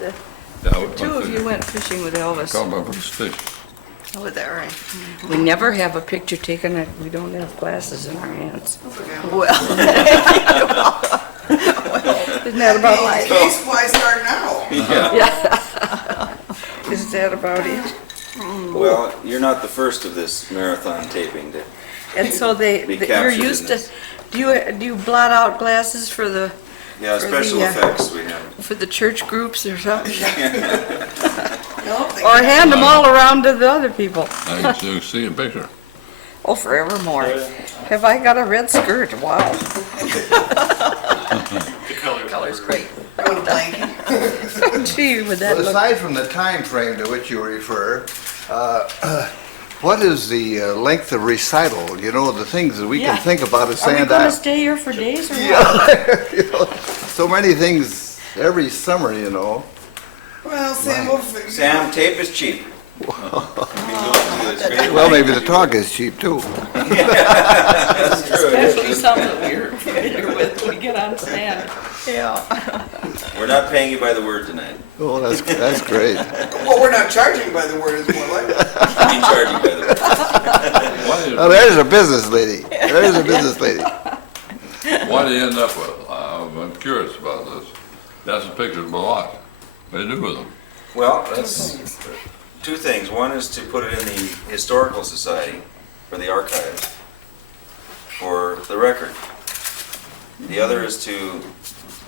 The two of you went fishing with Elvis. Caught my first fish. Oh, that right. We never have a picture taken that we don't have glasses in our hands. Well, Isn't that about right? Case why start now? Is that about it? Well, you're not the first of this marathon taping to, And so Be you're captured used in to, this. do you blot out glasses for the yeah, For special the, effects we have. church groups or something? No, they Or hand them all around to the other people? I can see a picture. Oh, forevermore. Have I got a red skirt? Wow. color's great. go to blanking. Gee, would that Well, look, aside from the time frame to which you refer, what is the length of recital? You know, the things that we Yeah. can think about as are we saying gonna that. stay here for days or what? Yeah, you know, so many things every summer, you know. Well, Sam, we'll figure. Sam, tape is cheap. Well, maybe the talk is cheap too. Especially some that we're familiar with when we get on stand. Yeah. We're not paying you by the word tonight. Oh, that's great. Well, we're not charging by the word, it's more like it. We charge you by the word. Why Oh, there's a business lady. There's a business lady. do you end up with? I'm curious about this. That's a picture of a lot. What do you do with them? Well, that's two things. One is to put it in the Historical Society for the archives for the record. The other is to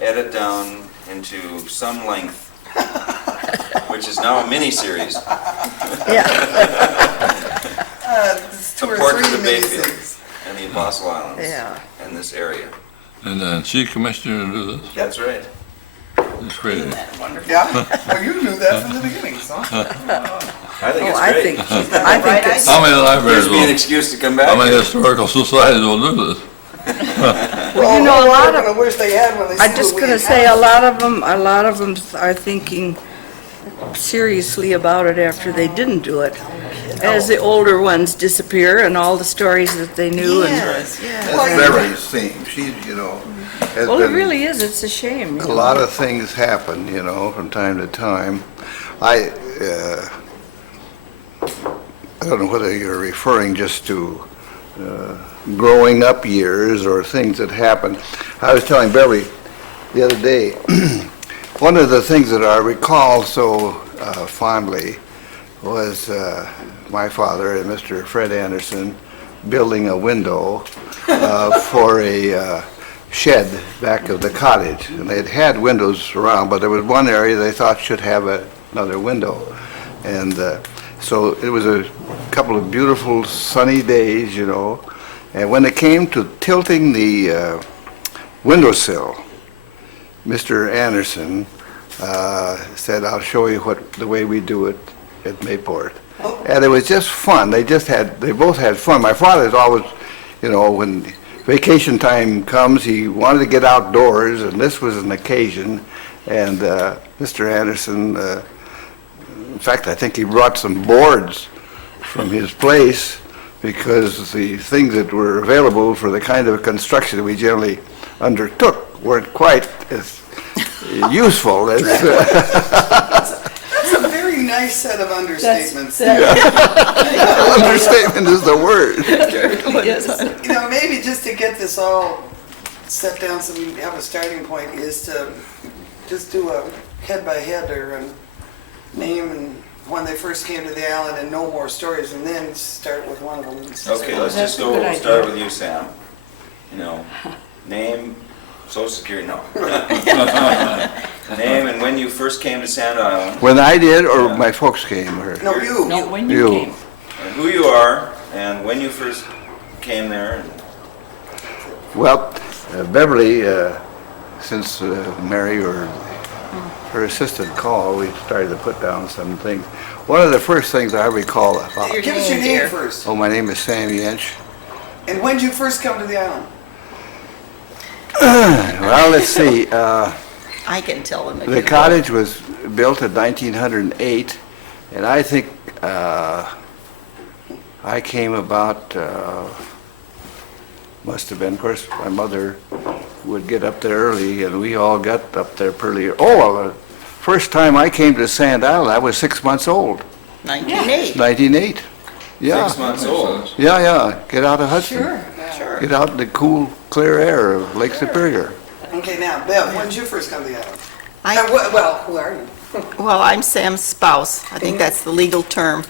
edit down into some length, which is now a mini-series, It's a two or portrait three of Bayfield miniseries. and the Apostle Islands Yeah. and this area. And then she commissioned you to do this? That's right. It's crazy. Yeah, well, you knew that from the beginning, so. I think Oh, it's I great. think, I think it's, How many libraries Gives me an will, excuse to come back. how many here. historical societies will do this? well, you know, a lot They're of, gonna wish they had when they see I'm just what we gonna have. say, a lot of them are thinking seriously about it after they didn't do it. As the older ones disappear and all the stories that they knew and, Yes, yes. That's Beverly's theme. She, you know, has well, it been, really is, it's a shame. you a know. lot of things happen, you know, from time to time. I don't know whether you're referring just to growing up years or things that happened. I was telling Beverly the other day, one of the things that I recall so fondly was my father and Mr. Fred Anderson building a window for a shed back of the cottage. And they'd had windows around, but there was one area they thought should have another window. And so it was a couple of beautiful sunny days, you know. And when it came to tilting the windowsill, Mr. Anderson said, "I'll show you the way we do it at Mayport." And it was just fun. They both had fun. My father's always, you know, when vacation time comes, he wanted to get outdoors, and this was an occasion. And Mr. Anderson, in fact, I think he brought some boards from his place because the things that were available for the kind of construction that we generally undertook weren't quite as useful as... That's a very nice set of understatements. Understatement is the word. You know, maybe just to get this all set down so we have a starting point is to just do a head by head or a name and when they first came to the island and no more stories and then start with one of them. Okay, let's That's just a go, good we'll start idea. with you, Sam. You know, name, social security, no. Name and when you first came to Sand Island, When I did, or my folks came, or... No, you. No, when you You. came. and who you are, and when you first came there. Well, Beverly, since Mary or her assistant called, we started to put down some things. One of the first things I recall about... Give us your name first. Oh, my name is Sam Jensch. And when did you first come to the island? Well, let's see. I can tell them. if The you cottage was built in 1908, and I think I came about, must have been, of course, my mother would get up there early, and we all got up there pretty. first time I came to Sand Island, I was 6 months old, 1908. 1908. Yeah, 6 months old. yeah, get out of Hudson. Sure. Get out in the cool, clear air of Lake Superior. Okay, now, Bev, when did you first come to the island? I- Well, who are you? Well, I'm Sam's spouse. I think that's the legal term.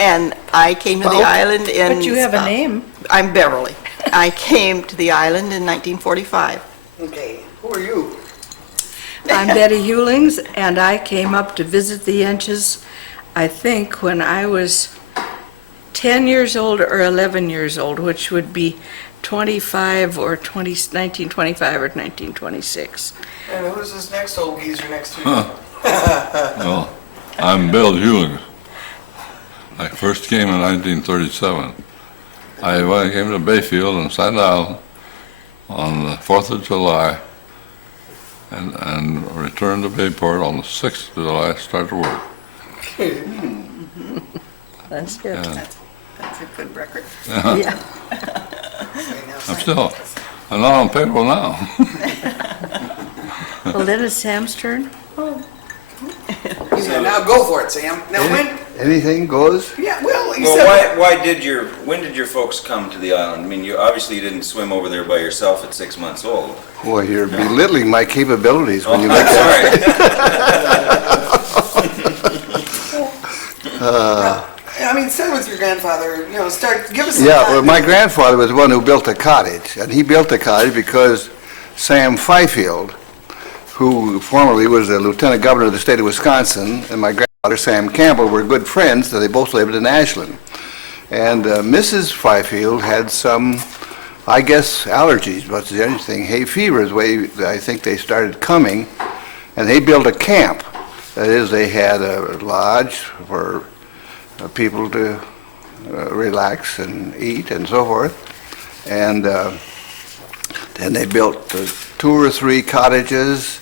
And I came to the Spouse? island in... But you have a name. I'm Beverly. I came to the island in 1945. Okay, who are you? I'm Betty Hulings, and I came up to visit the Jensch's, I think, when I was 10 years old or 11 years old, which would be 25 or 1925 or 1926. And who's this next old geezer next to you? Well, I'm Bill Hulings. I first came in 1937. I came to Bayfield and Sand Island on the 4th of July and returned to Bayport on the 6th of July, started work. That's it. And That's a good record. Yeah. I'm not on payroll now. Well, then it's Sam's turn. Yeah, now go for it, Sam. Now when, Anything goes? yeah, well, you Well, said, when did your folks come to the island? I mean, you obviously didn't swim over there by yourself at 6 months old. Boy, you're belittling my capabilities when you make that. Sorry. I mean, start with your grandfather, you know, give us some Yeah, time. well, my grandfather was the one who built the cottage, and he built the cottage because Sam Byfield, who formerly was the lieutenant governor of the state of Wisconsin, and my grandfather, Sam Campbell, were good friends, so they both lived in Ashland. And Mrs. Byfield had some, I guess, allergies, much as anything. Hay fever is the way I think they started coming, and they built a camp. That is, they had a lodge for people to relax and eat and so forth. And then they built 2 or 3 cottages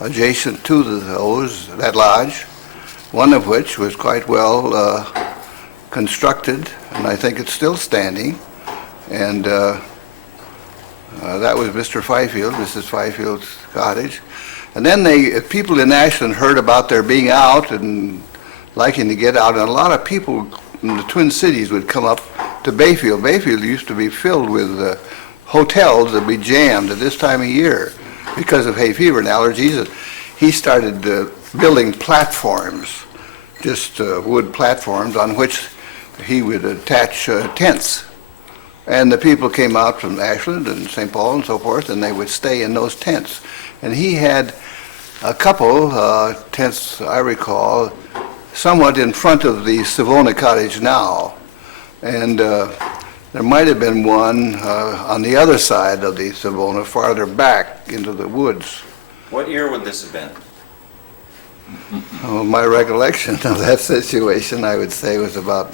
adjacent to that lodge, one of which was quite well constructed, and I think it's still standing. And that was Mr. Byfield, Mrs. Byfield's cottage. And then people in Ashland heard about their being out and liking to get out, and a lot of people in the Twin Cities would come up to Bayfield. Bayfield used to be filled with hotels that would be jammed at this time of year because of hay fever and allergies. He started building platforms, just wood platforms on which he would attach tents. And the people came out from Ashland and St. Paul and so forth, and they would stay in those tents. And he had a couple tents, I recall, somewhat in front of the Savona cottage now. And there might have been one on the other side of the Savona, farther back into the woods. What year would this have been? Oh, my recollection of that situation, I would say, was about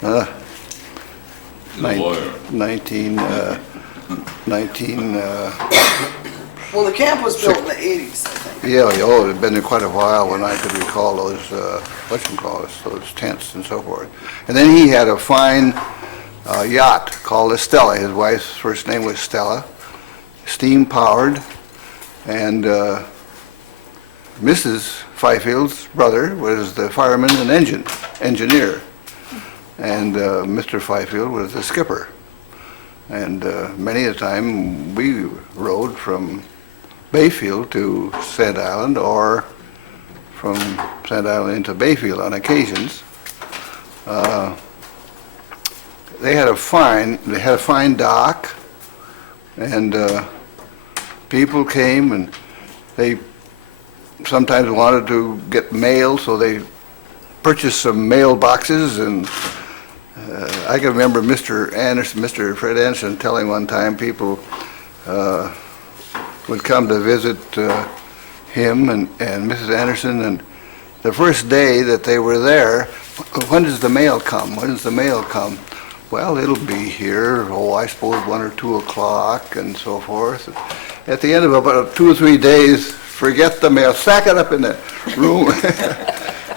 He's a lawyer. 19. Well, the camp was built in the 80s, I think. Yeah, oh, it had been there quite a while when I could recall those, those tents and so forth. And then he had a fine yacht called Estella. His wife's first name was Stella, steam-powered. And Mrs. Byfield's brother was the fireman and engineer. And Mr. Byfield was the skipper. And many a time we rode from Bayfield to Sand Island or from Sand Island into Bayfield on occasions. They had a fine dock, and people came and they sometimes wanted to get mail, so they purchased some mail boxes. And I can remember Mr. Fred Anderson telling one time people would come to visit him and Mrs. Anderson, and the first day that they were there, when does the mail come? When does the mail come? Well, it'll be here, I suppose 1 or 2 o'clock and so forth. At the end of about 2 or 3 days, forget the mail, sack it up in the room.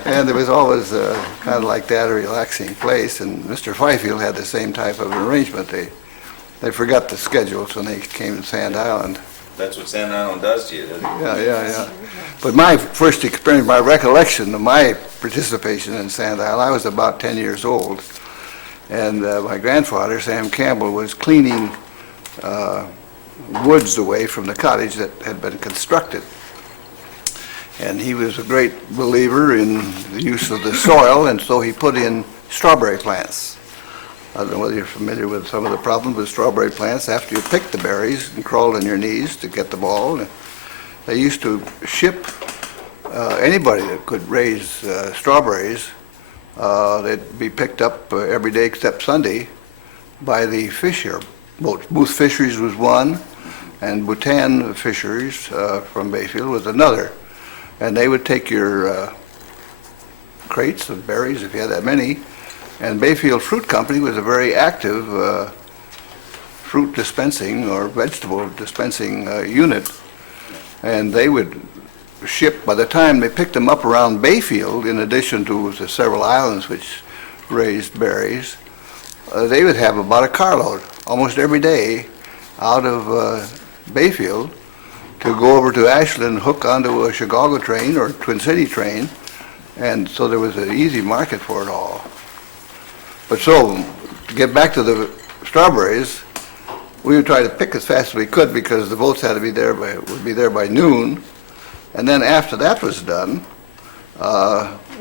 And it was always kind of like that, a relaxing place. And Mr. Byfield had the same type of arrangement. They forgot the schedules when they came to Sand Island. That's what San Island does to you, doesn't it? Yeah. But my first experience, my recollection of my participation in Sand Isle, I was about 10 years old. And my grandfather, Sam Campbell, was cleaning woods away from the cottage that had been constructed. And he was a great believer in the use of the soil, and so he put in strawberry plants. I don't know whether you're familiar with some of the problems with strawberry plants. After you pick the berries and crawl on your knees to get the ball, they used to ship anybody that could raise strawberries. They'd be picked up every day except Sunday by the fisher boats. Booth Fisheries was one, and Bhutan Fisheries from Bayfield was another. And they would take your crates of berries, if you had that many, and Bayfield Fruit Company was a very active fruit dispensing or vegetable dispensing unit. And they would ship, by the time they picked them up around Bayfield, in addition to the several islands which raised berries, they would have about a carload almost every day out of Bayfield to go over to Ashland, hook onto a Chicago train or Twin City train, and so there was an easy market for it all. But so, to get back to the strawberries, we would try to pick as fast as we could because the boats had to be there would be there by noon. And then after that was done,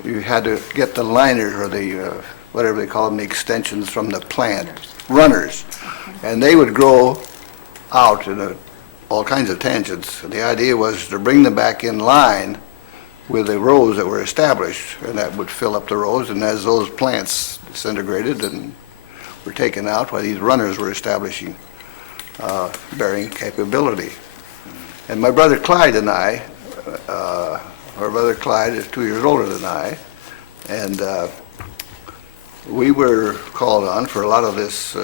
you had to get the liners or the, whatever they call them, the extensions from the plant, runners. And they would grow out in all kinds of tangents. And the idea was to bring them back in line with the rows that were established, and that would fill up the rows. And as those plants disintegrated and were taken out, while these runners were establishing bearing capability. And my brother Clyde and I, our brother Clyde is 2 years older than I, and we were called on for a lot of this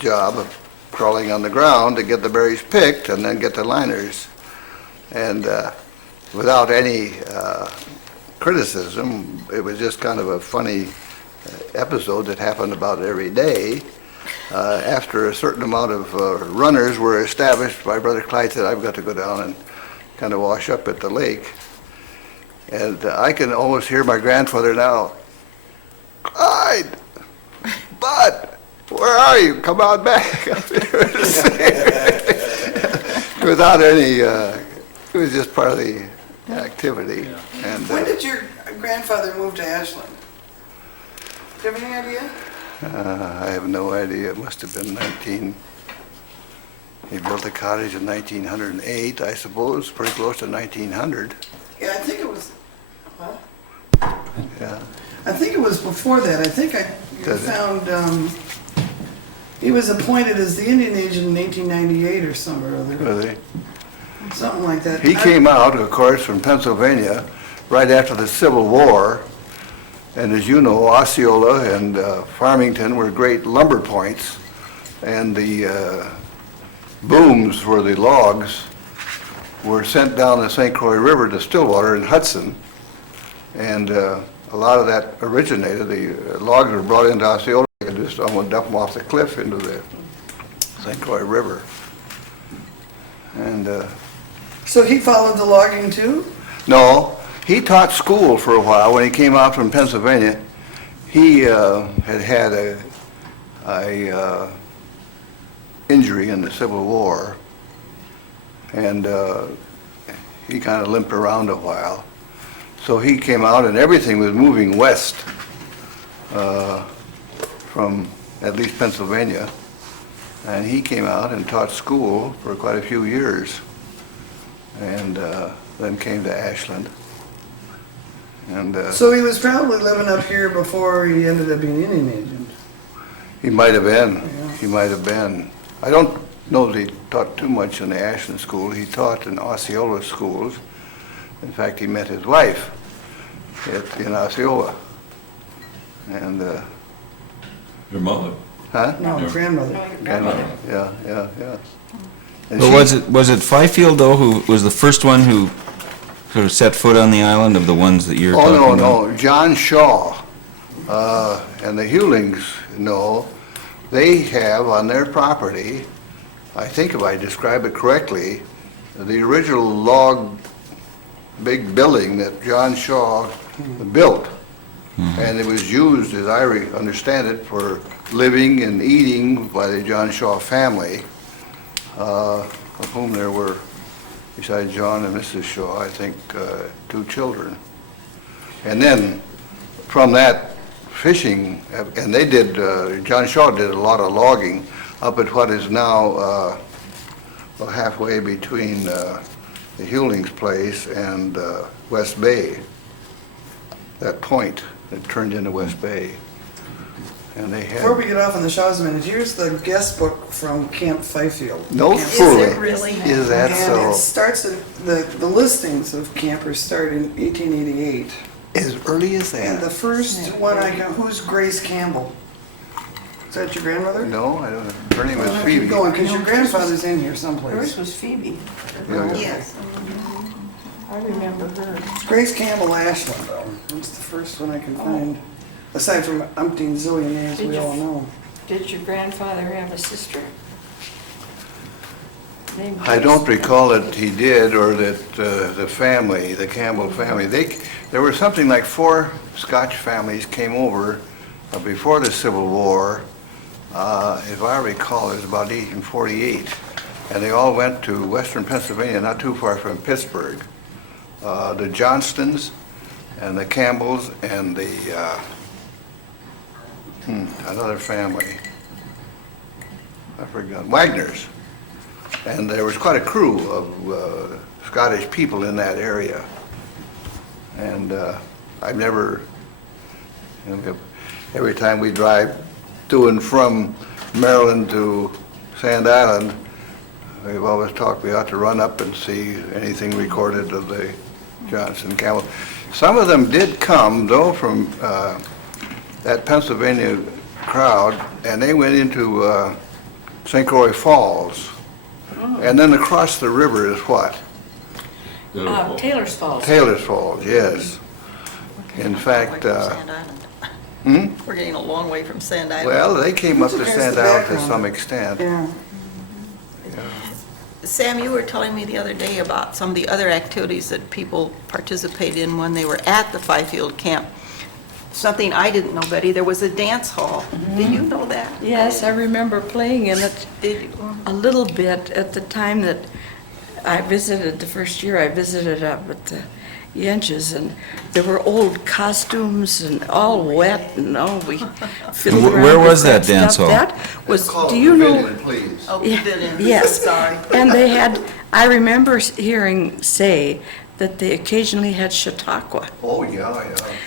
job of crawling on the ground to get the berries picked and then get the liners. And without any criticism, it was just kind of a funny episode that happened about every day. After a certain amount of runners were established, my brother Clyde said, I've got to go down and kind of wash up at the lake. And I can almost hear my grandfather now, Clyde, Bud, where are you? Come on back. Without any, it was just part of the activity. And When did your grandfather move to Ashland? Do you have any idea? I have no idea. It must have been he built the cottage in 1908, I suppose, pretty close to 1900. Yeah, I think it was, huh? Yeah. I think it was before that. I think I Does it? found, he was appointed as the Indian agent in 1898 or somewhere or other. Really? Something like that. He came out, of course, from Pennsylvania right after the Civil War. And as you know, Osceola and Farmington were great lumber points. And the booms for the logs were sent down the St. Croix River to Stillwater in Hudson. And a lot of that originated. The logs were brought into Osceola and just almost dump them off the cliff into the St. Croix River. And So he followed the logging too? no, he taught school for a while when he came out from Pennsylvania. He had a injury in the Civil War, and he kind of limped around a while. So he came out, and everything was moving west from at least Pennsylvania. And he came out and taught school for quite a few years, and then came to Ashland. And So he was probably living up here before he ended up being Indian agent. he might have been. Yeah. He might have been. I don't know that he taught too much in the Ashland school. He taught in Osceola schools. In fact, he met his wife in Osceola. And, Your mother? huh? No, Yeah. grandmother. Yeah. And But she- was it Byfield though who was the first one who sort of set foot on the island of the ones that you're talking Oh, about? no. John Shaw and the Hulings, they have on their property, I think if I describe it correctly, the original log, big building that John Shaw built. And it was used, as I understand it, for living and eating by the John Shaw family, of whom there were, besides John and Mrs. Shaw, I think, 2 children. And then from that fishing, and they did, John Shaw did a lot of logging up at what is now halfway between the Hulings place and West Bay, that point that turned into West Bay. And they Before we had, get off on the Shaws a minute, here's the guest book from Camp Byfield. no Camp- fooling. really? Is that And it so? starts, the listings of campers start in 1888. As early as And the that? first one I got, who's Grace Campbell? Is that your grandmother? No, I don't know. Her name was Well, Phoebe. keep going, because your No, grandfather's in here Hers someplace. was Phoebe. Yeah, yeah. Yes. I remember her. It's Grace Campbell Ashland, though. That's the first one I can find, aside from umpteen zillion names Did we you- all know. Did your grandfather have a sister? Named I don't Grace? recall that he did, or that the family, the Campbell family, there were something like 4 Scotch families came over before the Civil War. If I recall, it was about 1848. And they all went to western Pennsylvania, not too far from Pittsburgh. The Johnstons and the Campbells and the, another family. I forgot, Wagners. And there was quite a crew of Scottish people in that area. And I've never, every time we drive to and from Maryland to Sand Island, we've always talked we ought to run up and see anything recorded of the Johnson Campbell. Some of them did come, though, from that Pennsylvania crowd, and they went into St. Croix Falls. And then across the river is what? Taylor's Falls. Taylor's Falls, yes. In fact, Sand Island. We're getting a long way from Sand Island. well, they came up to That's Sand the Island to background. some extent. Yeah. Sam, you were telling me the other day about some of the other activities that people participate in when they were at the Byfield camp. Something I didn't know, Betty, there was a dance hall. Did you know that? Yes, I remember playing in it Did you? a little bit at the time that I visited, the first year I visited up at the Jensch's, and there were old costumes and all wet and all we fiddled around Where with was that dance stuff. hall? That was, It's called do you know? Pavilion, please. Oh, Yeah, pavilion. yes. Sorry. And they had, I remember hearing say that they occasionally had Chautauqua Oh, yeah.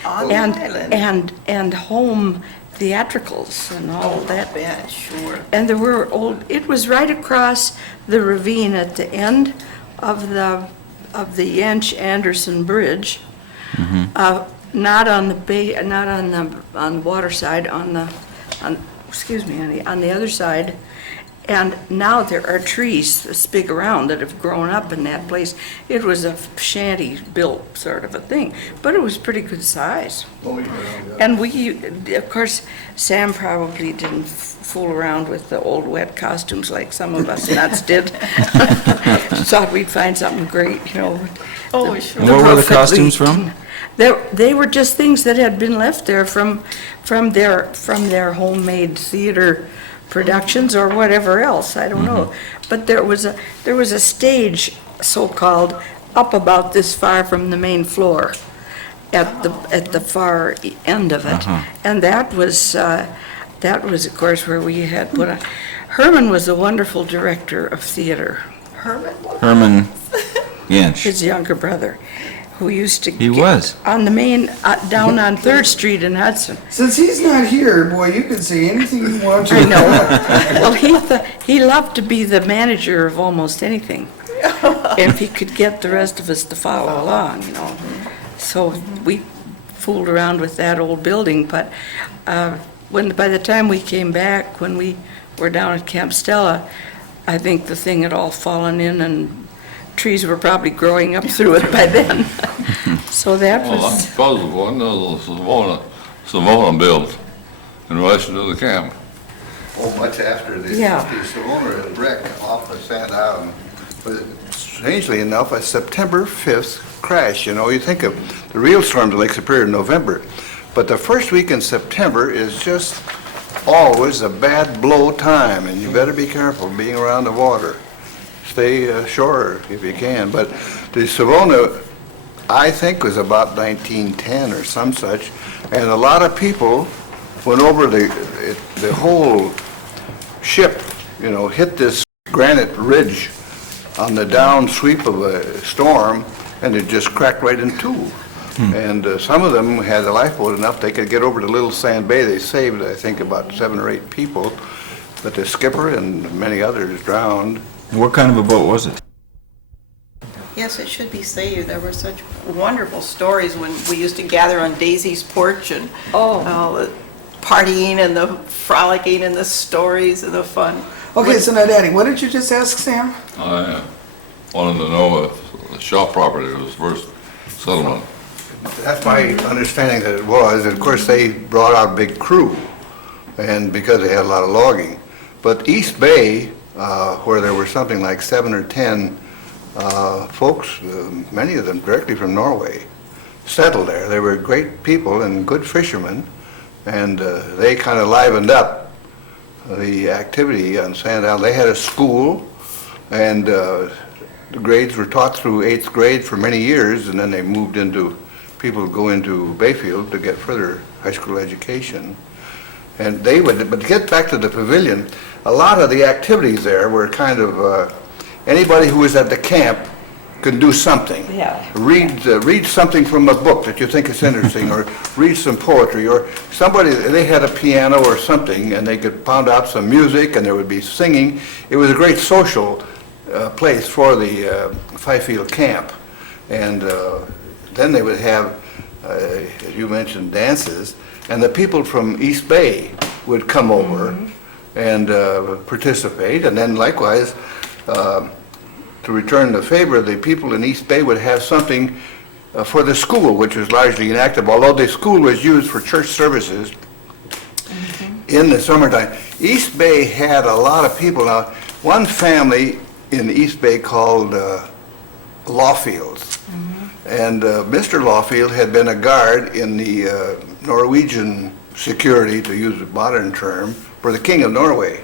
On the island. and home theatricals and all that. Yeah, sure. And there were it was right across the ravine at the end of the Jensch-Anderson Bridge. Not on the bay, not on the water side, on the other side. And now there are trees this big around that have grown up in that place. It was a shanty built sort of a thing, but it was pretty good size. Oh, yeah. And we, of course, Sam probably didn't fool around with the old wet costumes like some of us nuts did. Thought we'd find something great, you know. Oh, sure. And where were the rough at costumes least. from? They were just things that had been left there from their homemade theater productions or whatever else, I don't know. But there was a stage, so-called, up about this far from the main floor, at the far end of it. And that was, of course, where we had put on. Herman was a wonderful director of theater, Herman Jensch. his younger brother, who used to. He was. On the main, down on 3rd Street in Hudson. Since he's not here, boy, you can say anything you want to. I know. Well, he loved to be the manager of almost anything, if he could get the rest of us to follow along, you know. So we fooled around with that old building, but by the time we came back, when we were down at Camp Stella, I think the thing had all fallen in and trees were probably growing up through it by then. So that Well, I was, suppose the one was Savona built in relation to the camp. Oh, much after the Yeah. Savona wreck off of Sand Island. But strangely enough, a September 5th crash. You know, you think of the real storms in Lake Superior in November, but the first week in September is just always a bad blow time, and you better be careful being around the water. Stay ashore if you can. But the Savona, I think, was about 1910 or some such, and a lot of people went over the whole ship, you know, hit this granite ridge on the down sweep of a storm, and it just cracked right in two. And some of them had a lifeboat enough they could get over to Little Sand Bay. They saved, I think, about 7 or 8 people, but the skipper and many others drowned. What kind of a boat was it? Yes, it should be saved. There were such wonderful stories when we used to gather on Daisy's porch and all the partying and the frolicking and the stories and the fun. Okay, so now, Daddy, what did you just ask Sam? I wanted to know if the Shaw property was first settlement. That's my understanding that it was. Of course, they brought out a big crew, and because they had a lot of logging. But East Bay, where there were something like 7 or 10 folks, many of them directly from Norway, settled there. They were great people and good fishermen, and they kind of livened up the activity on Sand Island. They had a school, and the grades were taught through 8th grade for many years, and then they moved into, people would go into Bayfield to get further high school education. And they would, but to get back to the pavilion, a lot of the activities there were kind of, anybody who was at the camp could do something. Yeah. Read something from a book that you think is interesting, or read some poetry, or somebody, they had a piano or something, and they could pound out some music, and there would be singing. It was a great social place for the Bayfield camp. And then they would have, as you mentioned, dances, and the people from East Bay would come over and participate, and then likewise, to return the favor, the people in East Bay would have something for the school, which was largely inactive, although the school was used for church services in the summertime. East Bay had a lot of people. Now, one family in East Bay called Lawfields, and Mr. Lawfield had been a guard in the Norwegian security, to use a modern term, for the King of Norway.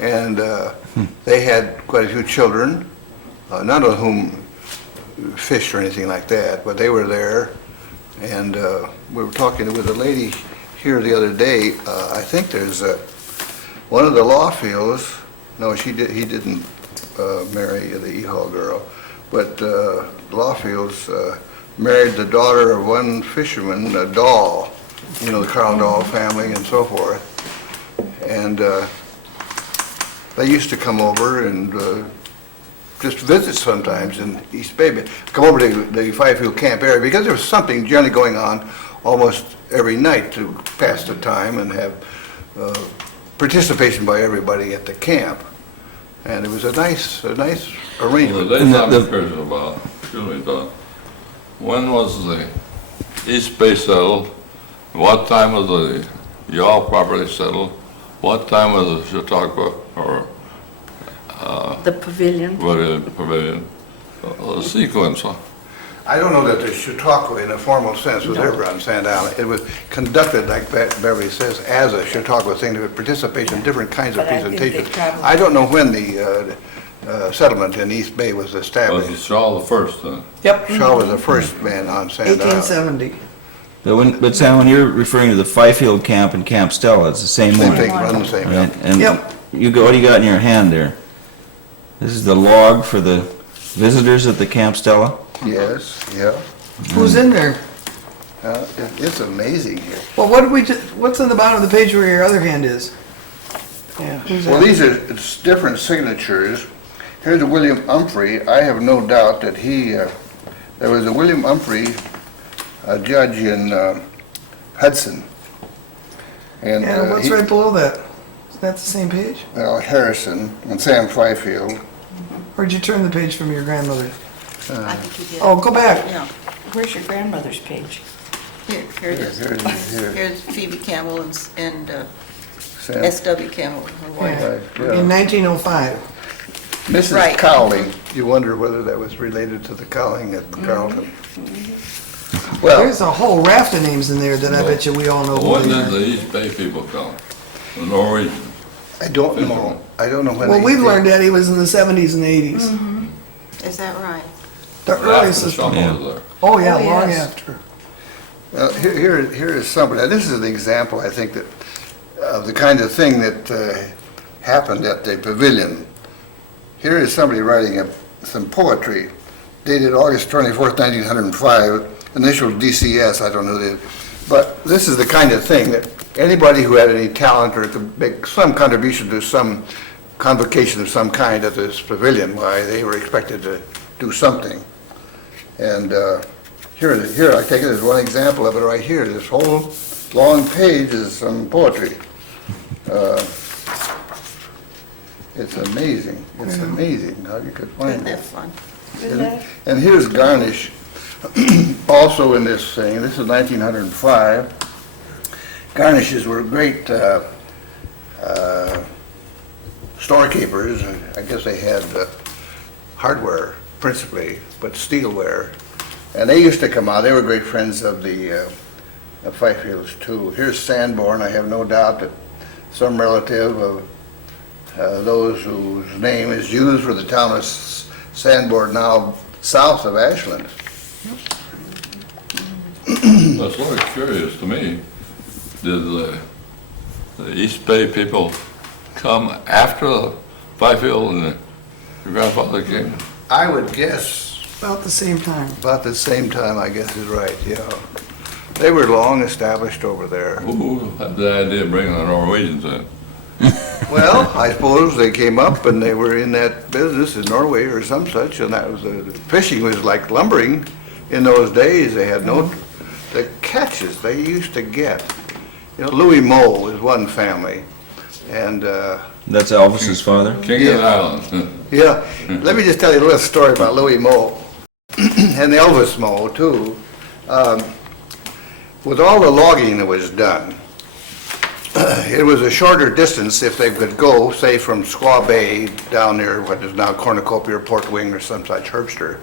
And they had quite a few children, none of whom fished or anything like that, but they were there. And we were talking with a lady here the other day. I think there's one of the Lawfields. No, he didn't marry the Ehall girl, but Lawfields married the daughter of one fisherman, Dahl, you know, the Carl Dahl family and so forth. And they used to come over and just visit sometimes in East Bay, but come over to the Bayfield camp area, because there was something generally going on almost every night to pass the time and have participation by everybody at the camp. And it was a nice arrangement. The dates I'm curious about, excuse me, Don, when was the East Bay settled? What time was the Yaw property settled? What time was the Chautauqua or The pavilion. pavilion? The sequence, huh? I don't know that the Chautauqua in a formal sense was ever on Sand Island. It was conducted, like Beverly says, as a Chautauqua thing, to participate in different kinds of But I think they presentations. traveled. I don't know when the settlement in East Bay was Was it established. Shaw the first, then? Yep, Shaw was the first man on Sand Island. 1870. But Sam, when you're referring to the Bayfield camp and Camp Stella, it's the same Same one. thing, run the same, Right? yeah. And Yep. what do you got in your hand there? This is the log for the visitors at the Camp Stella? Yes, yeah. Who's in there? It's amazing here. Well, what did we just, what's on the bottom of the page where your other hand is? Yeah, who's Well, that? these are it's different signatures. Here's a William Humphrey. I have no doubt that there was a William Humphrey, a judge in Hudson. And And what's right below that? Is that the same page? Harrison and Sam Byfield. Where'd you turn the page from your grandmother? I think you did. Oh, go back. Yeah, Where's your grandmother's page? here it is. Here. Here's Phoebe Campbell and Sam S.W. Campbell, her wife. Yeah. Yeah. In 1905. Mrs. Right. Cowling, you wonder whether that was related to the Cowling at Carlton. Well, There's a whole raft of names in there that I bet you we all know When who they did are. the East Bay people come? The Norwegians? I don't know. I don't know when. Well, they we've did. learned that he was in the 70s and 80s. Is that right? The After the earliest. Shaw Yeah. was there. Oh, yeah, Oh, long yes. after. Well, here is somebody, this is an example, I think, that, of the kind of thing that happened at the pavilion. Here is somebody writing some poetry dated August 24th, 1905, initial DCS, I don't know the, but this is the kind of thing that anybody who had any talent or could make some contribution to some convocation of some kind at this pavilion, why, they were expected to do something. And here, I take it as one example of it right here. This whole long page is some poetry. It's amazing. It's amazing how you could find Isn't that it. fun? And here's garnish, also in this thing. This is 1905. Garnishes were great storekeepers. I guess they had hardware principally, but steelware. And they used to come out. They were great friends of the of Bayfields too. Here's Sanborn. I have no doubt that some relative of those whose name is used for the town of Sanborn, now south of Ashland. That's sort of curious to me. Did the East Bay people come after Byfield and your grandfather came? I would guess About the same time. about the same time, I guess is right, yeah. They were long established over there. Who had the idea of bringing the Norwegians in? Well, I suppose they came up and they were in that business in Norway or some such, and that was, fishing was like lumbering in those days. They had no, the catches they used to get. You know, Louis Moe is one family, and, That's Elvis's father? King of the Islands. yeah, let me just tell you a little story about Louis Moe, and Elvis Moe too. With all the logging that was done, it was a shorter distance if they could go, say, from Squaw Bay down near what is now Cornucopia or Port Wing or some such, Herbster,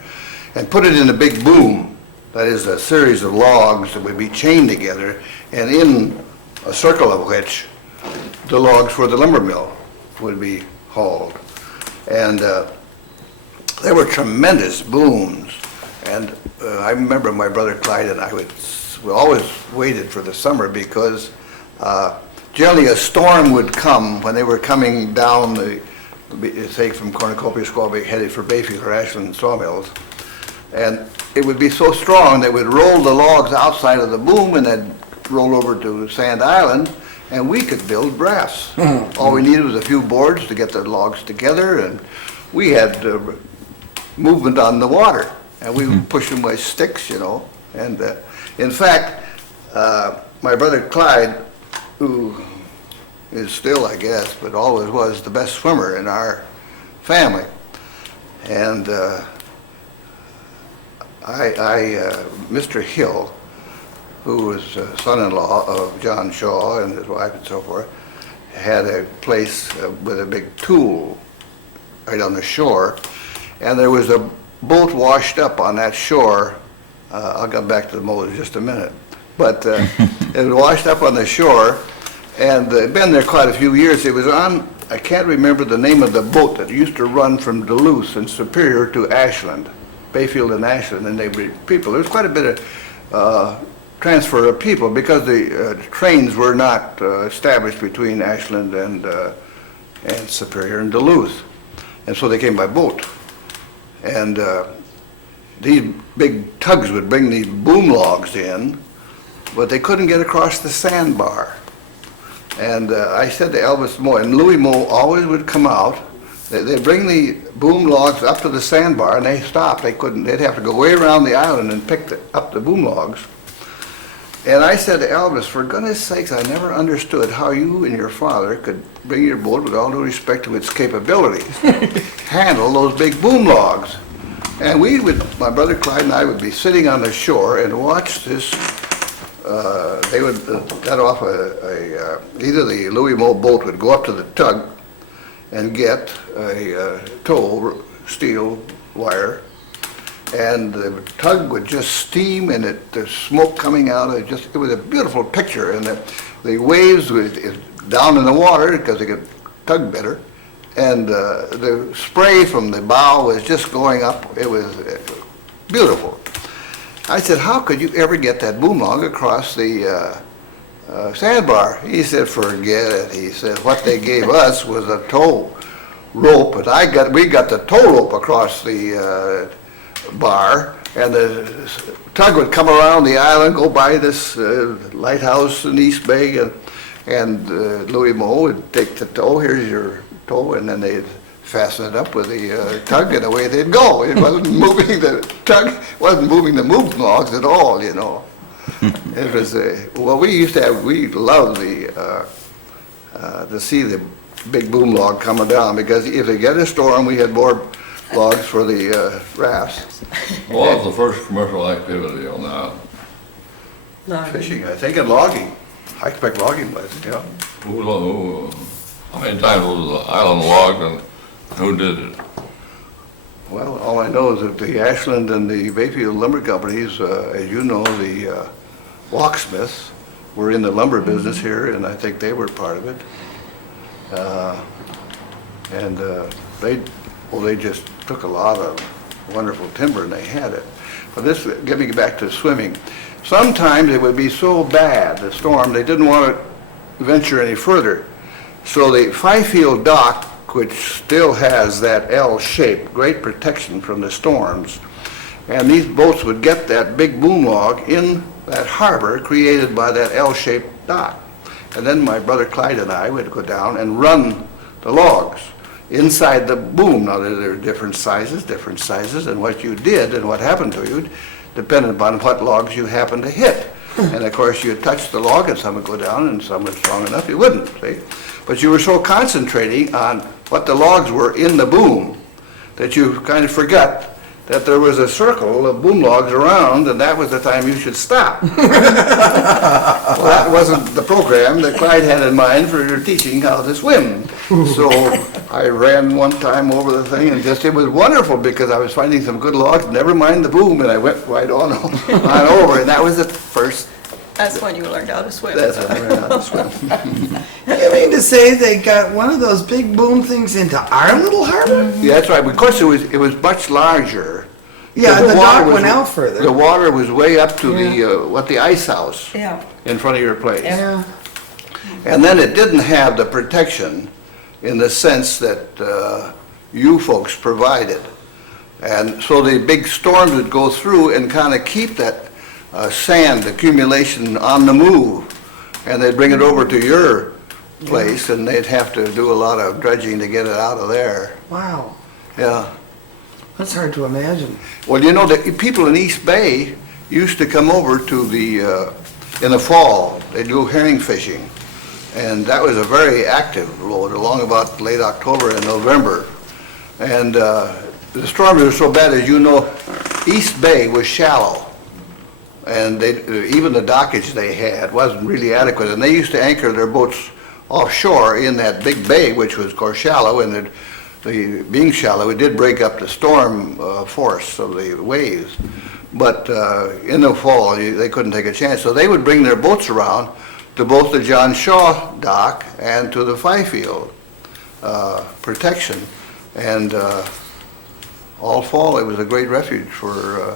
and put it in a big boom. That is a series of logs that would be chained together, and in a circle of which the logs for the lumber mill would be hauled. And there were tremendous booms. And I remember my brother Clyde and I we always waited for the summer because generally a storm would come when they were coming down say from Cornucopia, Squaw Bay, headed for Bayfield or Ashland sawmills. And it would be so strong that would roll the logs outside of the boom and then roll over to Sand Island, and we could build brass. All we needed was a few boards to get the logs together, and we had movement on the water, and we would push them with sticks, you know. And in fact, my brother Clyde, who is still, I guess, but always was the best swimmer in our family, and Mr. Hill, who was son-in-law of John Shaw and his wife and so forth, had a place with a big tool right on the shore, and there was a boat washed up on that shore. I'll come back to the mold in just a minute. But it was washed up on the shore, and it had been there quite a few years. It was on, I can't remember the name of the boat that used to run from Duluth and Superior to Ashland, Bayfield and Ashland, and they were people. There was quite a bit of transfer of people because the trains were not established between Ashland and Superior and Duluth, and so they came by boat. And these big tugs would bring these boom logs in, but they couldn't get across the sandbar. And I said to Elvis Moe, and Louis Moe always would come out. They'd bring the boom logs up to the sandbar, and they stopped. They couldn't. They'd have to go way around the island and pick up the boom logs. And I said to Elvis, for goodness sakes, I never understood how you and your father could bring your boat, with all due respect to its capabilities, handle those big boom logs. And we would, my brother Clyde and I would be sitting on the shore and watch this. They would let off either the Louis Moe boat would go up to the tug, and get a tow steel wire, and the tug would just steam, and the smoke coming out, it was a beautiful picture, and the waves would down in the water because they could tug better, and the spray from the bow was just going up. It was beautiful. I said, how could you ever get that boom log across the sandbar? He said, forget it. He said, what they gave us was a tow rope, and we got the tow rope across the bar, and the tug would come around the island, go by this lighthouse in East Bay, and Louis Moe would take the tow. Here's your tow, and then they'd fasten it up with the tug, and away they'd go. It wasn't moving the tug, wasn't moving the boom logs at all, you know. It was well, we loved to see the big boom log coming down, because if they get a storm, we had more logs for the rafts. What was the first commercial activity on the island? Fishing, I think, and logging. I expect logging was, yeah. How many times was the island logged, and who did it? Well, all I know is that the Ashland and the Bayfield lumber companies, as you know, the locksmiths were in the lumber business here, and I think they were part of it. And they just took a lot of wonderful timber, and they had it. But this, getting back to swimming, sometimes it would be so bad, the storm, they didn't want to venture any further. So the Bayfield dock, which still has that L shape, great protection from the storms, and these boats would get that big boom log in that harbor created by that L-shaped dock. And then my brother Clyde and I would go down and run the logs inside the boom. Now there are different sizes, and what you did and what happened to you depended upon what logs you happened to hit. And of course you'd touch the log and some would go down, and some was strong enough you wouldn't, see? But you were so concentrating on what the logs were in the boom that you kind of forgot that there was a circle of boom logs around, and that was the time you should stop. Well, that wasn't the program that Clyde had in mind for teaching how to swim. So I ran one time over the thing, and it was wonderful because I was finding some good logs, never mind the boom, and I went right on over, and that was the first. That's when you learned how to swim. That's when I learned how to swim. You mean to say they got one of those big boom things into our little harbor? Yeah, that's right. Of course, it was much larger. Yeah, The the water dock was- went out further. The water was way up to the ice house Yeah. in front of your place. Yeah. And then it didn't have the protection in the sense that you folks provided. And so the big storms would go through and kind of keep that sand accumulation on the move. And they'd bring it over to your place, and they'd have to do a lot of dredging to get it out of there. Wow, Yeah. that's hard to imagine. Well, you know, the people in East Bay used to come over to in the fall, they'd go herring fishing. And that was a very active load, along about late October and November. And the storms were so bad, as you know, East Bay was shallow. And even the dockage they had wasn't really adequate. And they used to anchor their boats offshore in that big bay, which was, of course, shallow. And being shallow, it did break up the storm force of the waves. But in the fall, they couldn't take a chance. So they would bring their boats around to both the John Shaw dock and to the Bayfield protection. And all fall, it was a great refuge for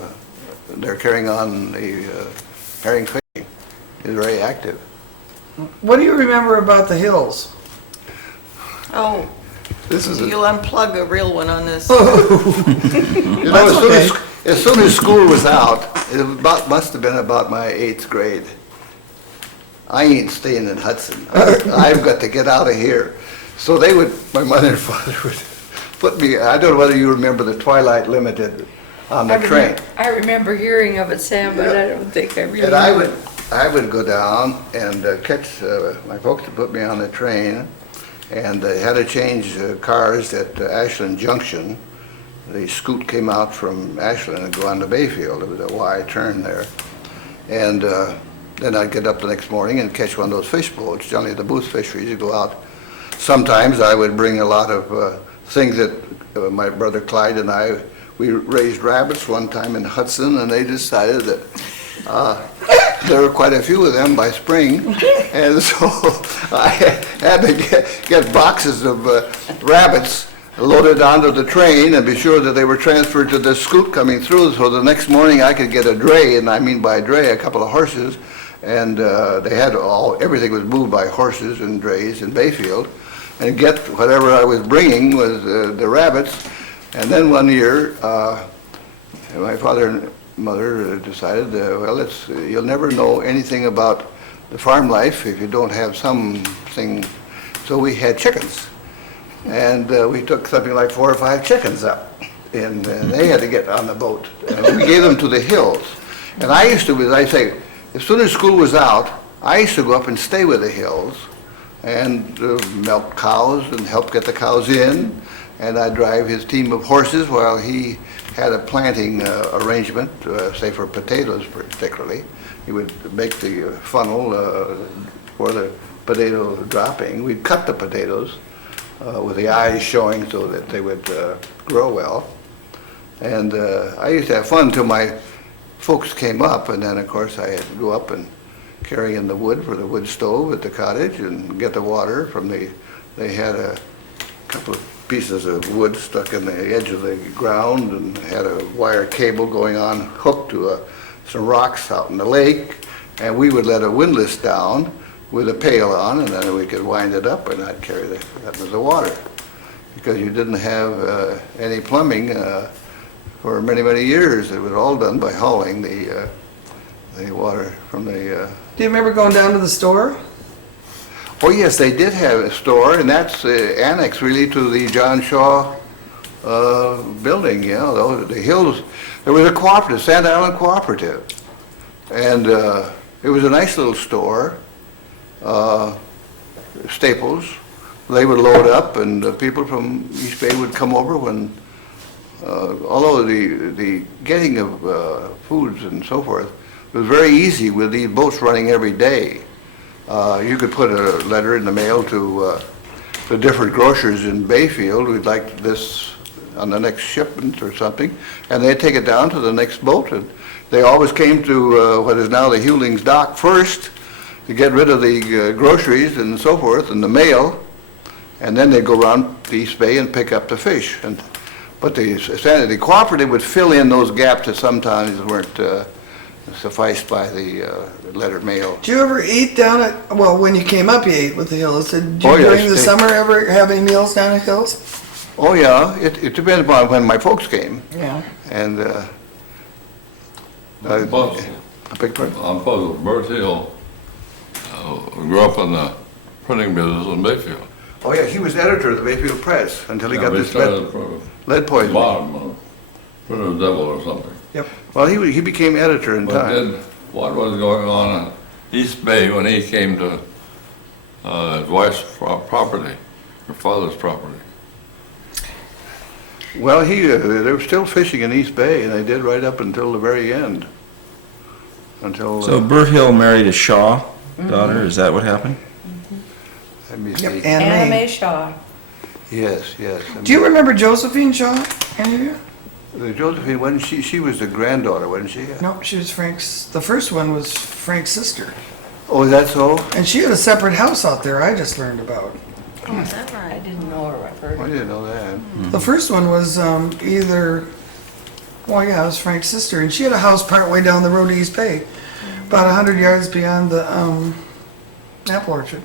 their carrying on the herring fishing. It was very active. What do you remember about the hills? Oh, This is you'll unplug a real one on this. You know, as soon as school was out, must have been about my 8th grade. I ain't staying in Hudson. I've got to get out of here. So my mother and father would put me, I don't know whether you remember the Twilight Limited on the train. I remember hearing of it, Sam, but I don't think I really And knew I would go down and catch, my folks would put me on the train, and they had to change cars at Ashland Junction. The scoot came out from Ashland and go on to Bayfield. It was a wide turn there. And then I'd get up the next morning and catch one of those fish boats, generally the Booth fisheries. You go out sometimes I would bring a lot of things that my brother Clyde and we raised rabbits one time in Hudson, and they decided that there were quite a few of them by spring, and so I had to get boxes of rabbits loaded onto the train and be sure that they were transferred to the scoot coming through, so the next morning I could get a dray, and I mean by dray, a couple of horses, and they had everything was moved by horses and drays in Bayfield, and get whatever I was bringing was the rabbits. And then one year, my father and mother decided, well, you'll never know anything about the farm life if you don't have something. So we had chickens, and we took something like 4 or 5 chickens up, and they had to get on the boat. And we gave them to the hills. And I used to, as I say, as soon as school was out, I used to go up and stay with the hills and milk cows and help get the cows in. And I'd drive his team of horses while he had a planting arrangement, say for potatoes particularly. He would make the funnel for the potato dropping. We'd cut the potatoes with the eyes showing so that they would grow well. And I used to have fun until my folks came up, and then of course I had to go up and carry in the wood for the wood stove at the cottage and get the water from they had a couple of pieces of wood stuck in the edge of the ground and had a wire cable going on hooked to some rocks out in the lake, and we would let a windlass down with a pail on, and then we could wind it up, and I'd carry that was the water, because you didn't have any plumbing for many, many years. It was all done by hauling the water from the Do you remember going down to the store? Oh, yes, they did have a store, and that's annexed really to the John Shaw building, you know, the hills. There was a cooperative, Sand Island Cooperative, and it was a nice little store. Staples, they would load up, and people from East Bay would come over when, although the getting of foods and so forth was very easy with these boats running every day. You could put a letter in the mail to the different grocers in Bayfield, we'd like this on the next shipment or something, and they'd take it down to the next boat. And they always came to what is now the Hulings dock first to get rid of the groceries and so forth and the mail, and then they'd go around the East Bay and pick up the fish. But the cooperative would fill in those gaps that sometimes weren't sufficed by the letter mail. Did you ever eat down at, well, when you came up you ate with the Hills. Did you Oh, yeah, during the steak. summer ever have any meals down at Hills? Oh, yeah, it depends upon when my folks came, Yeah. and I'm puzzled. I beg your pardon? I'm puzzled. Bert Hill grew up in the printing business in Bayfield. Oh, yeah, he was editor of the Bayfield Press until he Yeah, got we this started from lead the poisoning. bottom of Printer's Devil or something. Yep. Well, he became editor in But time. then, what was going on in East Bay when he came to his wife's property, her father's property? Well, they were still fishing in East Bay, and they did right up until the very end. Until, So Bert Hill married a Shaw daughter, is that what happened? let me Yep. see. Anna Mae Anime. Shaw. Yes, yes. Do you remember Josephine Shaw? Any of you? Josephine, wasn't she was the granddaughter, wasn't she? No, she was Frank's, the first one was Frank's sister. Oh, is that so? And she had a separate house out there I just learned about. Oh, is that right? I didn't know her. I've heard I of her. didn't know that. The first one was either, well, yeah, it was Frank's sister, and she had a house partway down the road to East Bay, about 100 yards beyond the apple orchard.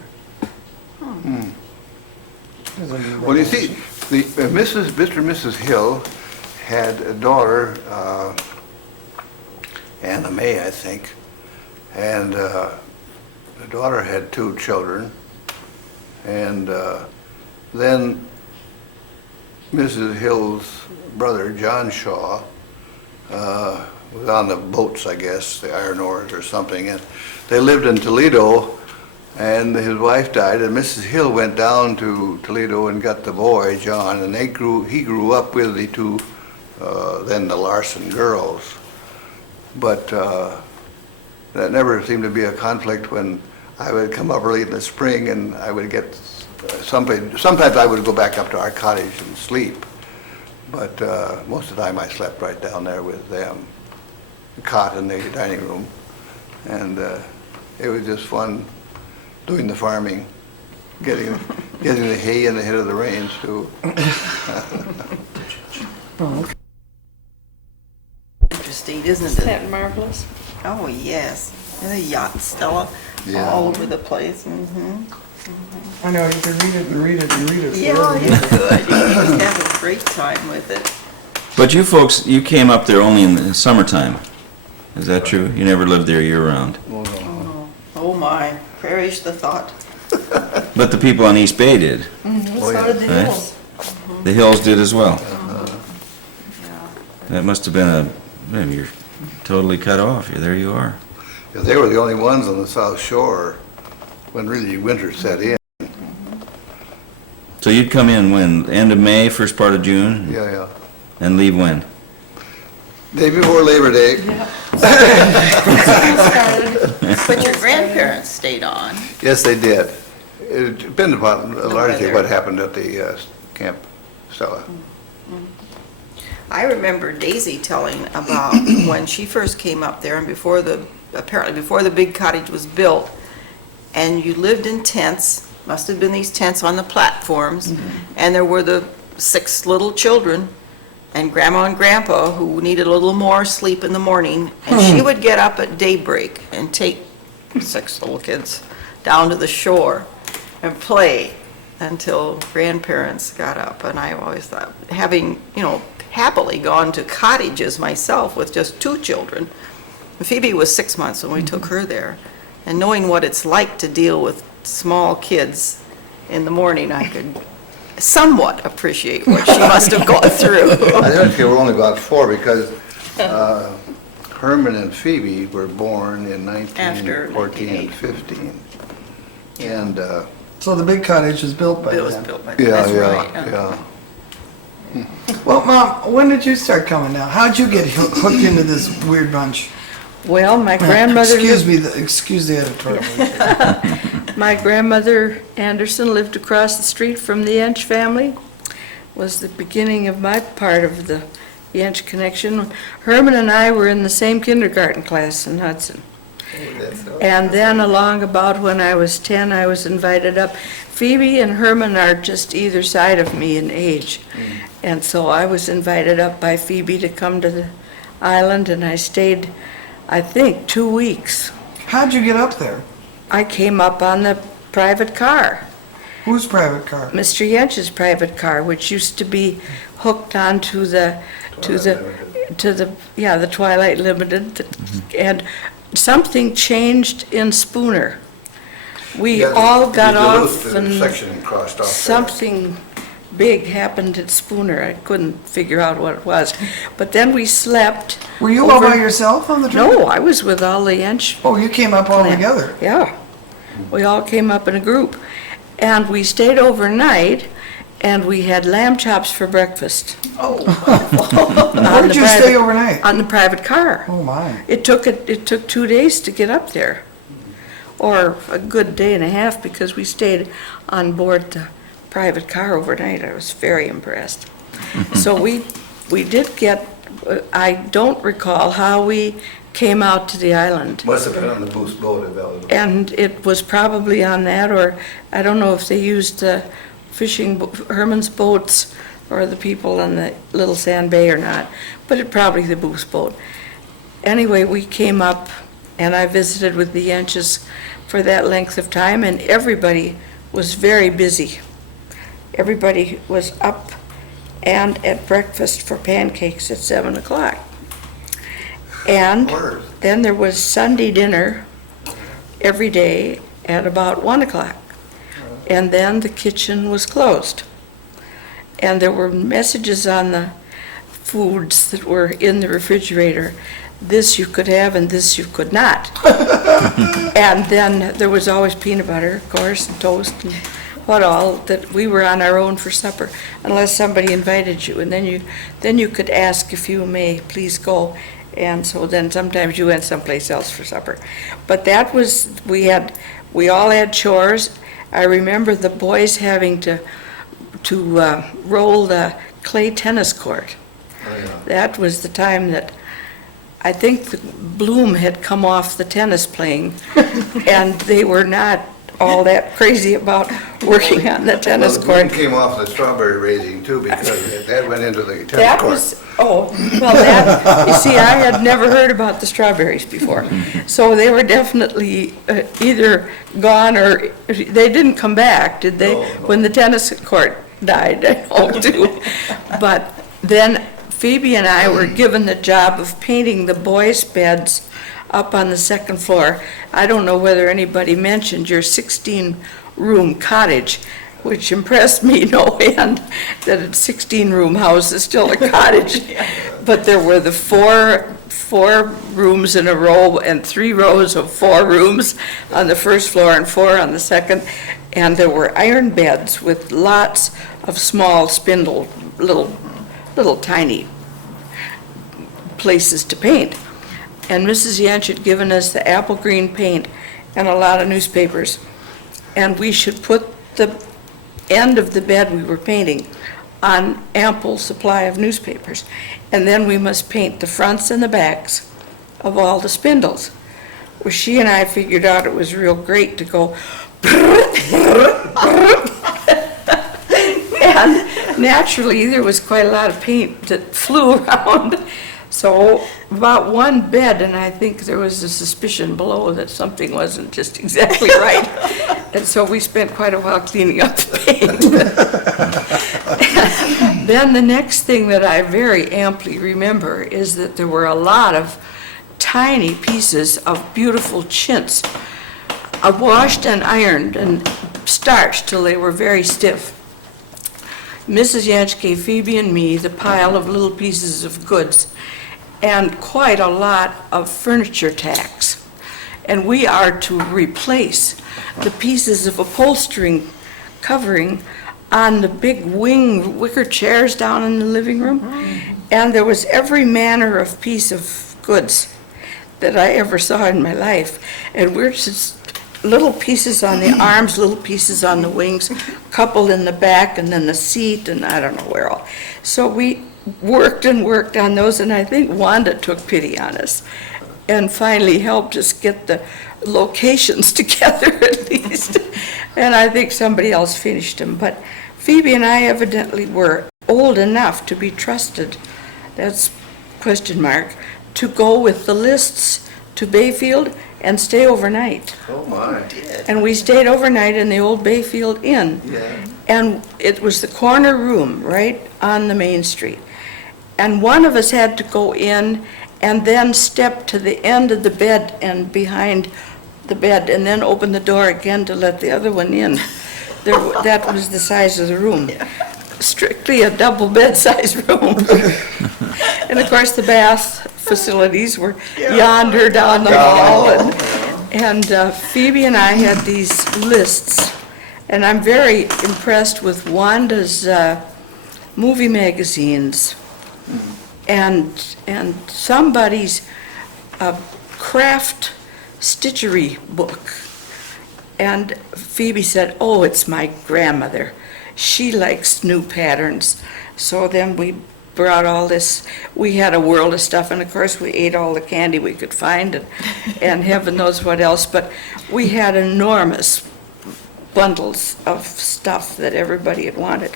Well, you see, Mr. and Mrs. Hill had a daughter, Anna Mae, I think, and the daughter had 2 children, and then Mrs. Hill's brother, John Shaw, was on the boats, I guess, the iron ores or something, and they lived in Toledo, and his wife died, and Mrs. Hill went down to Toledo and got the boy, John, and he grew up with the 2, then the Larson girls. But that never seemed to be a conflict when I would come up early in the spring and I would get sometimes I would go back up to our cottage and sleep, but most of the time I slept right down there with them, the cot in the dining room, and it was just fun doing the farming, getting the hay in the head of the rains too. Interesting, isn't Isn't it? that marvelous? Oh, yes. And the yacht, Stella, Yeah. all over the place. Mm-hmm. I know, you can read it and read it and read it. Yeah, forever. you could. You could just have a great time with it. But you folks, you came up there only in the summertime. Is that true? You never lived there year-round? Oh, my. Perish the thought. But the people on East Bay did. So did the Right. hills. The Hills did as well. That must have been man, you're totally cut off. There you are. Yeah, they were the only ones on the South Shore when really winter set in. So you'd come in when? End of May, first part of June? Yeah. And leave when? Day before Labor Day. But your grandparents stayed on. Yes, they did. It depended upon largely weather. what happened at the Camp Stella. I remember Daisy telling about when she first came up there and apparently before the big cottage was built, and you lived in tents, must have been these tents on the platforms, and there were the 6 little children and Grandma and Grandpa who needed a little more sleep in the morning, and she would get up at daybreak and take 6 little kids down to the shore and play until grandparents got up. And I always thought, having, happily gone to cottages myself with just 2 children. Phoebe was 6 months when we took her there. And knowing what it's like to deal with small kids in the morning, I could somewhat appreciate what she must have gone through. I think they were only about 4 because Herman and Phoebe were born in After 1914 and 15. And, So the big cottage was built by It was then. built by, yeah, that's right. yeah. Well, Mom, when did you start coming now? How'd you get hooked into this weird bunch? Well, my grandmother. Excuse the editorial. My grandmother Anderson lived across the street from the Jensch family. Was the beginning of my part of the Jensch connection. Herman and I were in the same kindergarten class in Hudson. And then along about when I was 10, I was invited up. Phoebe and Herman are just either side of me in age. And so I was invited up by Phoebe to come to the island, and I stayed, I think, 2 weeks. How'd you get up there? I came up on the private car, Whose private car? Mr. Jensch's private car, which used to be hooked onto the Twilight Limited, and something changed in Spooner. We Yeah, all got the off little and section and crossed off there. something big happened at Spooner. I couldn't figure out what it was. But then we slept. Were you all over- by yourself on the trip? No, I was with all the Jensch. Oh, you came up all together. Yeah. We all came up in a group. And we stayed overnight, and we had lamb chops for breakfast. Oh, Where did you stay overnight? On the private car. Oh, my. It took 2 days to get up there, or a good day and a half, because we stayed on board the private car overnight. I was very impressed. So we did get, I don't recall how we came out to the island. Must have been on the Boost boat available. And it was probably on that, or I don't know if they used Herman's boats or the people on the Little Sand Bay or not, but it probably the Boost boat. Anyway, we came up, and I visited with the Jensch's for that length of time, and everybody was very busy. Everybody was up and at breakfast for pancakes at 7 o'clock. And then there was Sunday dinner every day at about 1 o'clock. And then the kitchen was closed. And there were messages on the foods that were in the refrigerator. This you could have and this you could not. And then there was always peanut butter, of course, and toast and what all, that we were on our own for supper, unless somebody invited you. And then you could ask if you may please go. And so then sometimes you went someplace else for supper. But that was, we all had chores, I remember the boys having to roll the clay tennis court. That was the time that I think the bloom had come off the tennis playing, and they were not all that crazy about working on the tennis Well, the bloom court. came off the strawberry raising too, because that went into the That tennis court. was, well, that, you see, I had never heard about the strawberries before. So they were definitely either gone or, they didn't come back, did they? No. When the tennis court died, I hope too. But then Phoebe and I were given the job of painting the boys' beds up on the second floor. I don't know whether anybody mentioned your 16-room cottage, which impressed me no end, that a 16-room house is still a cottage. But there were the four rooms in a row and 3 rows of 4 rooms on the first floor and 4 on the second. And there were iron beds with lots of small spindle, little tiny places to paint. And Mrs. Jensch had given us the apple green paint and a lot of newspapers. And we should put the end of the bed we were painting on ample supply of newspapers. And then we must paint the fronts and the backs of all the spindles. Well, she and I figured out it was real great to go and naturally there was quite a lot of paint that flew around. So about one bed, and I think there was a suspicion below that something wasn't just exactly right. And so we spent quite a while cleaning up the paint. Then the next thing that I very amply remember is that there were a lot of tiny pieces of beautiful chintz, washed and ironed and starched till they were very stiff. Mrs. Jensch gave Phoebe and me the pile of little pieces of goods and quite a lot of furniture tacks. And we are to replace the pieces of upholstering covering on the big wing wicker chairs down in the living room. And there was every manner of piece of goods that I ever saw in my life. And we're just little pieces on the arms, little pieces on the wings, coupled in the back, and then the seat, and I don't know where all. So we worked and worked on those, and I think Wanda took pity on us and finally helped us get the locations together at least. And I think somebody else finished them. But Phoebe and I evidently were old enough to be trusted, that's question mark, to go with the lists to Bayfield and stay overnight. Oh, my. And we stayed overnight in the old Bayfield Inn. Yeah. And it was the corner room right on the main street. And one of us had to go in and then step to the end of the bed and behind the bed and then open the door again to let the other one in. That was the size of the room. Strictly a double bed size room. And of course the bath facilities were yonder down the hall. And Phoebe and I had these lists. And I'm very impressed with Wanda's movie magazines and somebody's craft stitchery book. And Phoebe said, oh, it's my grandmother. She likes new patterns. So then we brought all this. We had a world of stuff, and of course we ate all the candy we could find, and heaven knows what else. But we had enormous bundles of stuff that everybody had wanted.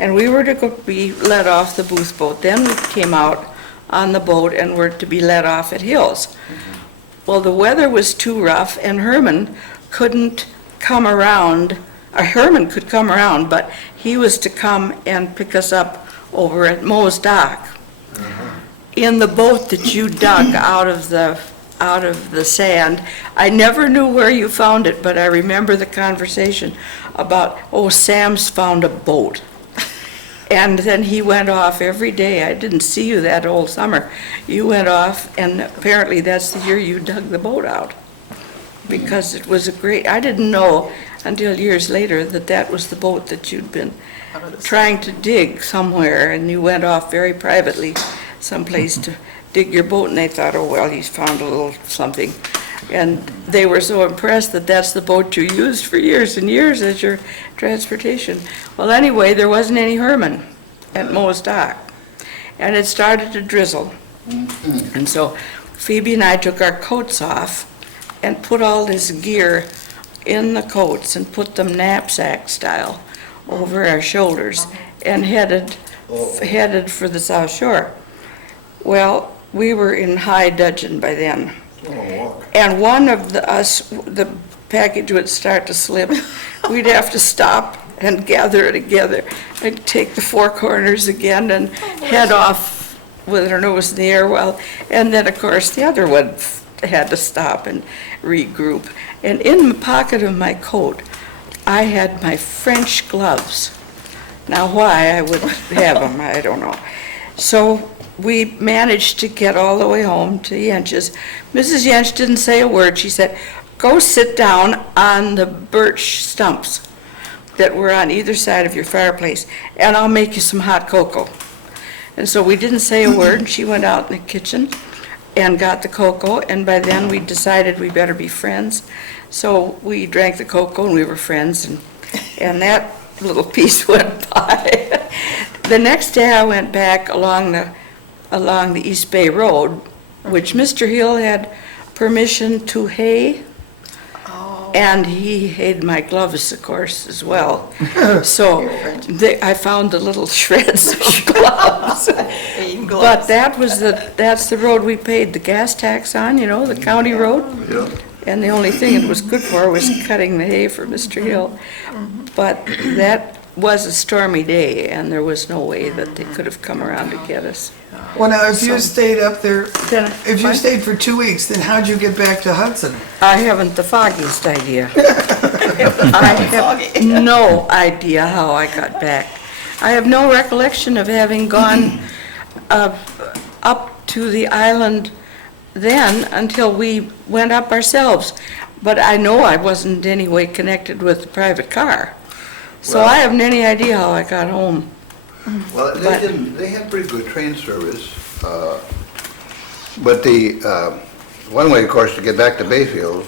And we were to be let off the Booth boat. Then we came out on the boat and were to be let off at Hills. Well, the weather was too rough, and Herman couldn't come around. Herman could come around, but he was to come and pick us up over at Moe's Dock in the boat that you dug out of the sand. I never knew where you found it, but I remember the conversation about, oh, Sam's found a boat. And then he went off every day. I didn't see you that whole summer. You went off, and apparently that's the year you dug the boat out. Because it was I didn't know until years later that that was the boat that you'd been trying to dig somewhere, and you went off very privately someplace to dig your boat, and they thought, oh, well, he's found a little something. And they were so impressed that that's the boat you used for years and years as your transportation. Well, anyway, there wasn't any Herman at Moe's Dock, and it started to drizzle. And so Phoebe and I took our coats off and put all this gear in the coats and put them knapsack style over our shoulders and headed for the South Shore. Well, we were in high dudgeon by then. And one of the package would start to slip. We'd have to stop and gather it together and take the four corners again and head off with our nose in the air and then of course the other one had to stop and regroup. And in the pocket of my coat, I had my French gloves. Now why I would have them, I don't know. So we managed to get all the way home to Jensch's. Mrs. Jensch didn't say a word. She said, go sit down on the birch stumps that were on either side of your fireplace, and I'll make you some hot cocoa. And so we didn't say a word. She went out in the kitchen and got the cocoa, and by then we decided we better be friends. So we drank the cocoa and we were friends, and that little piece went by. The next day I went back along the East Bay Road, which Mr. Hill had permission to hay, and he hayed my gloves, of course, as well. So I found the little shreds of gloves. But that's the road we paid the gas tax on, the county road. Yeah. And the only thing it was good for was cutting the hay for Mr. Hill. But that was a stormy day, and there was no way that they could have come around to get us. Well, now, if you stayed up there, Then if you stayed for 2 weeks, then how'd you get back to Hudson? I haven't the foggiest idea. I have no idea how I got back. I have no recollection of having gone up to the island then until we went up ourselves. But I know I wasn't in any way connected with the private car. So Well- I haven't any idea how I got home. Well, they had pretty good train service, but one way, of course, to get back to Bayfield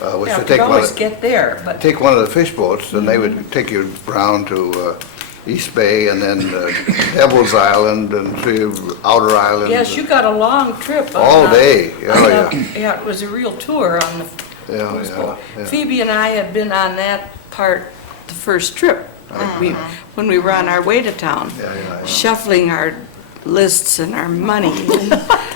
was Yeah, to we take could always get there, but take one of the fish boats, and they would take you around to East Bay and then Devil's Island and see Outer Island. yes, you got a long trip. All day, yeah. Yeah, it was a real tour on the Yeah, cruise yeah, boat. yeah. Phoebe and I had been on that part the first trip, when we were on our way to town, Yeah. shuffling our lists and our money.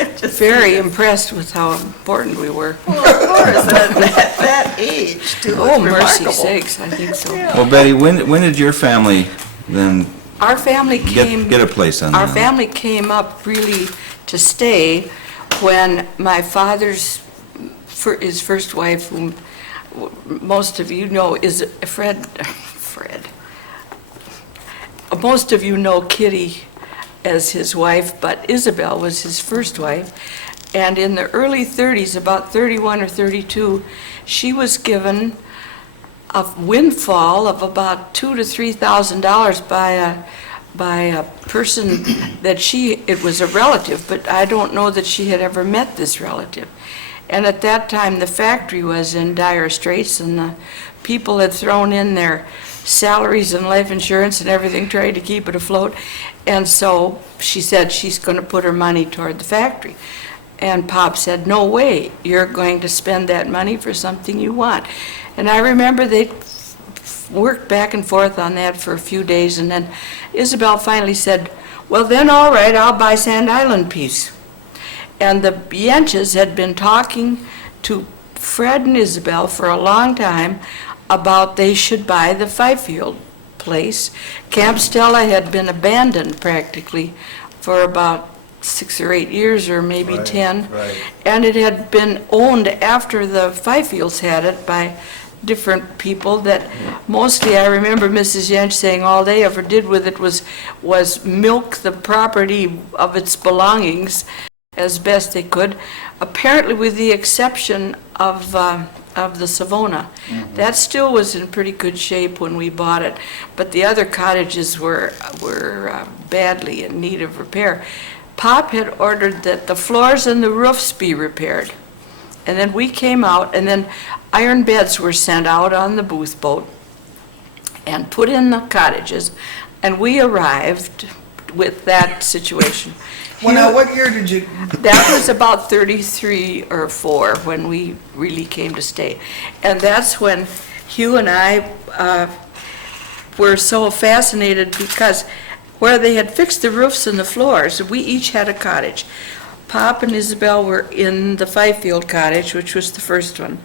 And very impressed with how important we were. Well, of course, at that age, too. Oh, it's mercy remarkable. sakes, I think so. Well, Betty, when did your family then Our family came. get a place on the Our island? family came up really to stay when my father's, his first wife, whom most of you know is Fred. Most of you know Kitty as his wife, but Isabel was his first wife. And in the early 30s, about 31 or 32, she was given a windfall of about $2,000 to $3,000 by a person that it was a relative, but I don't know that she had ever met this relative. And at that time, the factory was in dire straits, and the people had thrown in their salaries and life insurance and everything, trying to keep it afloat. And so she said she's going to put her money toward the factory. And Pop said, no way, you're going to spend that money for something you want. And I remember they worked back and forth on that for a few days, and then Isabel finally said, well then, all right, I'll buy Sand Island piece. And the Jensch's had been talking to Fred and Isabel for a long time about they should buy the Bayfield place. Camp Stella had been abandoned practically for about 6 or 8 years, or maybe 10. right. And it had been owned after the Bayfields had it by different people that mostly, I remember Mrs. Jensch saying all they ever did with it was milk the property of its belongings as best they could, apparently with the exception of the Savona. That still was in pretty good shape when we bought it, but the other cottages were badly in need of repair. Pop had ordered that the floors and the roofs be repaired, And then we came out, and then iron beds were sent out on the booth boat and put in the cottages, and we arrived with that situation. Well, now, what year did you, That was about 33 or 4 when we really came to stay. And that's when Hugh and I were so fascinated because where they had fixed the roofs and the floors, we each had a cottage. Pop and Isabel were in the Bayfield cottage, which was the first one.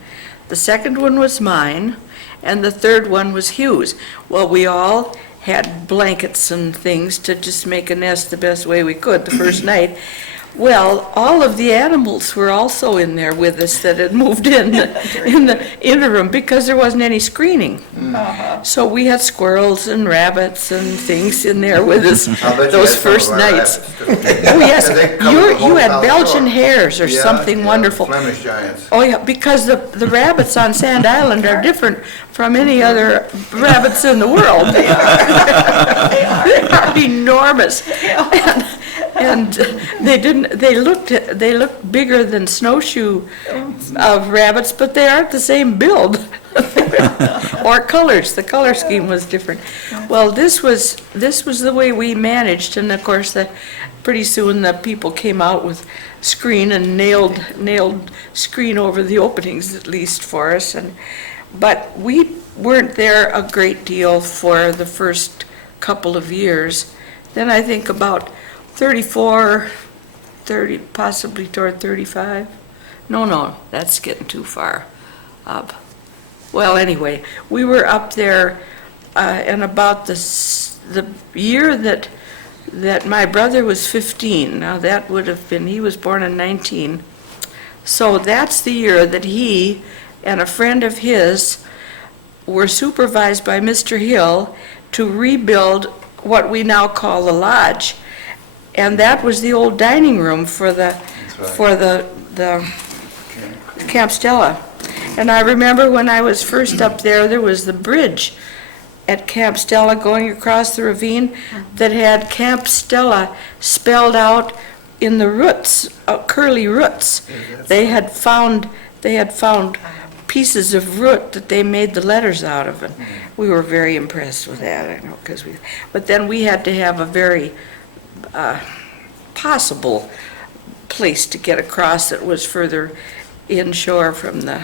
The second one was mine, and the third one was Hugh's. Well, we all had blankets and things to just make a nest the best way we could the first night. Well, all of the animals were also in there with us that had moved in the interim because there wasn't any screening. So we had squirrels and rabbits and things in there with us those first nights. Oh, yes, you had Belgian hares or something wonderful. Flemish giants. Oh, yeah, because the rabbits on Sand Island are different from any other rabbits in the world. They are enormous. And they looked bigger than snowshoe rabbits, but they aren't the same build or colors. The color scheme was different. Well, this was the way we managed, and of course, pretty soon the people came out with screen and nailed screen over the openings at least for us. But we weren't there a great deal for the first couple of years. Then I think about 34, 30, possibly toward 35. No, that's getting too far up. Well, anyway, we were up there, and about the year that my brother was 15. Now that would have been, he was born in 19. So that's the year that he and a friend of his were supervised by Mr. Hill to rebuild what we now call the lodge. And that was the old dining room for the Camp Stella. And I remember when I was first up there was the bridge at Camp Stella going across the ravine that had Camp Stella spelled out in the roots, curly roots. They had found pieces of root that they made the letters out of, and we were very impressed with that. I know, but then we had to have a very possible place to get across that was further inshore from the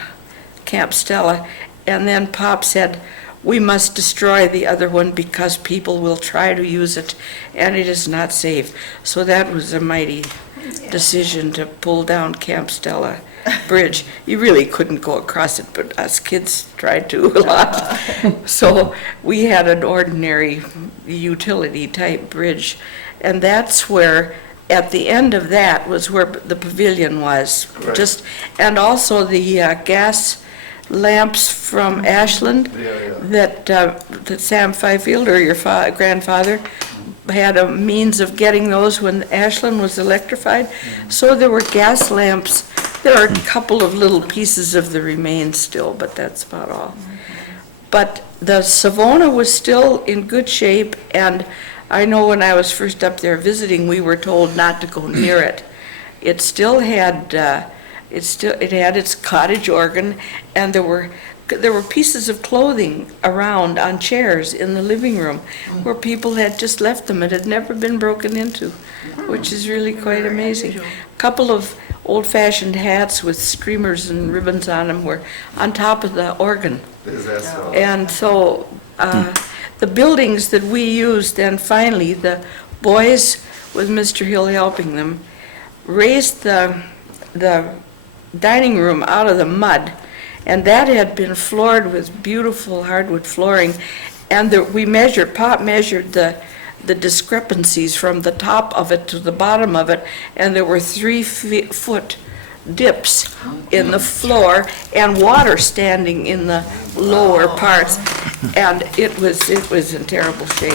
Camp Stella. And then Pop said, we must destroy the other one because people will try to use it and it is not safe. So that was a mighty decision to pull down Camp Stella Bridge. You really couldn't go across it, but us kids tried to a lot. So we had an ordinary utility type bridge. And that's where, at the end of that, was where the pavilion was. Right. And also the gas lamps from Ashland that Sam Fifield, or your grandfather, had a means of getting those when Ashland was electrified. So there were gas lamps. There are a couple of little pieces of the remains still, but that's about all. But the Savona was still in good shape, and I know when I was first up there visiting, we were told not to go near it. It still had, it had its cottage organ, and there were pieces of clothing around on chairs in the living room where people had just left them. It had never been broken into, which is really quite amazing. A couple of old-fashioned hats with streamers and ribbons on them were on top of the organ. Is that so? And so the buildings that we used, then finally, the boys, with Mr. Hill helping them, raised the dining room out of the mud, and that had been floored with beautiful hardwood flooring. And Pop measured the discrepancies from the top of it to the bottom of it, and there were 3-foot dips in the floor and water standing in the lower parts, and it was in terrible shape.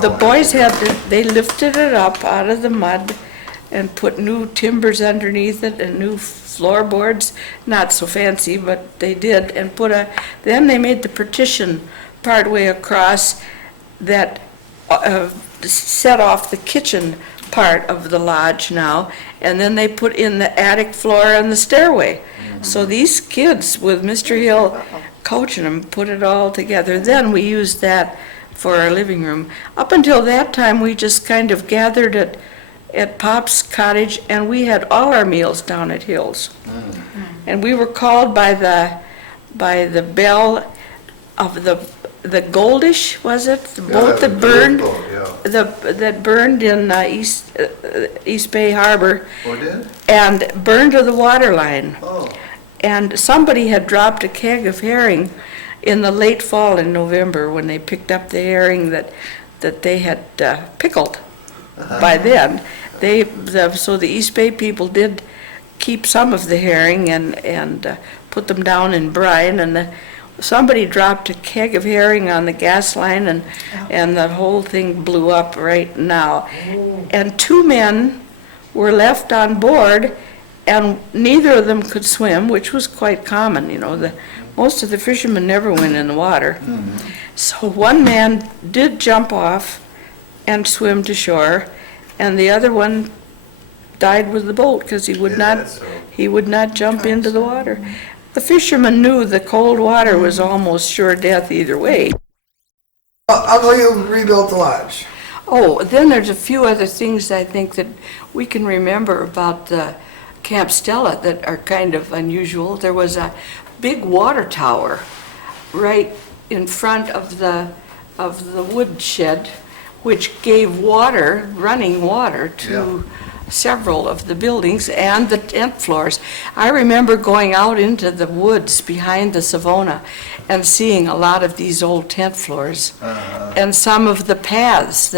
The boys they lifted it up out of the mud and put new timbers underneath it and new floorboards, not so fancy, but they did, and then they made the partition partway across that set off the kitchen part of the lodge now, and then they put in the attic floor and the stairway. So these kids with Mr. Hill coaching them put it all together. Then we used that for our living room. Up until that time, we just kind of gathered at Pop's cottage, and we had all our meals down at Hill's. And we were called by the bell of the Goldish, was it? The boat that burned? That burned in East Bay Harbor. Oh, it did? And burned to the water line. Oh. And somebody had dropped a keg of herring in the late fall in November when they picked up the herring that they had pickled by then. So the East Bay people did keep some of the herring and put them down in brine, and somebody dropped a keg of herring on the gas line, and the whole thing blew up right now. And 2 men were left on board, and neither of them could swim, which was quite common. Most of the fishermen never went in the water. So one man did jump off and swim to shore, and the other one died with the boat because he would not jump into the water. The fishermen knew the cold water was almost sure death either way. Until you rebuilt the lodge. Oh, then there's a few other things I think that we can remember about Camp Stella that are kind of unusual. There was a big water tower right in front of the wood shed, which gave running water to several of the buildings and the tent floors. I remember going out into the woods behind the Savona and seeing a lot of these old tent floors and some of the paths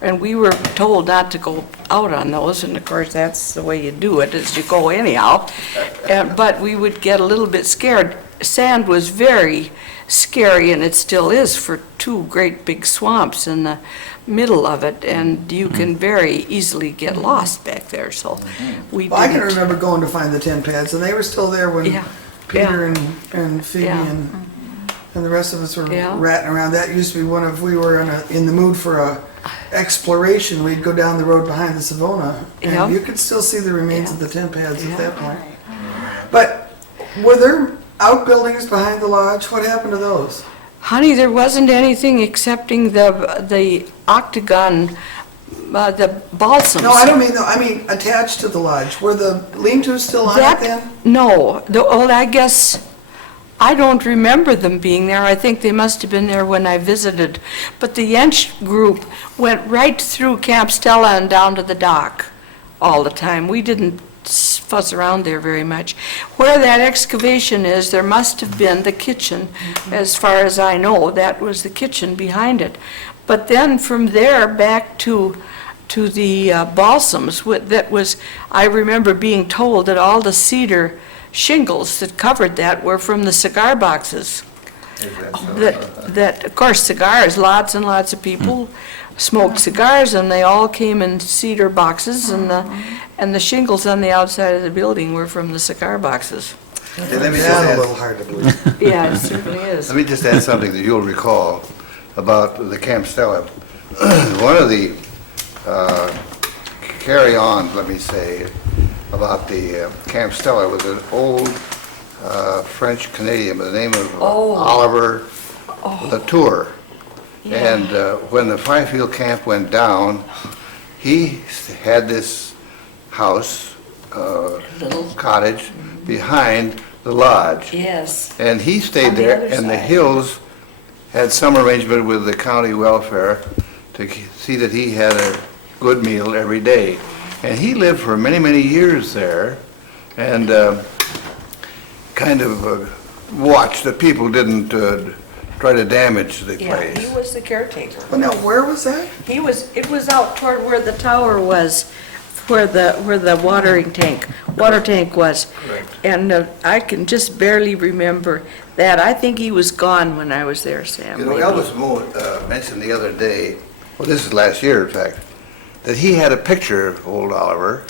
and we were told not to go out on those, and of course that's the way you do it, is you go anyhow. But we would get a little bit scared. Sand was very scary, and it still is, for 2 great big swamps in the middle of it, and you can very easily get lost back there, so we Well, I can didn't. remember going to find the tent pads, and they were still there when Yeah. Peter and Phoebe Yeah. and the rest of us were Yeah. ratting around. That used to be if we were in the mood for a exploration, we'd go down the road behind the Savona, and Yeah. you could still see the remains Yeah. of the tent pads Yeah. at that point. But were there outbuildings behind the lodge? What happened to those? Honey, there wasn't anything excepting the octagon, the balsams. No, I don't mean, I mean attached to the lodge. Were the lean-tos still on it then? No, I guess, I don't remember them being there. I think they must have been there when I visited. But the Jensch group went right through Camp Stella and down to the dock all the time. We didn't fuss around there very much. Where that excavation is, there must have been the kitchen, as far as I know. That was the kitchen behind it. But then from there back to the balsams, I remember being told that all the cedar shingles that covered that were from the cigar boxes. That, of course, cigars, lots and lots of people smoked cigars, and they all came in cedar boxes, and the shingles on the outside of the building were from the cigar boxes. Hey, let me just That's a add- little hard to believe. Yeah, it certainly is. Let me just add something that you'll recall about the Camp Stella. One of the carry-ons, let me say, about the Camp Stella was an old French-Canadian by the name of Oliver Latour. And when the Bayfield camp went down, he had this house, cottage, behind the lodge. Yes. And he stayed On the there, other and the side. Hills had some arrangement with the county welfare to see that he had a good meal every day. And he lived for many, many years there, and kind of watched that people didn't try to damage the Yeah, he place. was the caretaker. Well, now, where was that? It was out toward where the tower was, where the water tank was. Correct. And I can just barely remember that. I think he was gone when I was there, Sam. You know, maybe. Elvis Moon mentioned the other day, well, this is last year, in fact, that he had a picture of old Oliver,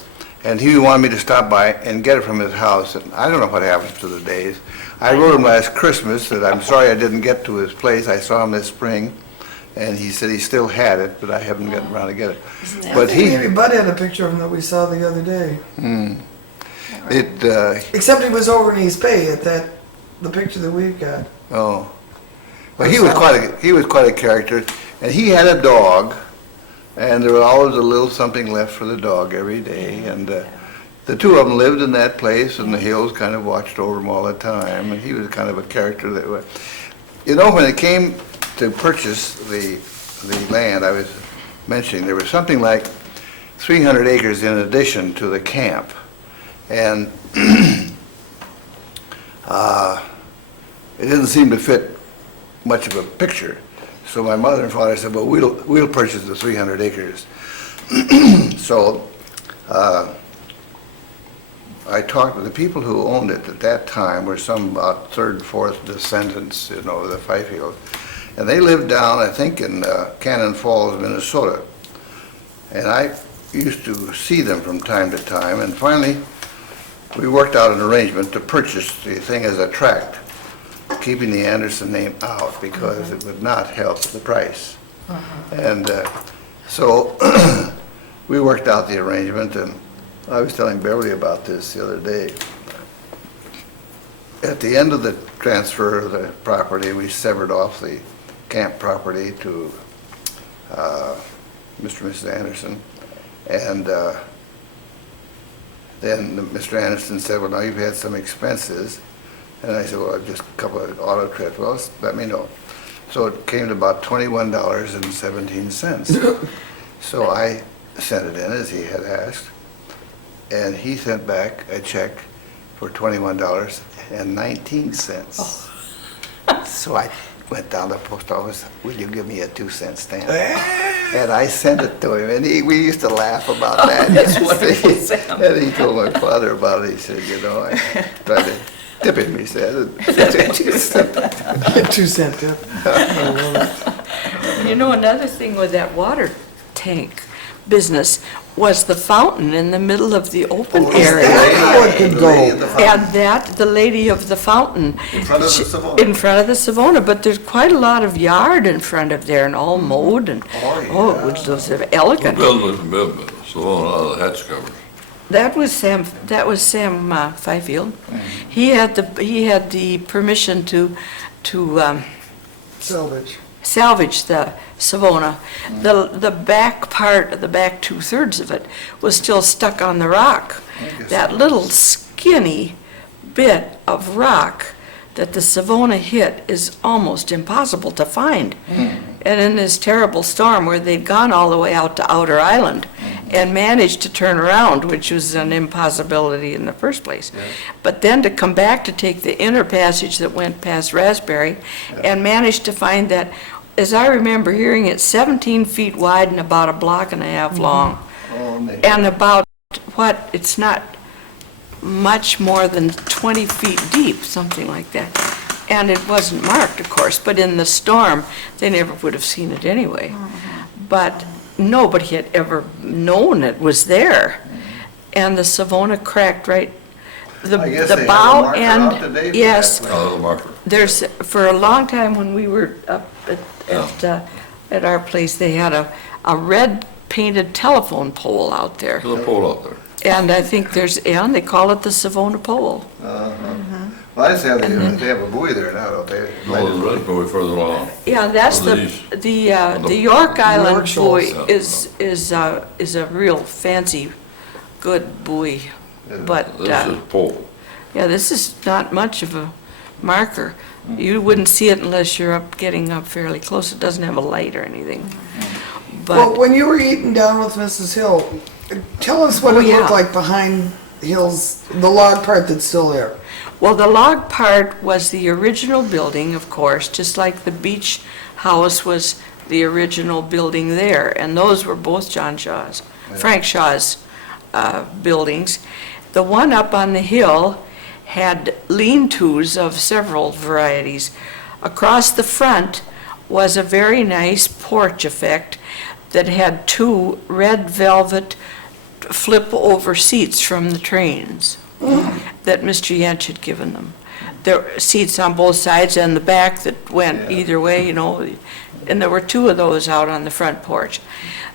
and he wanted me to stop by and get it from his house, and I don't know what happens to the days. I wrote him last Christmas that I'm sorry I didn't get to his place. I saw him this spring, and he said he still had it, but I haven't gotten around to get it. But I think maybe Bud had a picture of him that we saw the other day. Except he was over in East Bay at the picture that we've got. Oh. Well, he was quite a character, and he had a dog, and there was always a little something left for the dog every day, and the two of them lived in that place, and the Hills kind of watched over him all the time, and he was kind of a character that was, you know, when it came to purchase the land I was mentioning, there was something like 300 acres in addition to the camp, and it didn't seem to fit much of a picture. So my mother and father said, well, we'll purchase the 300 acres. So I talked with the people who owned it at that time, were some about third, fourth descendants, you know, of the Bayfield. And they lived down, I think, in Cannon Falls, Minnesota. And I used to see them from time to time, and finally we worked out an arrangement to purchase the thing as a tract, keeping the Anderson name out because it would not help the price. And so we worked out the arrangement, and I was telling Beverly about this the other day. At the end of the transfer of the property, we severed off the camp property to Mr. and Mrs. Anderson, and then Mr. Anderson said, well, now you've had some expenses. And I said, well, just a couple of auto trips. Well, let me know. So it came to about $21.17. So I sent it in as he had asked, and he sent back a check for $21.19. So I went down to the post office, will you give me a 2-cent stamp? And I sent it to him, and we used to laugh about that. That's wonderful, Sam. And he told my father about it. He said, you know, I tried to tip him, he said. 2-cent tip. You know, another thing with that water tank business was the fountain in the middle of the open area. How it could go. And that, the lady of the fountain. In front of the Savona. In front of the Savona, but there's quite a lot of yard in front of there and all mowed and, it was elegant. Built Savona out of the hatch covers. That was Sam Byfield. He had the permission to Salvage. salvage the Savona. The back part, the back 2/3 of it was still stuck on the rock. That little skinny bit of rock that the Savona hit is almost impossible to find. And in this terrible storm where they'd gone all the way out to Outer Island and managed to turn around, which was an impossibility in the first place. But then to come back to take the inner passage that went past Raspberry and managed to find that, as I remember hearing it, 17 feet wide and about 1.5 blocks long. And about, it's not much more than 20 feet deep, something like that. And it wasn't marked, of course, but in the storm, they never would have seen it anyway. But nobody had ever known it was there. And the Savona cracked right, the bow end, yes. The marker. There's, for a long time when we were up at our place, they had a red painted telephone pole out there. There's a pole out there. And I think they call it the Savona pole. Well, I just have, they have a buoy there now, don't they? No, there's a red buoy further along. Yeah, that's Those are the York Island York buoy shoals. is a real fancy, good buoy. But, This is pole. yeah, this is not much of a marker. You wouldn't see it unless you're getting up fairly close. It doesn't have a light or anything. Well, But, when you were eating down with Mrs. Hill, tell us what Oh, it yeah. looked like behind Hill's, the log part that's still there. well, the log part was the original building, of course, just like the beach house was the original building there. And those were both John Shaw's, Frank Shaw's buildings. The one up on the hill had lean-tos of several varieties. Across the front was a very nice porch effect that had 2 red velvet flip-over seats from the trains that Mr. Jensch had given them. There were seats on both sides and the back that went either way, you know, and there were 2 of those out on the front porch.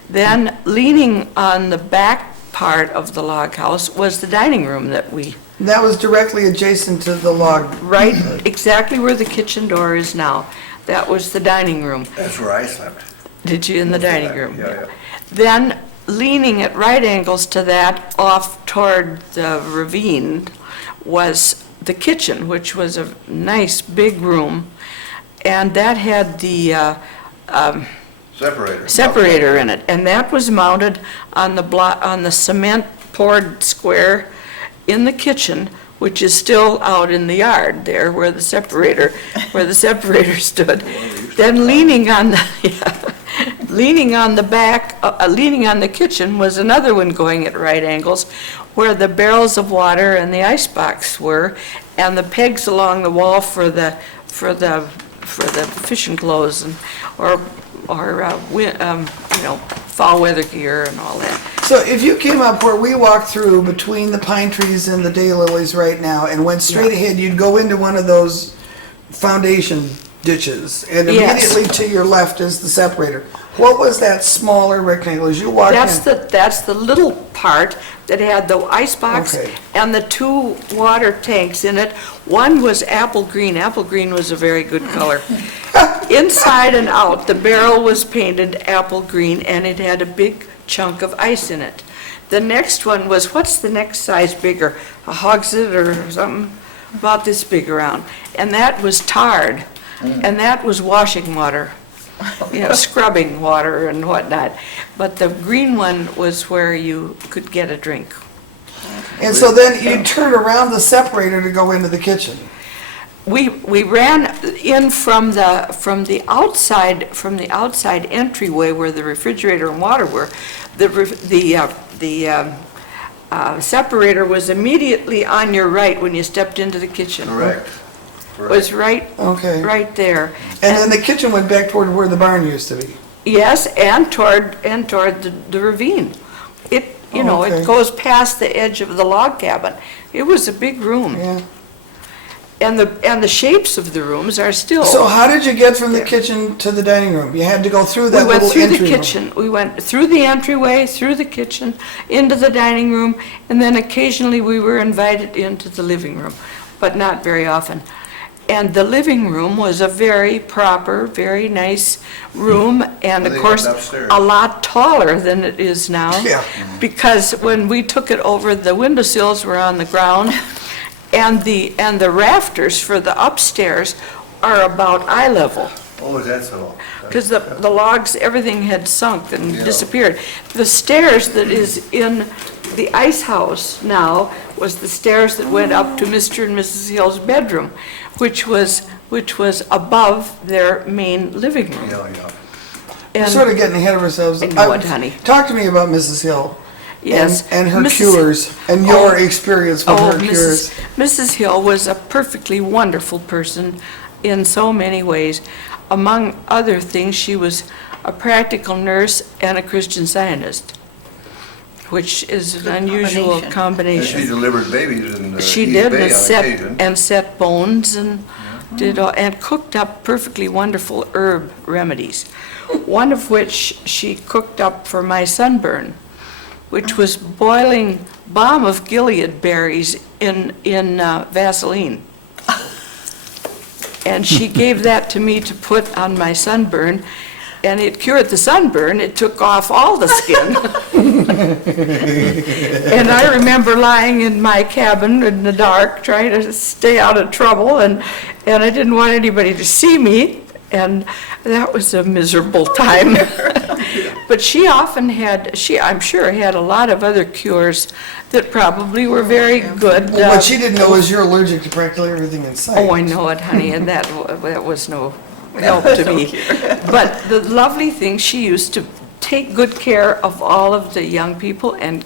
Then leaning on the back part of the log house was the dining room that we, That was directly adjacent to the log. right exactly where the kitchen door is now. That was the dining room. That's where I slept. Did you in the dining room? Yeah. Then leaning at right angles to that off toward the ravine was the kitchen, which was a nice big room. And that had the separator in it. And that was mounted on the on the cement poured square in the kitchen, which is still out in the yard there where the separator stood. Then leaning on the, leaning on the back, leaning on the kitchen was another one going at right angles, where the barrels of water and the icebox were, and the pegs along the wall for the fishing clothes and fall weather gear and all that. So if you came up where we walked through between the pine trees and the daylilies right now and went straight ahead, you'd go into one of those foundation ditches, and Yes. immediately to your left is the separator. What was that smaller rectangle as you walked in? That's the little part that had the icebox Okay. and the two water tanks in it. One was apple green. Apple green was a very good color. Inside and out, the barrel was painted apple green, and it had a big chunk of ice in it. The next one was, what's the next size bigger? A hogshead or something about this big around. And that was tarred, and that was washing water. Scrubbing water and whatnot. But the green one was where you could get a drink. And so then you'd turn around the separator to go into the kitchen. We ran in from the outside entryway where the refrigerator and water were. The separator was immediately on your right when you stepped into the kitchen. Correct. Was right Okay. right there. And then the kitchen went back toward where the barn used to be. Yes, and toward the ravine. It Okay. it goes past the edge of the log cabin. It was a big room. Yeah. And the shapes of the rooms are still. So how did you get from the kitchen to the dining room? You had to go through We that went little through the entry room. kitchen, we went through the entryway, through the kitchen, into the dining room, and then occasionally we were invited into the living room, but not very often. And the living room was a very proper, very nice room, and Well, of they course, had upstairs. a lot taller than it is now. Yeah. Because when we took it over, the windowsills were on the ground, and the rafters for the upstairs are about eye level. Oh, is that so? Because the logs, everything had sunk and Yeah. disappeared. The stairs that is in the ice house now was the stairs that went up to Mr. and Mrs. Hill's bedroom, which was above their main living room. Yeah. We're And- sort of getting ahead of ourselves. I know it, honey. Talk to me about Mrs. Hill. Yes. And her Mrs. cures, and your experience with her cures. Mrs. Hill was a perfectly wonderful person in so many ways. Among other things, she was a practical nurse and a Christian Scientist, which is an unusual And she combination. delivered babies in the She East did, Bay and on occasion. set bones and did all, and cooked up perfectly wonderful herb remedies. One of which she cooked up for my sunburn, which was boiling balm of Gilead berries in Vaseline. And she gave that to me to put on my sunburn, and it cured the sunburn. It took off all the skin. And I remember lying in my cabin in the dark, trying to stay out of trouble, and I didn't want anybody to see me, and that was a miserable time. But she often had, I'm sure, had a lot of other cures that probably were very good. Well, what she didn't know is you're allergic to practically everything in sight. Oh, I know it, honey, and that was no help to me. But the lovely thing, she used to take good care of all of the young people, and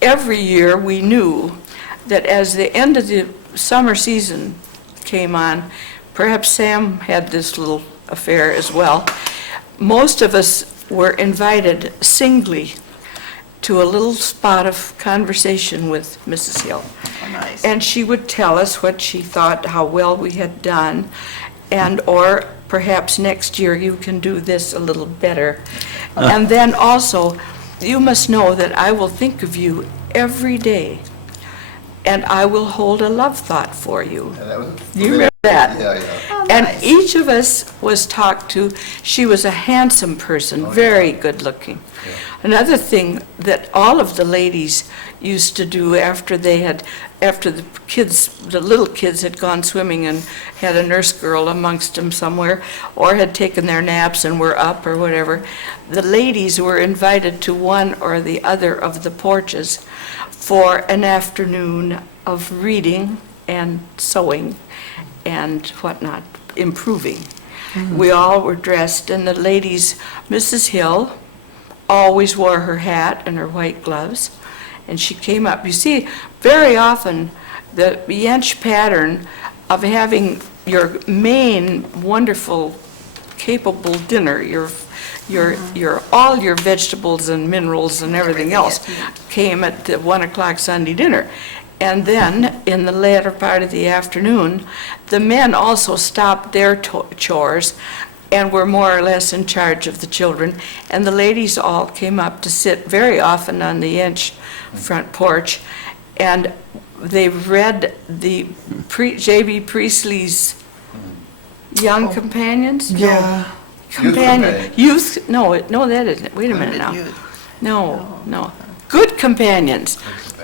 every year we knew that as the end of the summer season came on, perhaps Sam had this little affair as well, most of us were invited singly to a little spot of conversation with Mrs. Hill. Nice. And she would tell us what she thought, how well we had done, or perhaps next year you can do this a little better. And then also, you must know that I will think of you every day, and I will hold a love thought for you. You remember that? Yeah, yeah. And each of us was talked to. She was a handsome person, very good-looking. Another thing that all of the ladies used to do after the kids, the little kids had gone swimming and had a nurse girl amongst them somewhere, or had taken their naps and were up or whatever, the ladies were invited to one or the other of the porches for an afternoon of reading and sewing and whatnot, improving. We all were dressed, and the ladies, Mrs. Hill, always wore her hat and her white gloves, and she came up. You see, very often, the Jensch pattern of having your main wonderful, capable dinner, all your vegetables and minerals and everything else came at the 1 o'clock Sunday dinner. And then, in the latter part of the afternoon, the men also stopped their chores and were more or less in charge of the children. And the ladies all came up to sit very often on the Jensch front porch. And they read the J.B. Priestley's Young Companions? Yeah. Companion. Youth, no, that isn't it. Wait a minute now. No. Good Companions.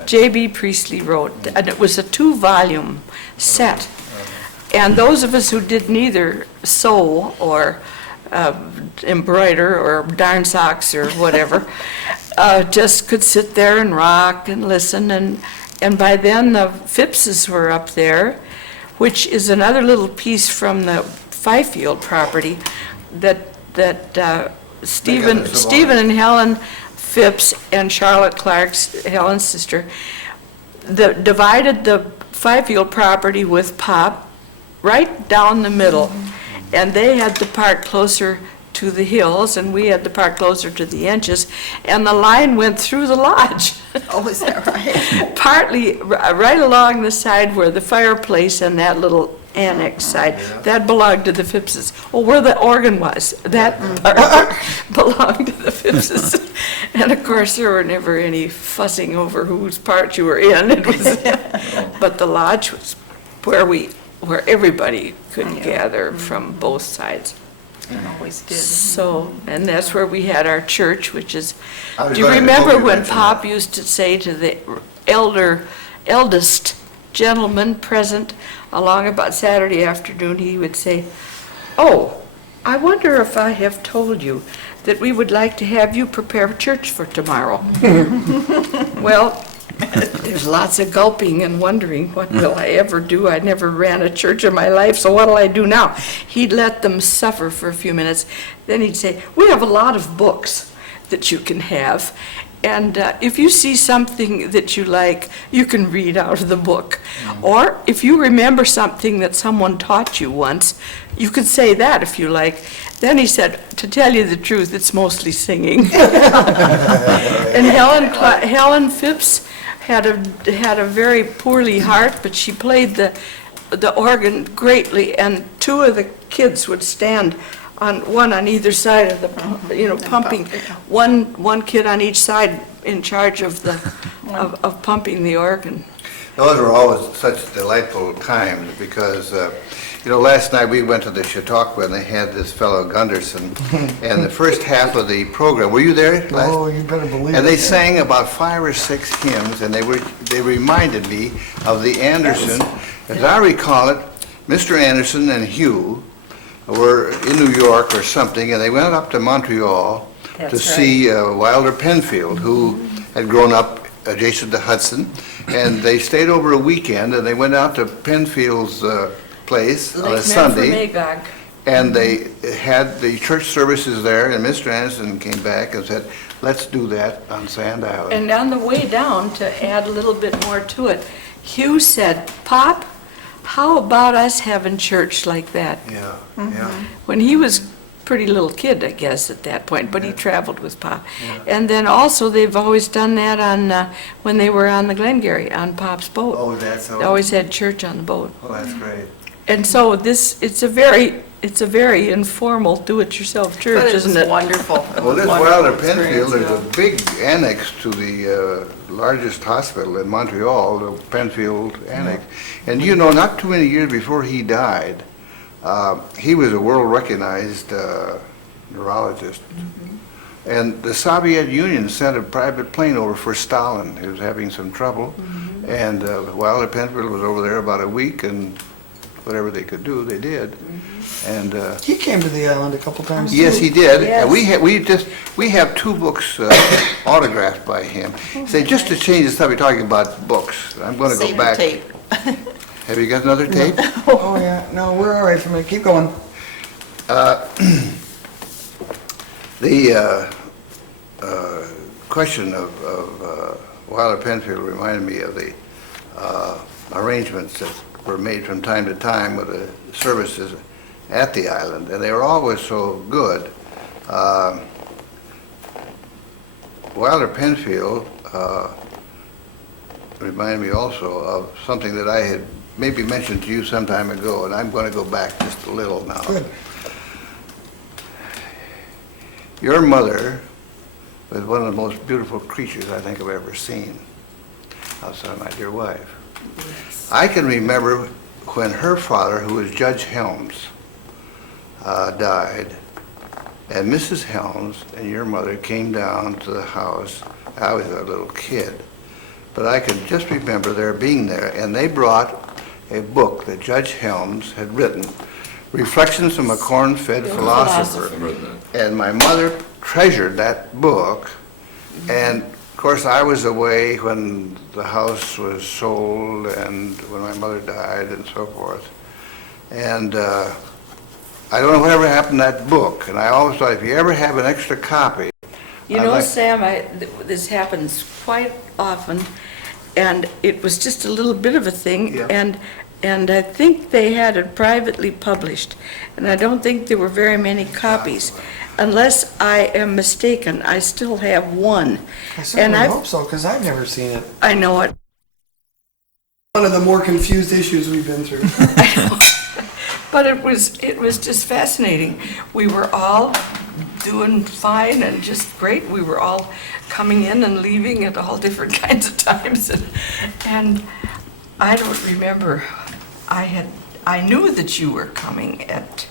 J.B. Priestley wrote, and it was a 2-volume set. And those of us who did neither sew or embroider or darn socks or whatever, just could sit there and rock and listen. And by then the Phippses were up there, which is another little piece from the Bayfield property that Stephen and Helen Phipps and Charlotte Clark's, Helen's sister, divided the Bayfield property with Pop right down the middle. And they had the part closer to the hills, and we had the part closer to the Jensch's, and the line went through the lodge. Oh, is that right? Partly right along the side where the fireplace and that little annex side, that belonged to the Phippses. Well, where the organ was, that part belonged to the Phippses. And of course, there were never any fussing over whose part you were in. It was, but the lodge was where everybody could gather from both sides. Always did. So, and that's where we had our church, which is, I was do you glad to remember hope you when mentioned Pop used to say to the eldest gentleman present along about Saturday afternoon, he would say, "Oh, I wonder if I have told you that we would like to have you prepare church for tomorrow." Well, there's lots of gulping and wondering, what will I ever do? I never ran a church in my life, so what'll I do now? He'd let them suffer for a few minutes. Then he'd say, "We have a lot of books that you can have. And if you see something that you like, you can read out of the book. Or if you remember something that someone taught you once, you could say that if you like." Then he said, "To tell you the truth, it's mostly singing." And Helen Phipps had a very poorly heart, but she played the organ greatly, and 2 of the kids would stand one on either side of the, pumping. One kid on each side in charge of of pumping the organ. Those were always such delightful times because, last night we went to the Chautauqua and they had this fellow Gunderson, and the first half of the program, were you there? Oh, you better believe it. And they sang about 5 or 6 hymns, and they reminded me of the Anderson. As I recall it, Mr. Anderson and Hugh were in New York or something, and they went up to Montreal to see Wilder Penfield, who had grown up adjacent to Hudson, and they stayed over a weekend, and they went out to Penfield's place on a Sunday, and they had the church services there, and Mr. Anderson came back and said, "Let's do that on Sand Island." And on the way down, to add a little bit more to it, Hugh said, "Pop, how about us having church like that?" Yeah, When he was a pretty little kid, I guess, at that point, but he traveled with Pop. And then also, they've always done that on when they were on the Glengarry, on Pop's boat. Oh, that's so. They always had church on the boat. Oh, that's great. And so it's a very informal, do-it-yourself church, But it isn't was it? wonderful. It Well, was this wonderful Wilder experience, Penfield, there's yeah. a big annex to the largest hospital in Montreal, the Penfield Annex. And you know, not too many years before he died, he was a world-recognized neurologist. And the Soviet Union sent a private plane over for Stalin. He was having some trouble. And Wilder Penfield was over there about a week, and whatever they could do, they did. And He came to the island a couple times. yes, too. he did. Yes. And we have 2 books autographed by him. Say, just to change the subject, talking about books, I'm going to go Save the back. tape. Have you got another tape? Oh, yeah, no, we're all right for me, keep going. The question of Wilder Penfield reminded me of the arrangements that were made from time to time with the services at the island, and they were always so good. Wilder Penfield reminded me also of something that I had maybe mentioned to you some time ago, and I'm going to go back just a little now. Good. Your mother was one of the most beautiful creatures I think I've ever seen, outside of my dear wife. I can remember when her father, who was Judge Helms, died, and Mrs. Helms and your mother came down to the house. I was a little kid, but I could just remember their being there, and they brought a book that Judge Helms had written, Reflections from a Corn-Fed Philosopher. And my mother treasured that book, and of course I was away when the house was sold and when my mother died and so forth. And I don't know whatever happened to that book, and I always thought if you ever have an extra copy. You I'd know, like- Sam, this happens quite often, and it was just a little bit of a thing, Yeah. and I think they had it privately published, and I don't think there were very many copies. Unless I am mistaken, I still have one. I And certainly I've- hope so, because I've never seen it. I know it. One of the more confused issues we've been through. But it was just fascinating. We were all doing fine and just great. We were all coming in and leaving at all different kinds of times. And I don't remember, I knew that you were coming at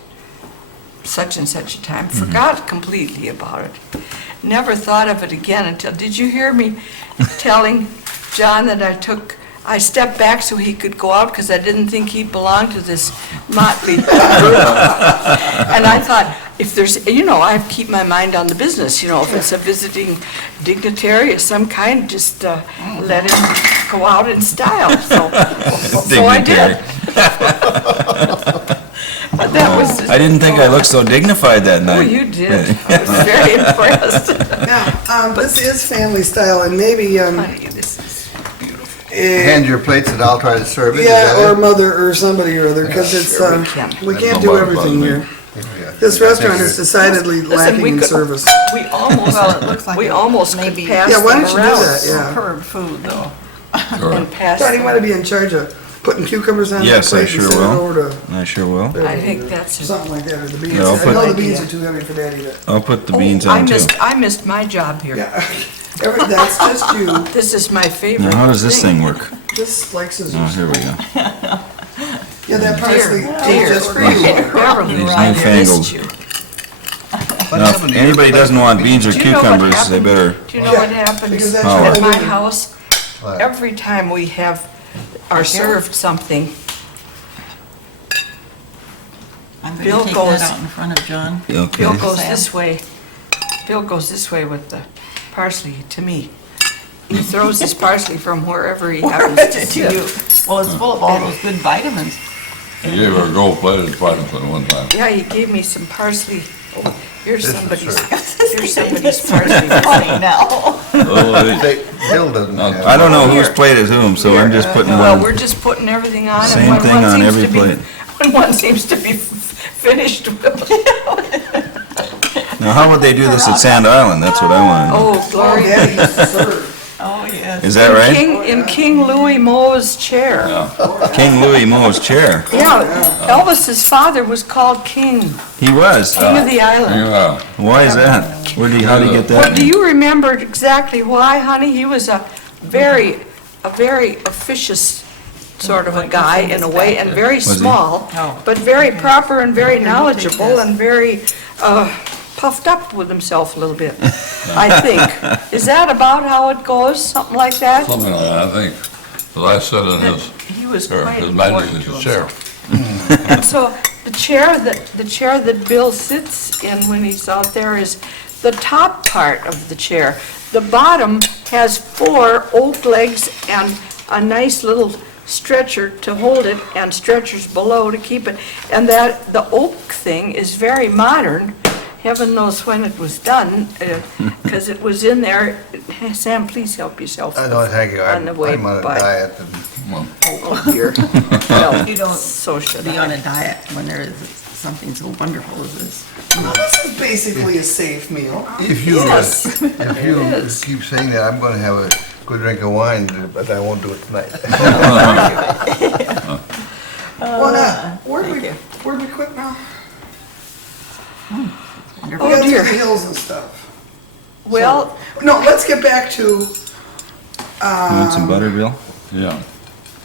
such and such a time, forgot completely about it. Never thought of it again until, did you hear me telling John that I stepped back so he could go out because I didn't think he belonged to this motley group. And I thought, if there's, I keep my mind on the business, if it's a visiting dignitary of some kind, just let him go out in style. So I did. But that was. I didn't think I looked so dignified that night. Oh, you did. I was very impressed. Now, this is family style, and maybe, Honey, this is beautiful. Hand your plates and I'll try to serve it. is yeah, that or it? mother or somebody or other, because it's, Sure, we can. we That's can't no do bother everything me. here. Yeah. This restaurant is decidedly Listen, lacking we in could- service. We almost, Well, it looks like we it almost could maybe- pass Yeah, why them don't you do around that, yeah. Superb food, though. Sure. and pass Thought you them. want to be in charge of putting cucumbers on that Yes, I plate sure and send it will. over to I sure will. I think that's it. something like that, or the beans. Yeah, I'll I put- know the beans are too heavy for Daddy to, I'll put the beans Oh, on too. I missed my job here. yeah. That's just you, This is my favorite. Now, how does this thing work? just like Oh, scissors. here we go. Yeah, that parsley, Dear, just for you. Beverly, These I newfangled- missed you. What Now, happened if to your anybody plate? doesn't want beans or Do you know what cucumbers, they happened? better, Do you know what happens because that's Oh. at your my living. house? What? Every time we are served something, I'm going Bill to take goes- that out in front of John. okay. Bill goes Sam. this way. Bill goes this way with the parsley to me. He throws his parsley from wherever he happens to see you. Well, it's full of all those good vitamins. He gave her a gold-plated Parkinson one time. Yeah, he gave me some parsley. Oh, here's This is somebody's, true. here's somebody's parsley. Funny now. Oh, They- Bill doesn't have. I don't know whose plate is whom, so I'm just putting Well, one. we're just putting everything on. and Same when thing one on seems every to be- plate. When one seems to be finished with. Now, how would they do this at Sand Island? That's what I want to know. Oh, Oh, glory. Daddy used to serve. Oh, yeah. Is that right? In King Louis Moe's chair. King Louis Moe's chair. Yeah, Elvis's father was called King, He was. King of the island. Yeah, Why is that? How did he get that? Well, do you remember exactly why, honey? He was a very officious sort of a guy in a way, and very he? small, but very proper and very knowledgeable and very puffed up with himself a little bit, I think. Is that about how it goes? Something like that? something like that, I think. But I said in He was His quite important to Majesty's chair. himself. And so the chair that Bill sits in when he's out there is the top part of the chair. The bottom has 4 oak legs and a nice little stretcher to hold it, and stretchers below to keep it. And that, the oak thing is very modern. Heaven knows when it was done, because it was in there. Sam, please help yourself. No, thank you. On the way I'm on a by. diet. Oh, dear. Well, You don't so should be on I. a diet when there is something so wonderful as this. Well, this is basically a safe meal. If you, Yes, if it you is. keep saying that, I'm gonna have a good drink of wine, but I won't do it tonight. Well, now, where'd we quit now? We Oh, got through dear. the hills and stuff. Well, No, let's get back to, You want some butter, Bill? Yeah.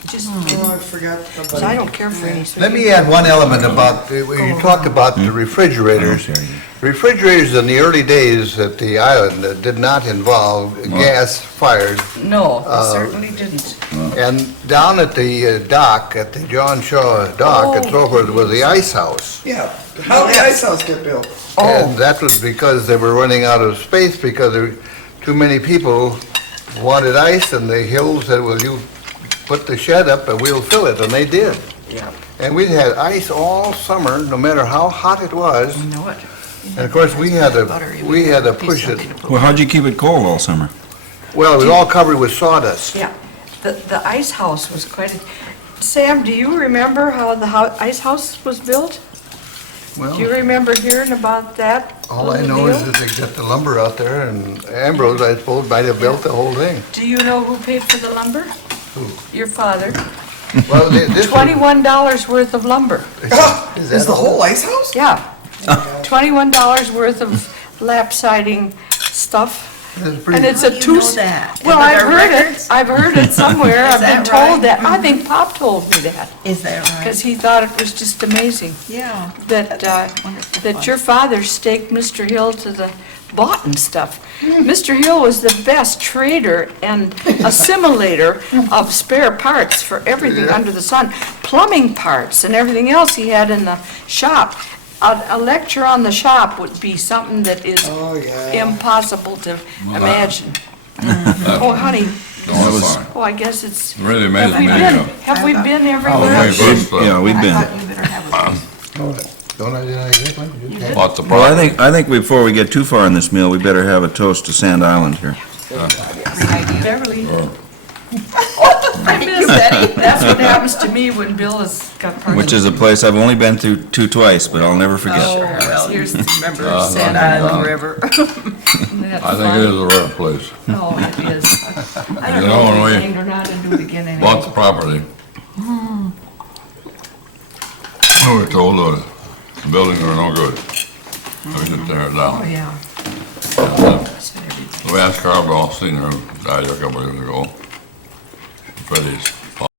just, oh, I forgot about. I don't care for any. so Let you- me add one element about, you talked about the refrigerators. Refrigerators in the early days at the island did not involve gas-fired. No, I certainly didn't. And down at the dock, at the John Shaw dock and so forth, was the ice house. Yeah, how did the ice house get built? And that was because they were running out of space because there were too many people wanted ice, and the Hills said, well, you put the shed up and we'll fill it, and they did. Yeah. And we had ice all summer, no matter how hot it was. You know what? And of course, we had to push it. Well, how'd you keep it cold all summer? Well, it was all covered with sawdust. Yeah, the ice house was quite, Sam, do you remember how the ice house was built? Well, Do you remember hearing about that? all I little know is deal? that they got the lumber out there, and Ambrose, I suppose, might have built the whole thing. Do you know who paid for the lumber? Your father. Well, this was- $21 worth of lumber. Is the whole ice house? Yeah. $21 worth of lap siding stuff. That's And pretty, it's a How do you two. know that? Well, Are I've there heard records? it. I've heard it somewhere. Is I've been that told right? that. I think Pop told me that, Is that because he thought it was just amazing Yeah. that, that your father staked Mr. Hill to the boughton stuff. Mr. Hill was the best trader and assimilator of spare parts for everything under the sun, plumbing parts and everything else he had in the shop. A lecture on the shop would be something that is Oh, yeah. impossible to imagine. Oh, honey, That was oh, I guess it's, really have amazing. we been, have we been everywhere? Yeah, we've been. You better have it. don't I do that exactly? You can. Bought the Well, property. I think before we get too far in this meal, we better have a toast to Sand Island here. Beverly. I miss that. That's what happens to me when Bill has got parties. Which is a place I've only been to twice, but I'll never forget. Well, here's, remember, Uh, Sand Island River. I think it is a rare place. Oh, it is. I don't You know know, if when we we came or not to do it again anyway. Bought the property. We were told that the buildings are no good. We should tear it Oh, down. yeah. And, Said everything. So we asked Carl Senior, who died a couple of years ago, Freddie's father,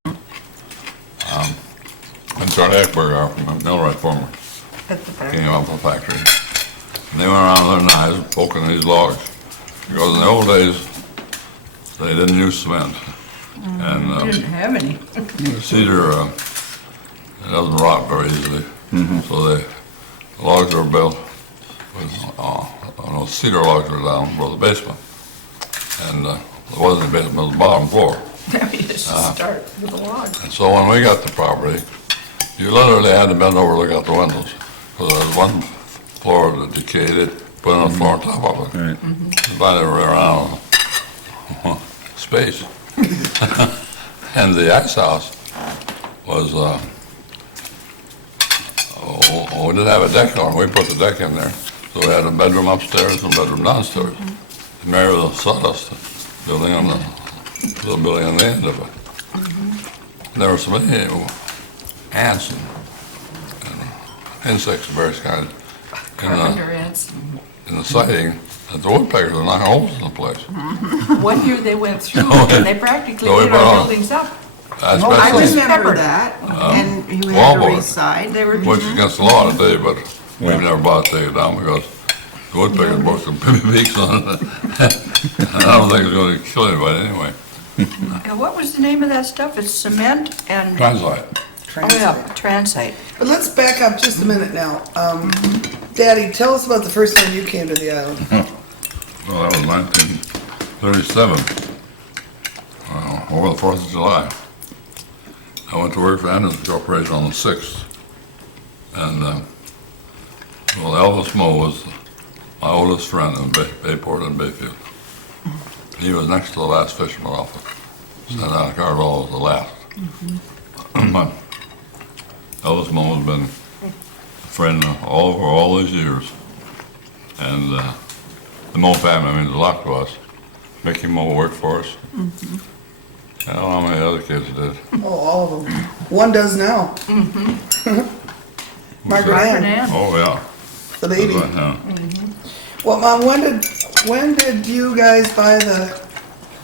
and Charlie Eckberg, our millwright foreman, At the back. came up from the factory. And they went around with their knives poking these logs. Because in the old days, they didn't use cement. And We didn't have any. cedar, it doesn't rot very easily. So the logs were built with, those cedar logs were down for the basement. And it wasn't the basement, it was the bottom floor. We just start with a log. And so when we got the property, you literally had to bend over to look out the windows. Because there was one floor that decayed, it put another floor on top of it. Right. Finally, we ran out of space. And the ice house was, we didn't have a deck on, we put the deck in there. So we had a bedroom upstairs and a bedroom downstairs. And there was a sawdust building on the little building on the end of it. There were so many Hanson and insects of various kinds Carpenter ants. in the siding that the woodpeckers were knocking holes in the place. One year they went through Oh, and they practically no, did we our bought- buildings up. I Especially, remember that, and you had to wallboard. reside. They were, which is against the law today, but we've never bought it taken down because the woodpeckers broke some beaks on it. I don't think it's going to kill anybody anyway. and what was the name of that stuff? It's cement and, Translite. oh yeah, transite. But let's back up just a minute now. Daddy, tell us about the first time you came to the island. Well, that was 1937, over the 4th of July. I went to work for Hanson Corporation on the 6th. And, well, Elvis Moe was my oldest friend in Bayport and Bayfield. He was next to the last fisherman office. Sat down at Carval was the last. But Elvis Moe has been a friend over all these years. And the Moe family means a lot to us. Mickey Moe worked for us. I don't know how many other kids did. Oh, all of them. One does now. Margaret Ann, Oh, yeah. the baby. Yeah. Well, Mom, when did you guys buy the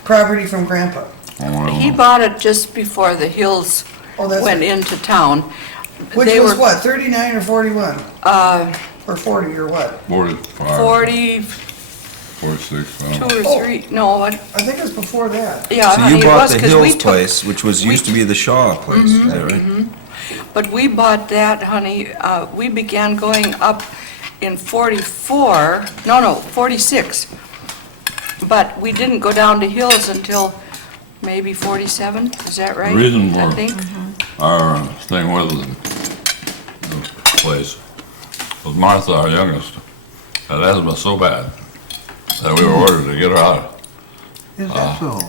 property from Grandpa? Oh, well. He bought it just before the Hills Oh, that's went right. into town. Which They was were, what, 39 or 41? Or 40 or what? 45, 42 46, I don't know. or 3, no, what, I think it was before that. yeah, So honey, you it bought was the 'cause we Hills took, place, which was, used to be the Shaw place, is that right? but we bought that, honey, we began going up in 44, no, 46. But we didn't go down to Hills until maybe 47, is that right? reason I for- think. Our staying with the place was Martha, our youngest, had asthma so bad that we were ordered to get her out Is that so?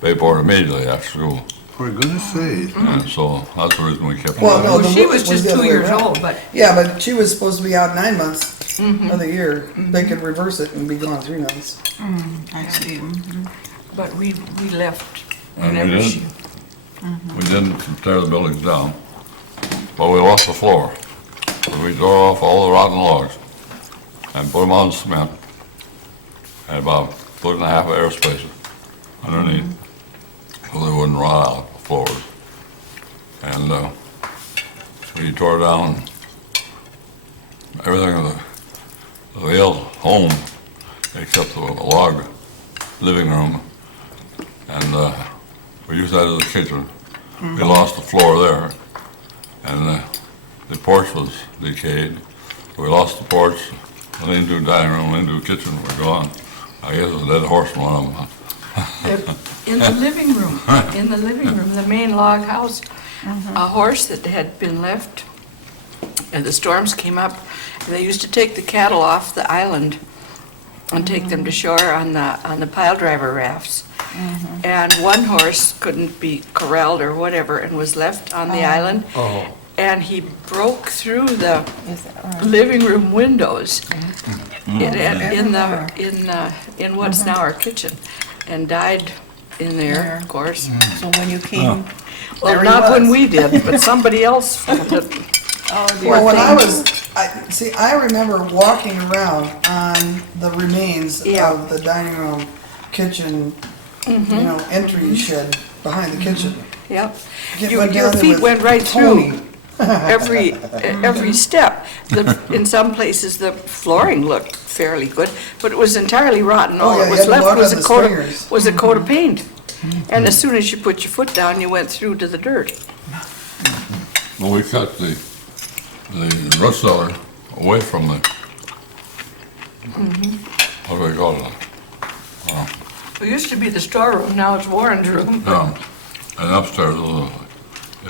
Bayport immediately after school. For goodness sake. And so that's the reason we kept her. Well, no, the She rule was just the other 2 way years around. old, but Yeah, but she was supposed to be out 9 months of the year. They could reverse it and be gone 3 months. I see. But we left And whenever we she, didn't, we didn't tear the buildings down, but we lost the floor. So we tore off all the rotten logs and put them on cement. And about a foot and a half of airspace underneath, so they wouldn't rot out the floors. And we tore down everything of the Hills home except the log living room. And we used that as a kitchen. We lost the floor there, and the porch was decayed. We lost the porch, the lean-to dining room, lean-to kitchen were gone. I guess it was a dead horse in one of them. in the living room, the main log house, a horse that had been left, and the storms came up, and they used to take the cattle off the island and take them to shore on the pile driver rafts. And one horse couldn't be corralled or whatever and was left on the island. And he broke through the living room windows in what's now our kitchen and died in there, of course. So when you came, Well, there he not when was. we did, but somebody else found it. Well, when I remember walking around on the remains Yeah. of the dining room, kitchen, entry shed behind the kitchen. Yep. Get Your went down there feet with went right Tony. through every step. In some places, the flooring looked fairly good, but it was entirely rotten. Oh, All yeah, it you was had to left walk was on a the coat stringers. was a coat of paint. And as soon as you put your foot down, you went through to the dirt. Well, we cut the root cellar away from the, what do we call it? It used to be the storeroom, now it's Warren's room. And upstairs was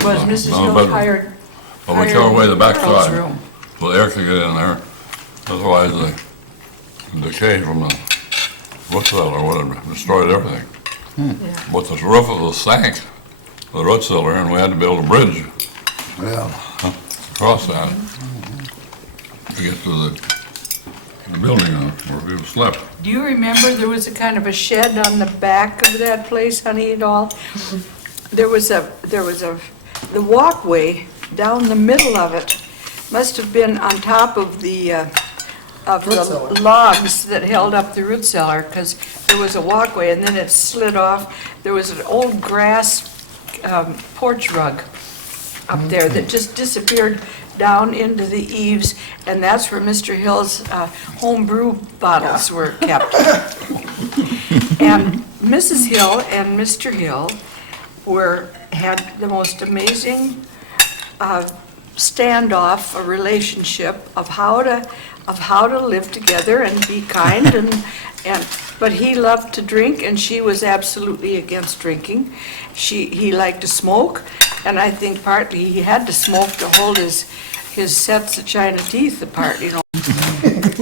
Was Mrs. another Hill bedroom. hired? But we tore away the back Carol's side, room. so the air could get in there. Otherwise, the decay from the root cellar would have destroyed everything. But the roof of the sank, the root cellar, and we had to build a bridge Well, across that to get to the a building where people slept. Do you remember there was a kind of a shed on the back of that place, honey and all? There was the walkway down the middle of it must have been on top of the logs that held up the root cellar, because there was a walkway and then it slid off. There was an old grass porch rug up there that just disappeared down into the eaves, and that's where Mr. Hill's home brew bottles were kept. And Mrs. Hill and Mr. Hill had the most amazing standoff, a relationship of how to live together and be kind, but he loved to drink and she was absolutely against drinking. He liked to smoke, and I think partly he had to smoke to hold his sets of china teeth apart, you know.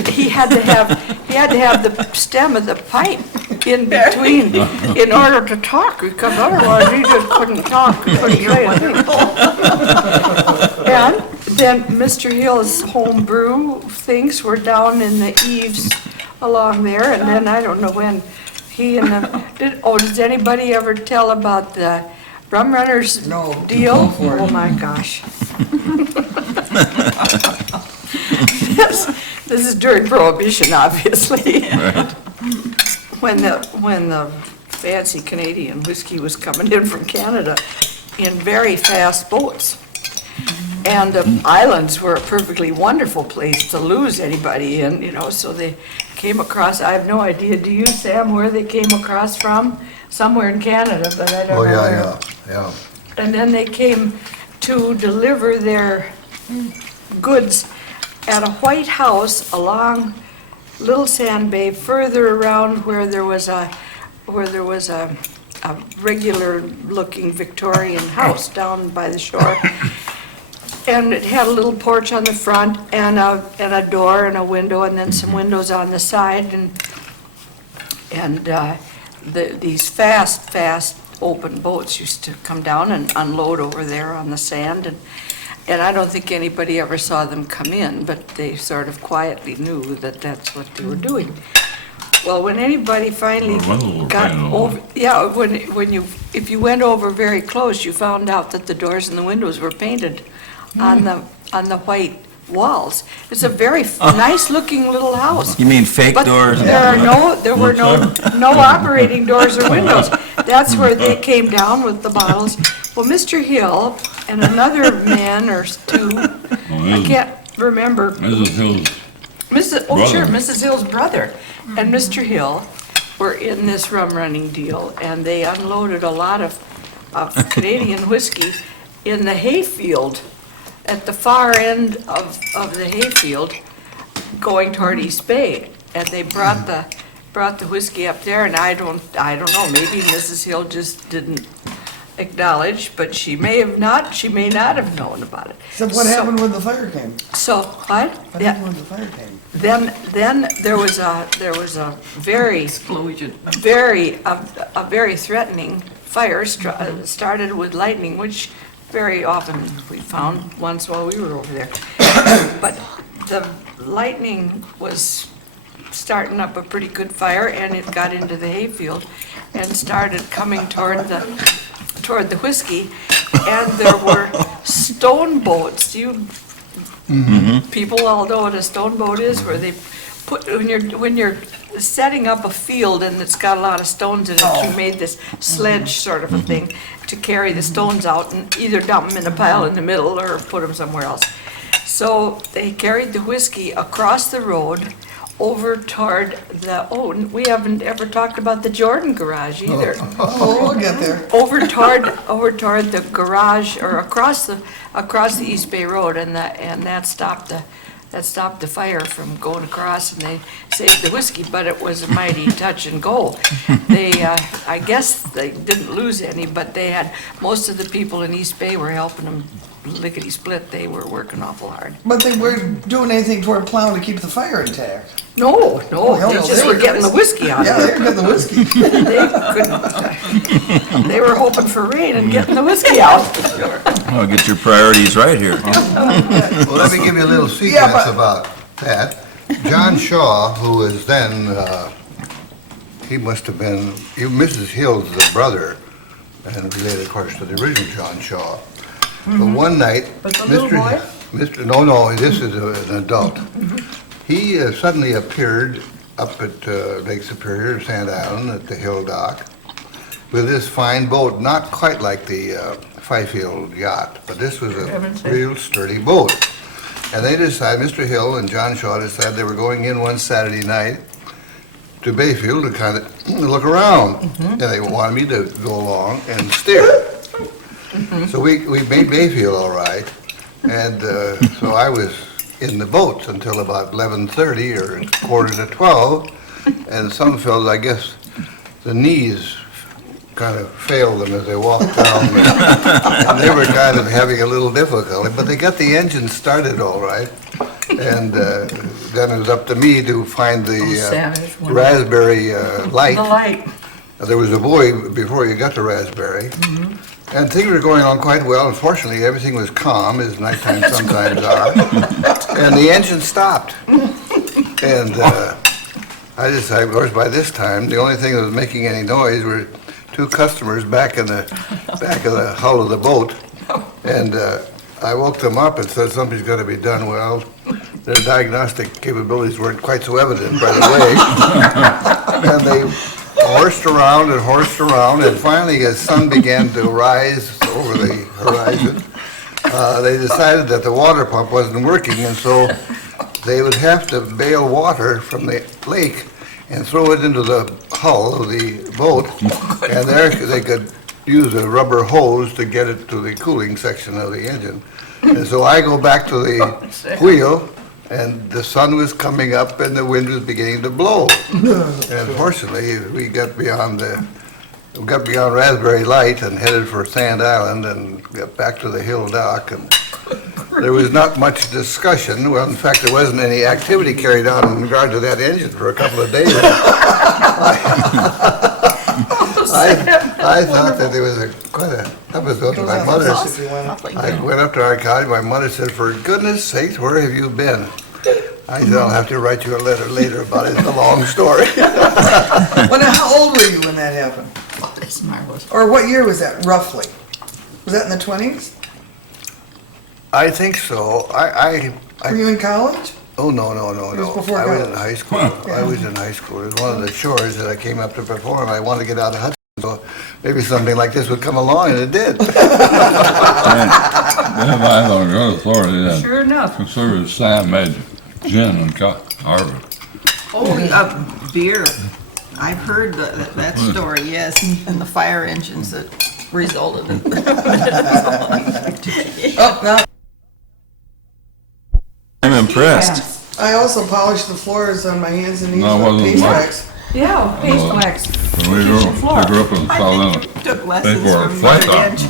He had to have the stem of the pipe in between in order to talk, because otherwise he just couldn't talk, couldn't say a thing. And then Mr. Hill's home brew things were down in the eaves along there, and then I don't know when he and does anybody ever tell about the Rum Runners deal? Oh my gosh. This is during Prohibition, obviously. Right. When the fancy Canadian whiskey was coming in from Canada in very fast boats. And the islands were a perfectly wonderful place to lose anybody in, you know, so they came across, I have no idea, do you, Sam, where they came across from? Somewhere in Canada, but I don't know where. Yeah. And then they came to deliver their goods at a white house along Little Sand Bay, further around where there was a regular-looking Victorian house down by the shore. And it had a little porch on the front and a door and a window, and then some windows on the side, and these fast open boats used to come down and unload over there on the sand, and I don't think anybody ever saw them come in, but they sort of quietly knew that that's what they were doing. Well, when anybody finally got over, if you went over very close, you found out that the doors and the windows were painted on the white walls. It's a very nice-looking little house. You mean fake But doors? there were no operating doors or windows. That's where they came down with the bottles. Well, Mr. Hill and another man or two, I can't remember. Mrs. Hill's Mrs. Hill's brother and Mr. Hill were in this rum running deal, and they unloaded a lot of Canadian whiskey in the hayfield, at the far end of the hayfield, going toward East Bay, and they brought the whiskey up there, and I don't know, maybe Mrs. Hill just didn't acknowledge, but she may not have known about it. So what happened when the fire came? So, what? What Yeah. happened when the fire came? Then there was a very threatening fire started with lightning, which very often we found once while we were over there. But the lightning was starting up a pretty good fire, and it got into the hayfield and started coming toward the whiskey, and there were stone boats. People all know what a stone boat is, where they put, when you're setting up a field and it's got a lot of stones in it, you made this sledge sort of a thing to carry the stones out and either dump them in a pile in the middle or put them somewhere else. So they carried the whiskey across the road over toward we haven't ever talked about the Jordan garage either. We'll get there. Over toward the garage, or across the East Bay Road, and that stopped the fire from going across, and they saved the whiskey, but it was a mighty touch and go. They, I guess they didn't lose any, but they had, most of the people in East Bay were helping them lickety-split. They were working awful hard. But they weren't doing anything toward plowing to keep the fire intact. No, hell they no, just they were were getting the whiskey out Yeah, of they it. were getting the whiskey. They were hoping for rain and getting the whiskey out. Oh, get your priorities right here. Well, let me give you a little Yeah, sequence but- about that. John Shaw, who was then, he must have been, Mrs. Hill's the brother, and related, of course, to the original John Shaw. But one night, But the little boy? No, this is an adult. He suddenly appeared up at Lake Superior, Sand Island, at the Hill Dock, with this fine boat, not quite like the Bayfield yacht, but this was a real sturdy boat. And they decided, Mr. Hill and John Shaw decided they were going in one Saturday night to Bayfield to kind of look around. And they wanted me to go along and steer. So we made Bayfield all right. And so I was in the boats until about 11:30 or quarter to 12. And some fellas, I guess, the knees kind of failed them as they walked down. And they were kind of having a little difficulty, but they got the engine started all right. And then it was up to me to find the raspberry light. The light. There was a buoy before you got to raspberry. And things were going on quite well. Unfortunately, everything was calm, as nighttime sometimes are. And the engine stopped. And I decided, of course, by this time, the only thing that was making any noise were two customers back in the hull of the boat. And I woke them up and said, something's got to be done. Well, their diagnostic capabilities weren't quite so evident right away. And they horsed around, and finally, as sun began to rise over the horizon, they decided that the water pump wasn't working, and so they would have to bail water from the lake and throw it into the hull of the boat, and there they could use a rubber hose to get it to the cooling section of the engine. And so I go back to the wheel, and the sun was coming up and the wind was beginning to blow. And fortunately, we got beyond Raspberry Light and headed for Sand Island and got back to the Hill Dock. And there was not much discussion. Well, in fact, there wasn't any activity carried on in regard to that engine for a couple of days. I thought that there was quite an episode with my mother. I went up to our cottage. My mother said, "For goodness sakes, where have you been?" I said, "I'll have to write you a letter later about it. It's a long story." Well, now, how old were you when that happened? Oh, that's marvelous. Or what year was that, roughly? Was that in the 20s? I think so. Were you in college? Oh, no. It was before I was in college. high school. I was in high school. It was one of the chores that I came up to perform. I wanted to get out of Hudson, so maybe something like this would come along, and it did. Then I don't go to Florida yet. Sure enough. Conservative Sam made gin in Harvard. Oh, beer. I've heard that story, yes, and the fire engines that resulted in. Oh, no. I'm impressed. I also polished the floors on my hands and knees No, it with wasn't paste much. wax. Yeah, paste wax. When we grew up in South End, Took they lessons wore a from flat Mother top. Jensch.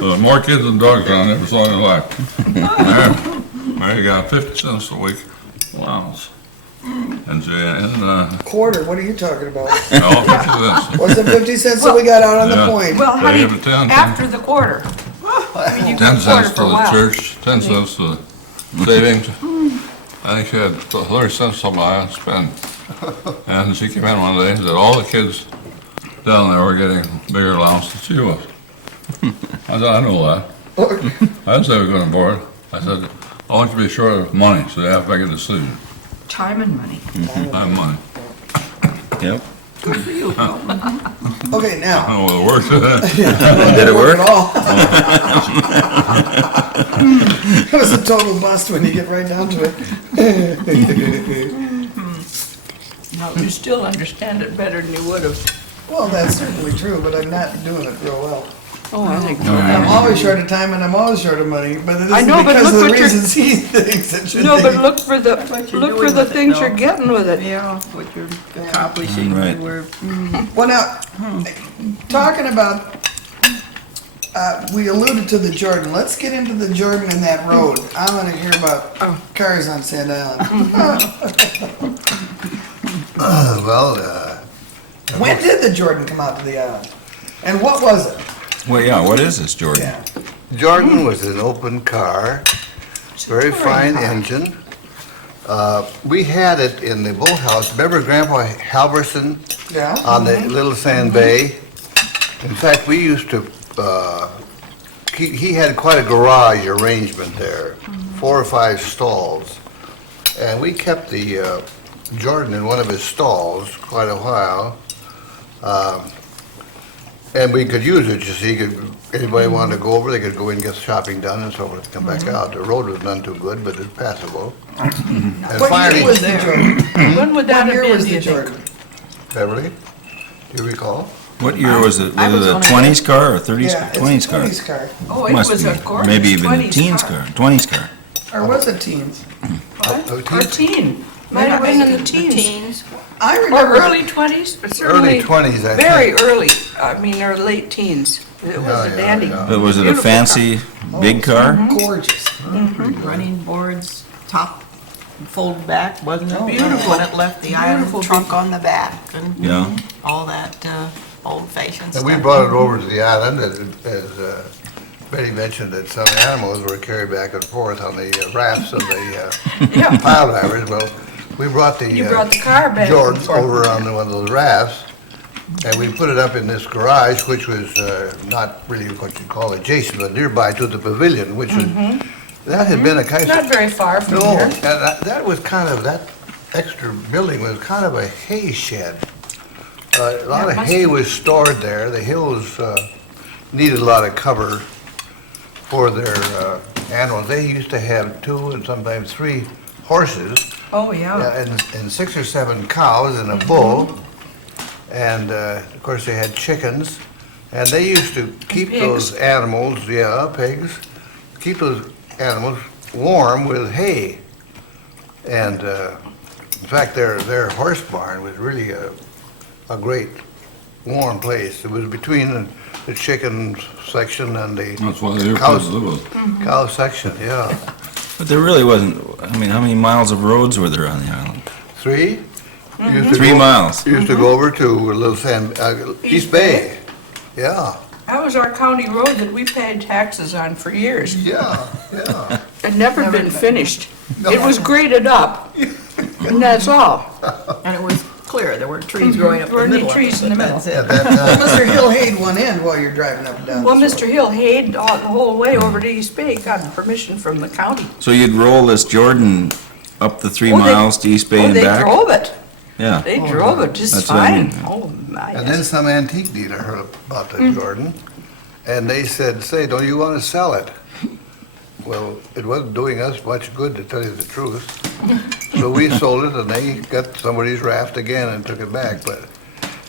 There more kids and dogs around there saw in their life. There you got 50 cents a week. Wow. And Quarter, what are you talking about? all 50 cents. Was it 50 cents that we got out on the Yeah. point? Well, They honey, give it 10, after the quarter. I mean, you 10 get a quarter cents for to a the while. church, 10 cents to the savings. I think she had 30 cents to buy and spend. And she came in one day and said, all the kids down there were getting bigger allowance than she was. I said, I know that. I didn't say we were going to board. I said, I want you to be short of money, so they have to make a decision. Time and money. I have money. Yep. Good for you, Bill. Okay, I now. don't know whether it worked. Did it work? At all. It was a total bust when you get right down to it. No, you still understand it better than you would have. Well, that's certainly true, but I'm not doing it real well. Oh, I think. I'm always short of time and I'm always short of money, but it I isn't know, but because of look the what you're- reasons he thinks it should No, be. but look for the, What you're look for doing the with it, things though. you're getting with it. Yeah, what you're accomplishing, Right. we're, Well, now, talking about, we alluded to the Jordan. Let's get into the Jordan and that road. I want to hear about cars on Sand Island. Well, When did the Jordan come out to the island? And what was it? Well, yeah, what is this, Jordan? Yeah. Jordan was an open car, very fine engine, We had it in the boathouse. Remember Grandpa Halverson Yeah. on the Little Sand Bay? In fact, we used to, he had quite a garage arrangement there, 4 or 5 stalls. And we kept the Jordan in one of his stalls quite a while. And we could use it, you see, anybody wanted to go over, they could go in and get shopping done and so forth, come back out. The road was none too good, but it's passable. And What year finally, was the Jordan? When would that What have year been, was do the you think? Jordan? Beverly, do you recall? What year was it? I Was was it a only- 20s car or 30s, Yeah, it's a 20s car? 20s car. Oh, it Must was a be. gorgeous Maybe even a 20s teens car, 20s car. Or was it teens? What? Oh, Or teen. Might have been in the teens. I Or remember. early 20s, but certainly. Early 20s, I think. Very early, I mean, or late teens. It was Yeah, a yeah, dandy. yeah. But was it a Beautiful car. fancy, big car? Gorgeous. Running boards, top folded back, wasn't it? Oh, beautiful. When it left the island, Beautiful trunk on the back and Yeah. all that old fashioned stuff. And we brought it over to the island, as Betty mentioned that some animals were carried back and forth on the rafts of the Yeah, pile drivers. Well, we brought the you brought the car back. Jordans over on one of those rafts, and we put it up in this garage, which was not really what you call adjacent, but nearby to the pavilion, which was, that had been a kind of... Not very far from No, here. and that was kind of, that extra building was kind of a hay shed. A lot of hay was stored there. The hills needed a lot of cover for their animals. They used to have 2 and sometimes 3 horses, Oh, yeah. and 6 or 7 cows and a bull. And of course, they had chickens. And they used to keep pigs. those animals, pigs, keep those animals warm with hay. And in fact, their horse barn was really a great warm place. It was between the chicken section and the That's why they're cow, supposed to live with. cow section, yeah. But there really wasn't, I mean, how many miles of roads were there on the island? 3? Used to 3 go- miles. Used to go over to Little Sand, East Bay. Yeah, That was our county road that we paid taxes on for years. yeah, yeah. It never been finished. It was graded up, and that's all. And it was clear, there weren't trees growing up There in the weren't middle any of it. trees in the middle. That's it. Mr. Hill hayed one end while you're driving up and down. Well, this Mr. road. Hill hayed all the whole way over to East Bay, got permission from the county. So you'd roll this Jordan up the 3 Oh, they- miles to East Bay Oh, and they back? drove it. Yeah. They drove it just That's what I fine. mean. Oh, my, And then yes. some antique dealer heard about the Jordan, and they said, say, don't you want to sell it? Well, it wasn't doing us much good, to tell you the truth. So we sold it, and they got somebody's raft again and took it back, but...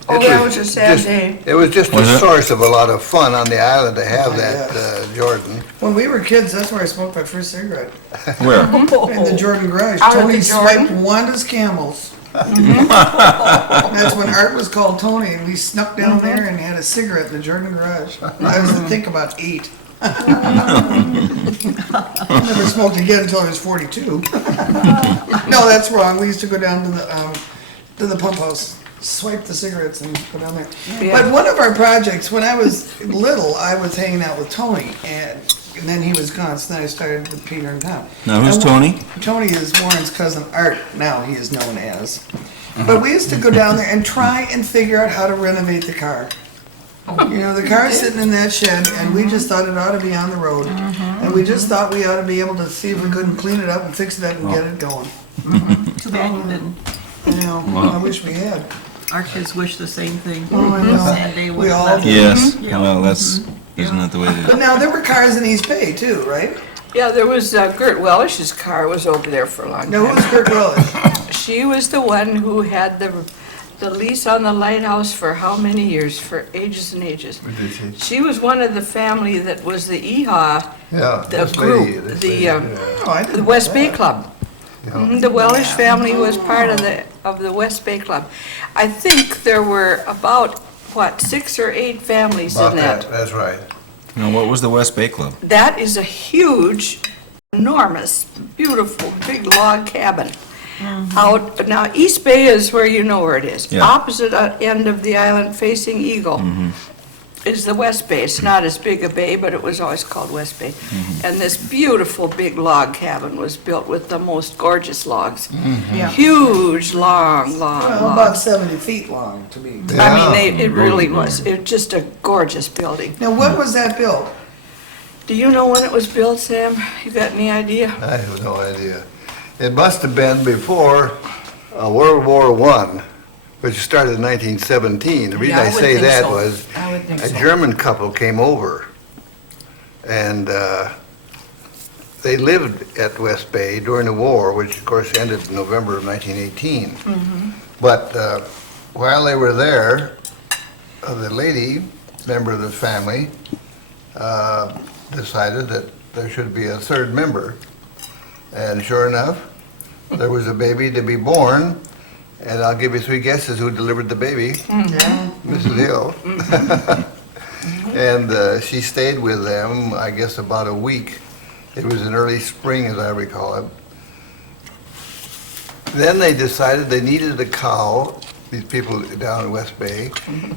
Oh, it that was a sad just- day. It was just Was a it? source of a lot of fun on the island to have that Yes. Jordan. When we were kids, that's where I smoked my first cigarette. Where? In the Jordan garage. Out of Tony the Jordan? swiped Wanda's camels. That's when Art was called Tony, and we snuck down there and had a cigarette in the Jordan garage. I was, I think, about 8. Never smoked again until I was 42. No, that's wrong. We used to go down to the pump house, swipe the cigarettes and go down there. Yeah. But one of our projects, when I was little, I was hanging out with Tony, and then he was gone, so then I started with Peter and Tom. Now, who's And Tony? Tony is Warren's cousin Art, now he is known as. But we used to go down there and try and figure out how to renovate the car. You know, the car's sitting in that shed, and we just thought it ought to be on the road. And we just thought we ought to be able to see if we couldn't clean it up and fix it up and get it going. Too bad you didn't. You know, I wish we had. Our kids wish the same thing. Oh, I know. Sad day We was all left. do. Yes. Yeah. Well, that's, isn't that the way it But is? now, there were cars in East Bay too, right? Yeah, there was, Gert Wellish's car was over there for a long Now, time. who's Kurt Willis? She was the one who had the lease on the lighthouse for how many years? For ages and ages. She was one of the family that was the EHA, Yeah. the this lady, group, this the, lady, Oh, I didn't the know West Bay that. Club. yeah. Mhm, The Wellish family was part of the West Bay Club. I think there were about, 6 or 8 families About in that. that's right. Now, what was the West Bay Club? That is a huge, enormous, beautiful, big log cabin. Out, now, East Bay is where you know where it is. Yeah. Opposite end of the island facing Eagle. is the West Bay. It's not as big a bay, but it was always called West Bay. And this beautiful big log cabin was built with the most gorgeous logs. Yeah. Huge, long Well, about logs. 70 feet long to be. It really was. It was just a gorgeous building. Now, when was that built? Do you know when it was built, Sam? You got any idea? I have no idea. It must have been before World War I, which started in 1917. The reason Yeah, I I would say think that so. was I would think a so. German couple came over, and they lived at West Bay during the war, which of course ended in November of 1918. But while they were there, the lady, member of the family, decided that there should be a third member. And sure enough, there was a baby to be born, and I'll give you 3 guesses who delivered the baby. Mrs. Hill. And she stayed with them, I guess, about a week. It was in early spring, as I recall it. Then they decided they needed a cow, these people down in West Bay,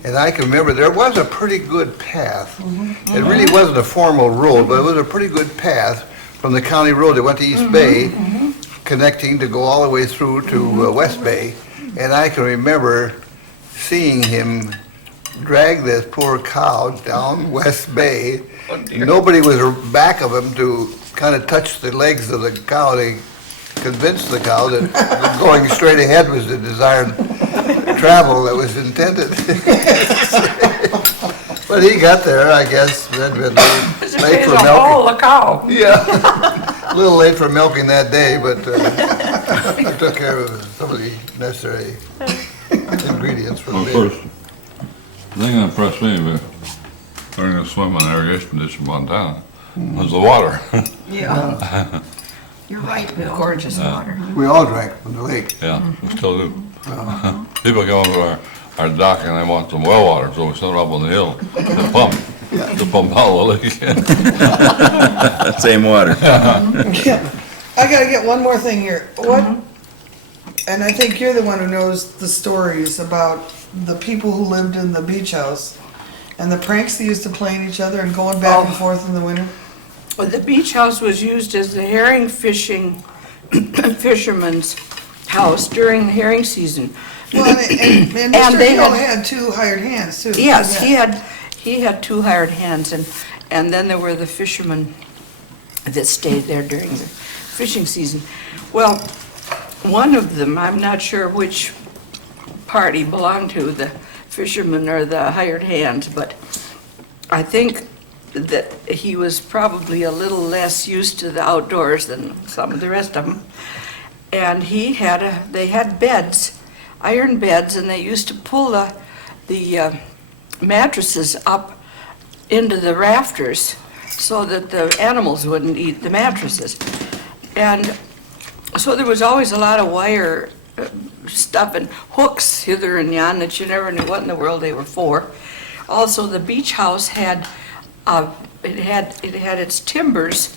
and I can remember there was a pretty good path. It really wasn't a formal road, but it was a pretty good path from the county road that went to East Bay, connecting to go all the way through to West Bay. And I can remember seeing him drag this poor cow down West Bay. Nobody was back of him to kind of touch the legs of the cow. They convinced the cow that going straight ahead was the desired travel that was intended. But he got there, I guess, had been late for milking. the cow. Yeah, a little late for milking that day, but I took care of some of the necessary ingredients for the Well, baby. first, the thing that impressed me about learning to swim in an irrigation ditch in Montana was the water. Yeah. You're right, Bill. Gorgeous water. We all drank from the lake. Yeah, we still do. People come over our dock and they want some well water, so we set it up on the hill to pump out the lake. Same water. Yeah. I gotta get one more thing here. What, and I think you're the one who knows the stories about the people who lived in the beach house and the pranks they used to play on each other and going back and forth in the winter. Well, the beach house was used as the herring fishing fisherman's house during the herring season. Well, and And Mr. they Hill had- had 2 hired hands too. Yes, Yeah. he had 2 hired hands, and then there were the fishermen that stayed there during the fishing season. Well, one of them, I'm not sure which party belonged to, the fishermen or the hired hands, but I think that he was probably a little less used to the outdoors than some of the rest of them. And they had beds, iron beds, and they used to pull the mattresses up into the rafters so that the animals wouldn't eat the mattresses. And so there was always a lot of wire stuff and hooks hither and yon that you never knew what in the world they were for. Also, the beach house had it had its timbers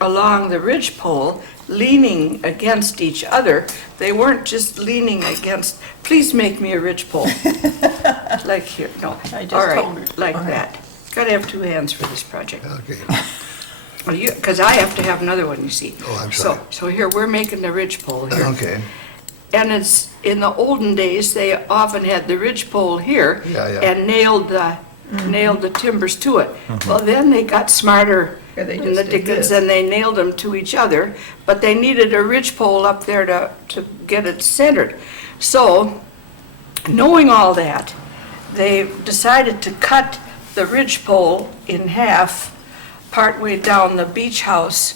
along the ridgepole leaning against each other. They weren't just leaning against, please make me a ridgepole. Like here, no. I just All right, told her. like All right. that. Gotta have 2 hands for this project. Okay. Because I have to have another one, you see. Oh, I'm sorry. So here, we're making the ridgepole here. Okay. And it's, in the olden days, they often had the ridgepole here Yeah, yeah. and nailed the timbers to it. Well, then they got smarter Yeah, they in just the did dickens this. and they nailed them to each other, but they needed a ridgepole up there to get it centered. So, knowing all that, they decided to cut the ridgepole in half partway down the beach house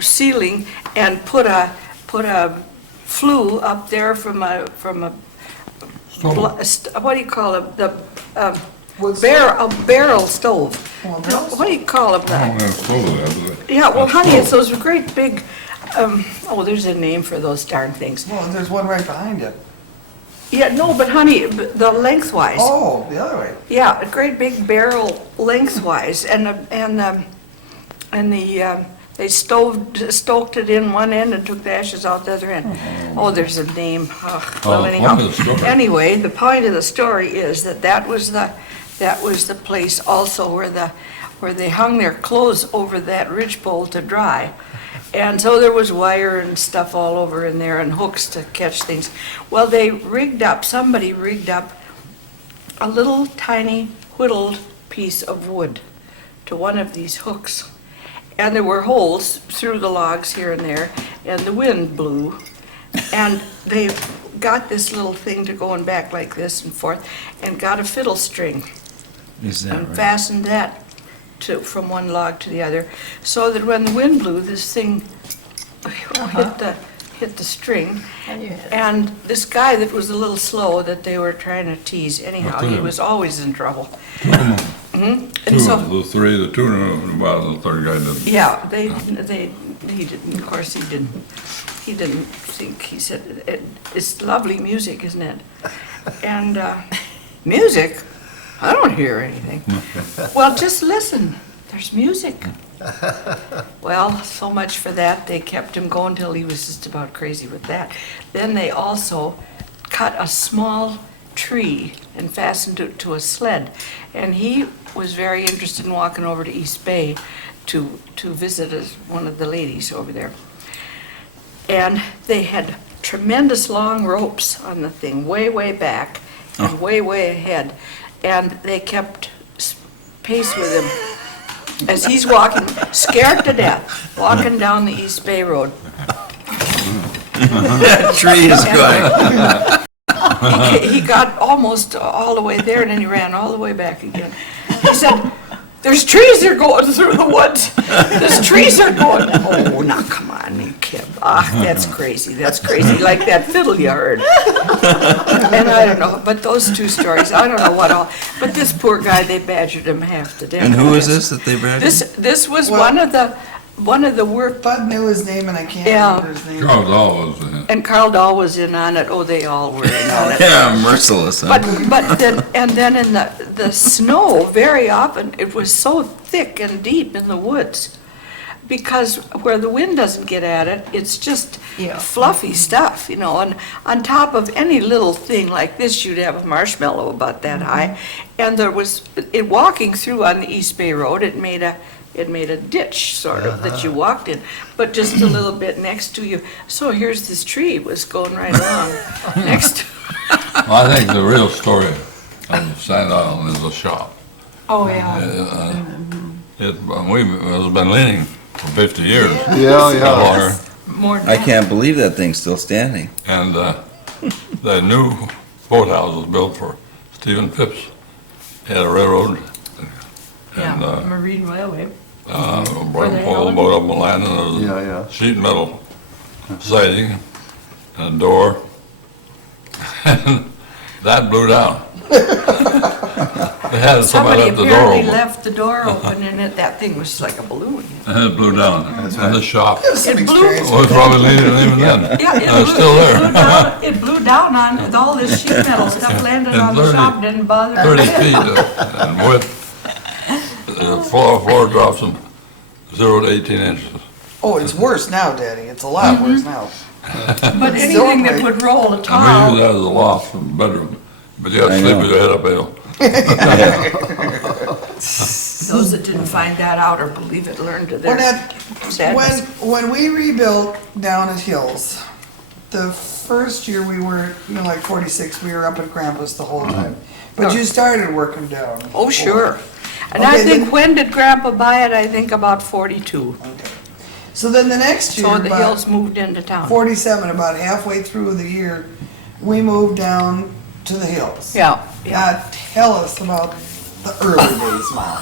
ceiling and put a flue up there from a what do you call it, the Wood a barrel stove. Well, No, what do you call them? I don't have a clue of that, Yeah, well, honey, it's those great big, there's a name for those darn things. Well, there's one right behind it. Yeah, no, but honey, the lengthwise. Oh, the other way. Yeah, a great big barrel lengthwise, they stoked it in one end and took the ashes out the other end. Oh, there's a name. Well, Oh, anyhow. point of the story. Anyway, the point of the story is that was that was the place also where they hung their clothes over that ridgepole to dry. And so there was wire and stuff all over in there and hooks to catch things. Well, somebody rigged up a little tiny whittled piece of wood to one of these hooks. And there were holes through the logs here and there, and the wind blew. And they got this little thing to going back like this and forth, and got a fiddle string Is that and right? fastened that from one log to the other, so that when the wind blew, this thing hit the string. And this guy that was a little slow that they were trying to tease, anyhow, he was always in trouble. Mhm. And so, The three, the two knew about it, the third guy didn't. yeah, he didn't, of course, he didn't think, he said, it's lovely music, isn't it? And, music? I don't hear anything. Well, just listen, there's music. Well, so much for that, they kept him going till he was just about crazy with that. Then they also cut a small tree and fastened it to a sled. And he was very interested in walking over to East Bay to visit one of the ladies over there. And they had tremendous long ropes on the thing, way, way back and way, way ahead. And they kept pace with him as he's walking, scared to death, walking down the East Bay Road. That tree is going. He got almost all the way there, and then he ran all the way back again. He said, there's trees that are going through the woods. There's trees that are going. Oh, now come on, you kid. Ah, that's crazy. That's crazy, like that fiddle you heard. And I don't know, but those two stories, I don't know what all. But this poor guy, they badgered him half to death. And who is this that they bred? This was Well- one of the work. Bud knew his name and I can't Yeah. remember his name. Charles Dahl was in it. And Carl Dahl was in on it. Oh, they all were in on it. Yeah, merciless, huh? But then in the snow, very often, it was so thick and deep in the woods. Because where the wind doesn't get at it, it's just fluffy stuff, you know, and on top of any little thing like this, you'd have a marshmallow about that high. And walking through on the East Bay Road, it made a ditch, sort of, that you walked in, but just a little bit next to you. So here's this tree was going right along next to. Well, I think the real story of Sand Island is the shop. Oh, yeah. We've been leaning for 50 years. Yeah, yeah. Longer. More than I that. can't believe that thing's still standing. And the new boathouse was built for Stephen Phipps. He had a railroad. And Yeah, Marine Railway. brought a pole boat up on land, and there was Yeah, yeah. a sheet metal siding and a door. And that blew down. They had somebody left the door apparently open, left the door open, and that thing was like a balloon. and it blew down. And the shop Some It blew. experience. was probably leaning even then. Yeah, And it's still there. It blew down on, with all this sheet metal stuff landed And on the 30 shop, didn't bother. 30 feet in width. The floor drops from 0 to 18 inches. Oh, it's worse now, Daddy. It's a lot worse now. But anything that would roll a And we use tile, that as a loft from the bedroom, but you have to I sleep know. with your head up, Bill. those that didn't find that out or believe it learned to Well, their now, sadness. when we rebuilt down at Hills, the first year we were, like 46, we were up at Grandpa's the whole time. But you started working down. Oh, sure. And I Okay, think, then- when did Grandpa buy it? I think about 42. So then the next year, So the about Hills moved into town. 47, about halfway through the year, we moved down to the Hills. Yeah, yeah. Now, tell us about the early days, Mom.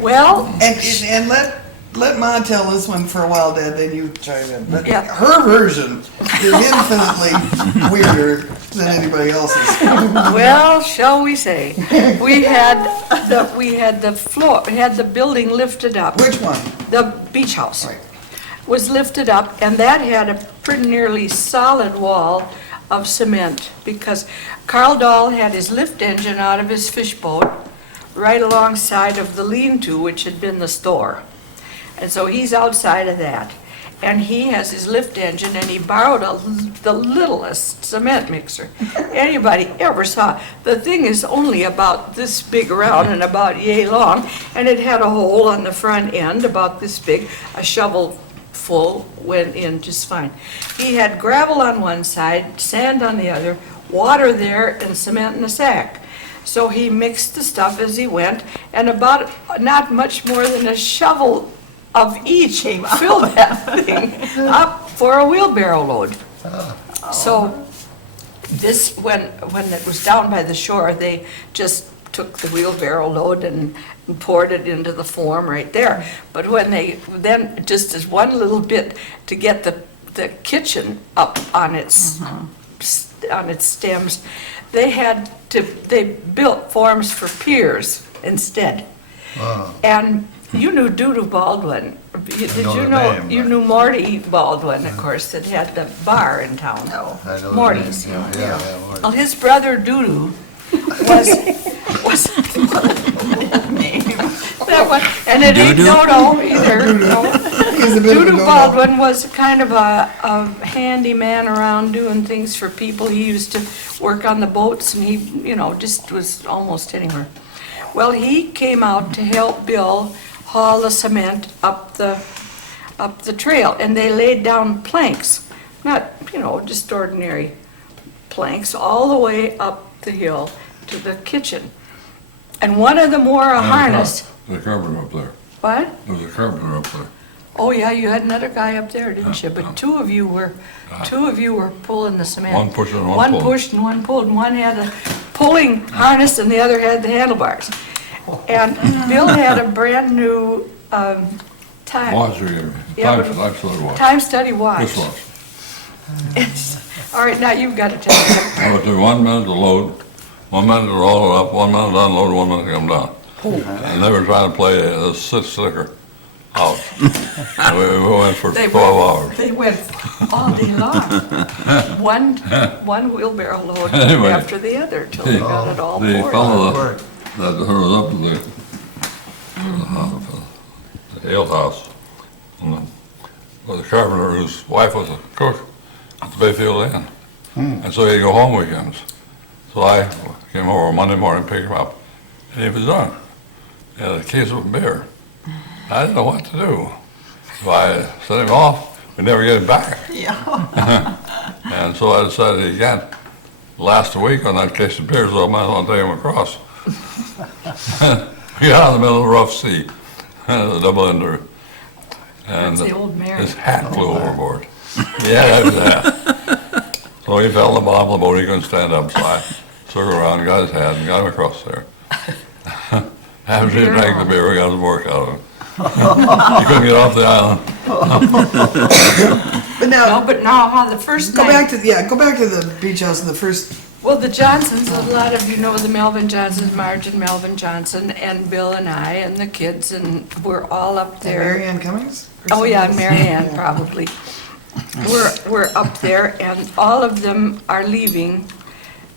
Well, And let Ma tell this one for a while, Dad, then you chime in. But Yeah. her version is infinitely weirder than anybody else's. well, shall we say, we had the building lifted up. Which one? The beach house Right. was lifted up, and that had a pretty nearly solid wall of cement, because Carl Dahl had his lift engine out of his fish boat right alongside of the lean-to, which had been the store. And so he's outside of that. and he has his lift engine, and he borrowed the littlest cement mixer anybody ever saw. The thing is only about this big around and about yay long, and it had a hole on the front end about this big. A shovel full went in just fine. He had gravel on one side, sand on the other, water there, and cement in a sack. So he mixed the stuff as he went, and about not much more than a shovel of each filled that thing up for a wheelbarrow load. So this, when it was down by the shore, they just took the wheelbarrow load and poured it into the form right there. But when they, then just as one little bit to get the kitchen up on its stems, they built forms for piers instead. And you knew Doodoo Baldwin. Did know you the know, name, you but- knew Morty Baldwin, of course, that had the bar in town. I know the Morty's. name, yeah, Morty. Well, his brother Doodoo was that one, and it ain't no either. No. He's a bit of a Doodoo no-no. Baldwin was kind of a handyman around doing things for people. He used to work on the boats, and he, just was almost anywhere. Well, he came out to help Bill haul the cement up the trail, and they laid down planks, not, just ordinary planks, all the way up the hill to the kitchen. And one of them wore a harness. The carpenter up there. What? There was a carpenter up there. Oh, yeah, you had another guy up there, didn't you? But two of you were pulling the cement. One pushing and one One pulling. pushed and one pulled, and one had a pulling harness and the other had the handlebars. And Bill had a brand-new time Watch you gave me. Yeah, Time but- study watch. time study watch. This watch. It's- All right, now you've got to tell me. I would do 1 minute to load, 1 minute to roll it up, 1 minute to unload, 1 minute to come down. And they were trying to play the slicker out. And we went for 12 hours. They went all day long. One wheelbarrow load Anyway. after the other till they got it all The poured. fellow that was up in the ale house, and was a carpenter whose wife was a cook at the Bayfield Inn. And so he'd go home weekends. So I came over Monday morning, picked him up, and he was done. He had a case of beer. I didn't know what to do. So I sent him off, we never get him back. And so I decided he can't last a week on that case of beer, so I might as well take him across. We got in the middle of a rough sea, the double ender. And That's the old mare. his hat flew overboard. Yeah, that was that. So he fell in the bottom of the boat, he couldn't stand up, so I circled around, got his hat, and got him across there. After he drank the beer, we got some work out of him. He couldn't get off the island. But No, now, but now, how the first go night. back to the beach house and the first, Well, the Johnsons, a lot of you know the Melvin Johnsons, Marge and Melvin Johnson, and Bill and I, and the kids, and we're all up there. Mary Ann Cummings? Or Oh, yeah, and something? Mary Ann, probably. We're up there, and all of them are leaving,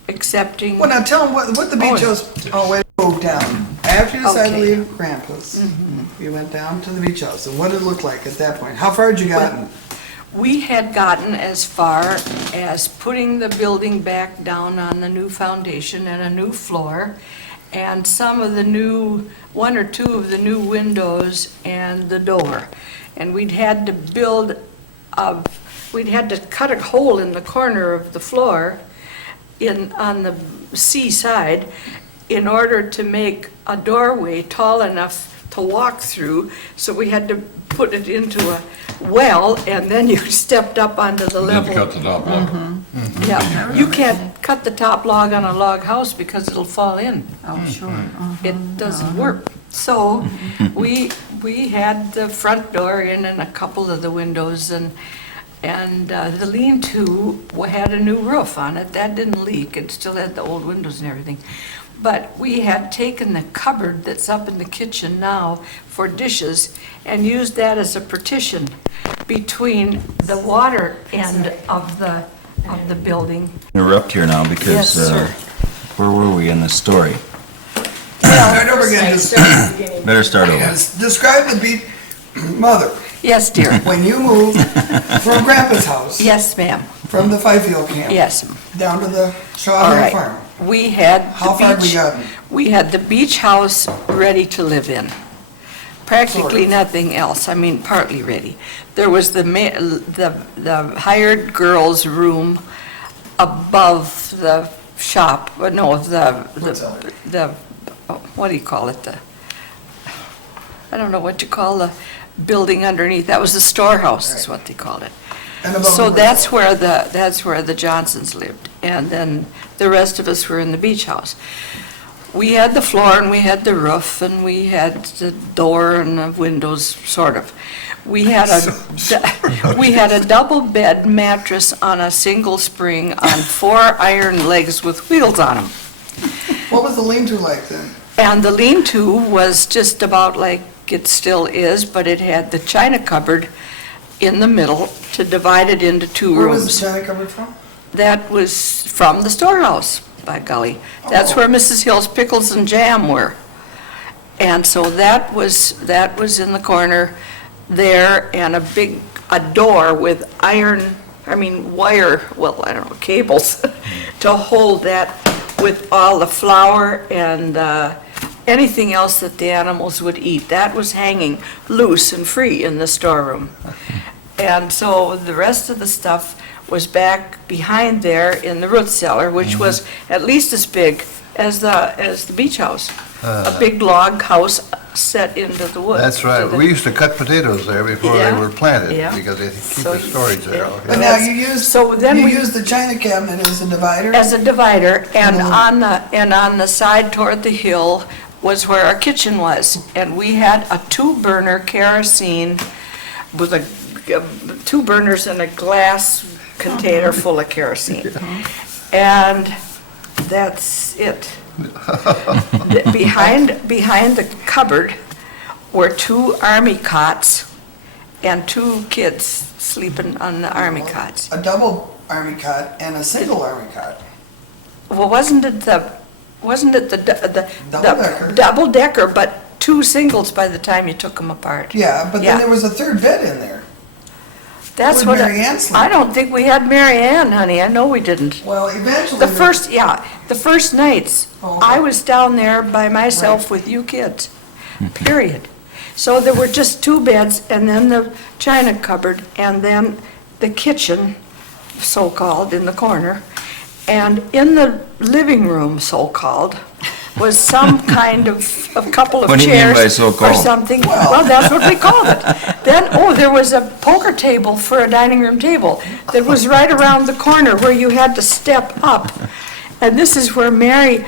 excepting, Well, now tell them what the beach house, wait, go down. After you decided to Okay. leave Grandpa's, you went down to the beach house, and what did it look like at that point? How far had you gotten? we had gotten as far as putting the building back down on the new foundation and a new floor, and some of the new, one or two of the new windows and the door. And we'd had to we'd had to cut a hole in the corner of the floor on the seaside in order to make a doorway tall enough to walk through. So we had to put it into a well, and then you stepped up onto the Then level. cut the top log. Yeah, you can't cut the top log on a log house because it'll fall in. Oh, sure. It doesn't work. So we had the front door in and a couple of the windows, and the lean-to had a new roof on it. That didn't leak. It still had the old windows and everything. But we had taken the cupboard that's up in the kitchen now for dishes and used that as a partition between the water end of the building. Interrupt here now because, Yes, sir. where were we in this story? Start over again, just Better start over. describe the beach, Mother, Yes, dear. When you moved from Grandpa's house, Yes, ma'am. from the Bayfield camp, Yes. down to the Shaw All Hill right. Farm, We had how the far we beach, gotten? we had the beach house ready to live in. Practically Sort of. nothing else. I mean, partly ready. There was the hired girls' room above the shop, no, What's that? what do you call it? I don't know what you call the building underneath. That was the storehouse, is what they called it. And above So the- that's where the Johnsons lived, and then the rest of us were in the beach house. We had the floor and we had the roof and we had the door and the windows, sort of. We had a double bed mattress on a single spring on 4 iron legs with wheels on them. What was the lean-to like then? And the lean-to was just about like it still is, but it had the china cupboard in the middle to divide it into 2 Where rooms. was the china cupboard from? That was from the storehouse, by golly. That's Oh. where Mrs. Hill's pickles and jam were. And so that was in the corner there, and a door with wire, well, I don't know, cables, to hold that with all the flour and anything else that the animals would eat. That was hanging loose and free in the storeroom. And so the rest of the stuff was back behind there in the root cellar, which was at least as big as the beach house. A big log house set into the woods. That's right. We used to cut potatoes there before they Yeah, were planted, yeah. because they keep So the storage there. yeah. okay. But now you used, So then you we- used the china cabinet as a divider? As a divider, and Mhm. on the side toward the hill was where our kitchen was. And we had a 2-burner kerosene with 2 burners and a glass container full of kerosene. And that's it. Behind the cupboard were 2 army cots and 2 kids sleeping on the army cots. A double army cot and a single army cot. Well, wasn't it the Double-decker. double decker, but 2 singles by the time you took them apart? Yeah, but Yeah. then there was a third bed in there. That's Would what Mary Ann sleep? I don't think we had Mary Ann, honey. I know we didn't. Well, eventually. The first nights, Oh, okay. I was down there by myself with you kids, period. So there were just 2 beds, and then the china cupboard, and then the kitchen, so-called, in the corner. And in the living room, so-called, was some kind of a couple of What do you mean by chairs or so-called? something. Well, that's what we called it. Then, there was a poker table for a dining room table that was right around the corner where you had to step up. And this is where Mary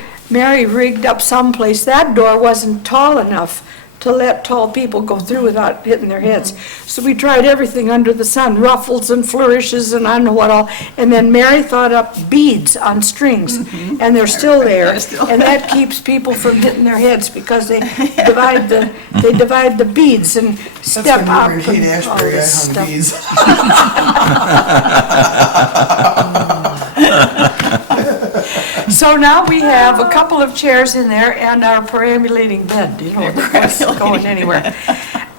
rigged up someplace. That door wasn't tall enough to let tall people go through without hitting their heads. So we tried everything under the sun, ruffles and flourishes and I don't know what all. And then Mary thought up beads on strings, and they're still there. And that keeps people from hitting their heads because they divide the beads and step That's up. when we were in and Haight all Ashbury, I this hung stuff. bees. So now we have a couple of chairs in there and our perambulating bed, that's going anywhere.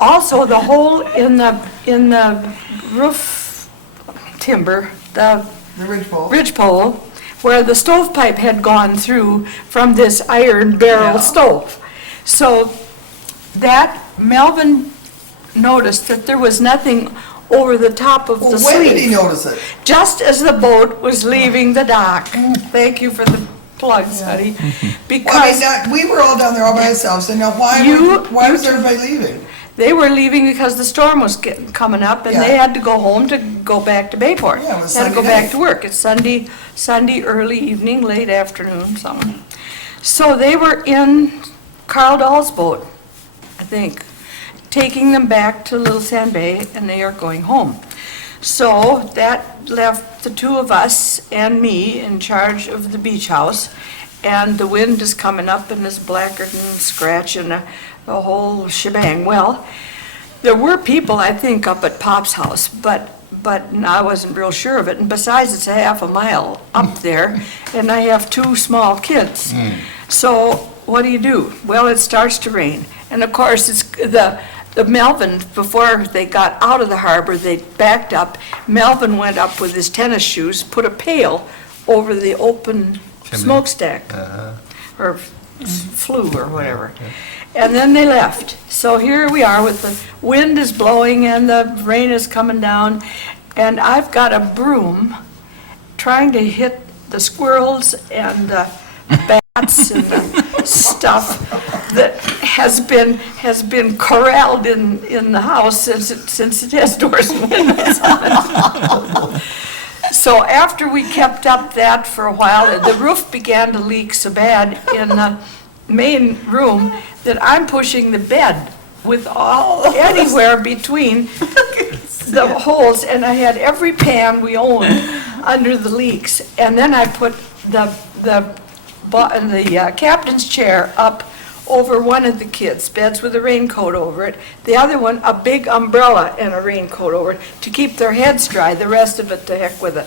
Also, the hole in the roof timber, the The ridgepole. ridgepole, where the stovepipe had gone through from this iron barrel Yeah. stove. So that, Melvin noticed that there was nothing over the top of the Well, sleeve. when did he notice it? Just as the boat was leaving the dock. Thank you for the plugs, honey. Well, I mean, Because now, we were all down there all by ourselves, and now why was everybody leaving? they were leaving because the storm was coming up and they Yeah. had to go home to go back to Bayport. Yeah, it was Had to go Sunday back night. to work. It's Sunday early evening, late afternoon, something. So they were in Carl Dahl's boat, I think, taking them back to Little Sand Bay, and they are going home. So that left the 2 of us and me in charge of the beach house, and the wind is coming up and is blacker than scratch and the whole shebang. Well, there were people, I think, up at Pop's house, but I wasn't real sure of it, and besides, it's a half a mile up there, and I have 2 small kids. So what do? Well, it starts to rain, and of course, it's the the Melvin, before they got out of the harbor, they backed up. Melvin went up with his tennis shoes, put a pail over the open smokestack, or flue or whatever. And then they left. So here we are with the wind is blowing and the rain is coming down, and I've got a broom trying to hit the squirrels and the bats and the stuff that has been corralled in the house since it has doors and windows on it. So after we kept up that for a while, the roof began to leak so bad in the main room that I'm pushing the bed with anywhere between the holes, and I had every pan we owned under the leaks. And then I put the captain's chair up over one of the kids' beds with a raincoat over it. The other one, a big umbrella and a raincoat over it to keep their heads dry. The rest of it, to heck with it.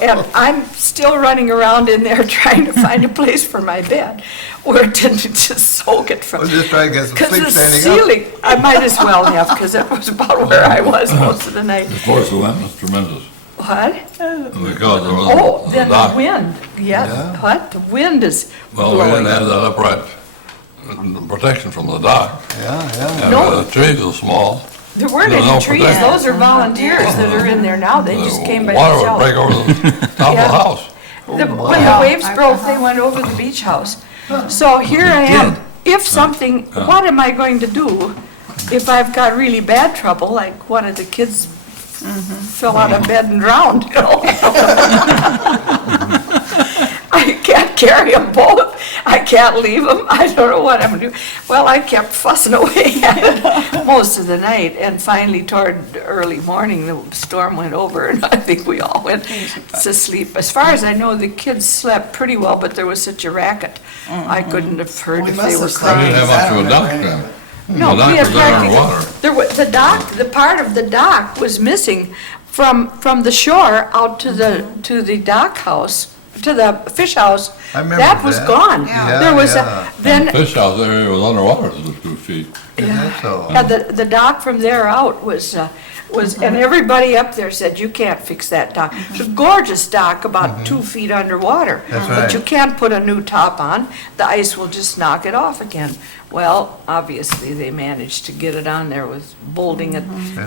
And I'm still running around in there trying to find a place for my bed where it didn't just soak it from. Well, just try to get some Because sleep the standing ceiling, I might as well have, because it was about where I was most of the night. The force of that was tremendous. What? Because there was Oh, then the dock. wind, yeah, what? The wind is Well, we didn't blowing. have that upright protection from the dock. Yeah. And No. the trees are small. There weren't There's no any trees, protection. those are volunteers that are in there now, they just came by The water would break themselves. over the top of Yeah. the house. When the waves broke, they went over the beach house. So here I am, if something, what am I going to do if I've got really bad trouble, like one of the kids fell out of bed and drowned, you know? I can't carry them both, I can't leave them, I don't know what I'm gonna do. Well, I kept fussing away at it most of the night, and finally toward early morning, the storm went over, and I think we all went to sleep. As far as I know, the kids slept pretty well, but there was such a racket, I couldn't have heard We if must they were have slept. We crying. didn't have much of a dock I don't then. remember No, The we dock had was underwater. practically, there was, the part of the dock was missing from the shore out to the dock house, to the fish house. I remember That was that. gone. Yeah. There was Yeah. a, then, Fish house area was underwater to 2 feet. Is that so? yeah, the dock from there out was, and everybody up there said, you can't fix that dock. It's a gorgeous dock, about 2 feet underwater. That's But you right. can't put a new top on, the ice will just knock it off again. Well, obviously, they managed to get it on there with bolting it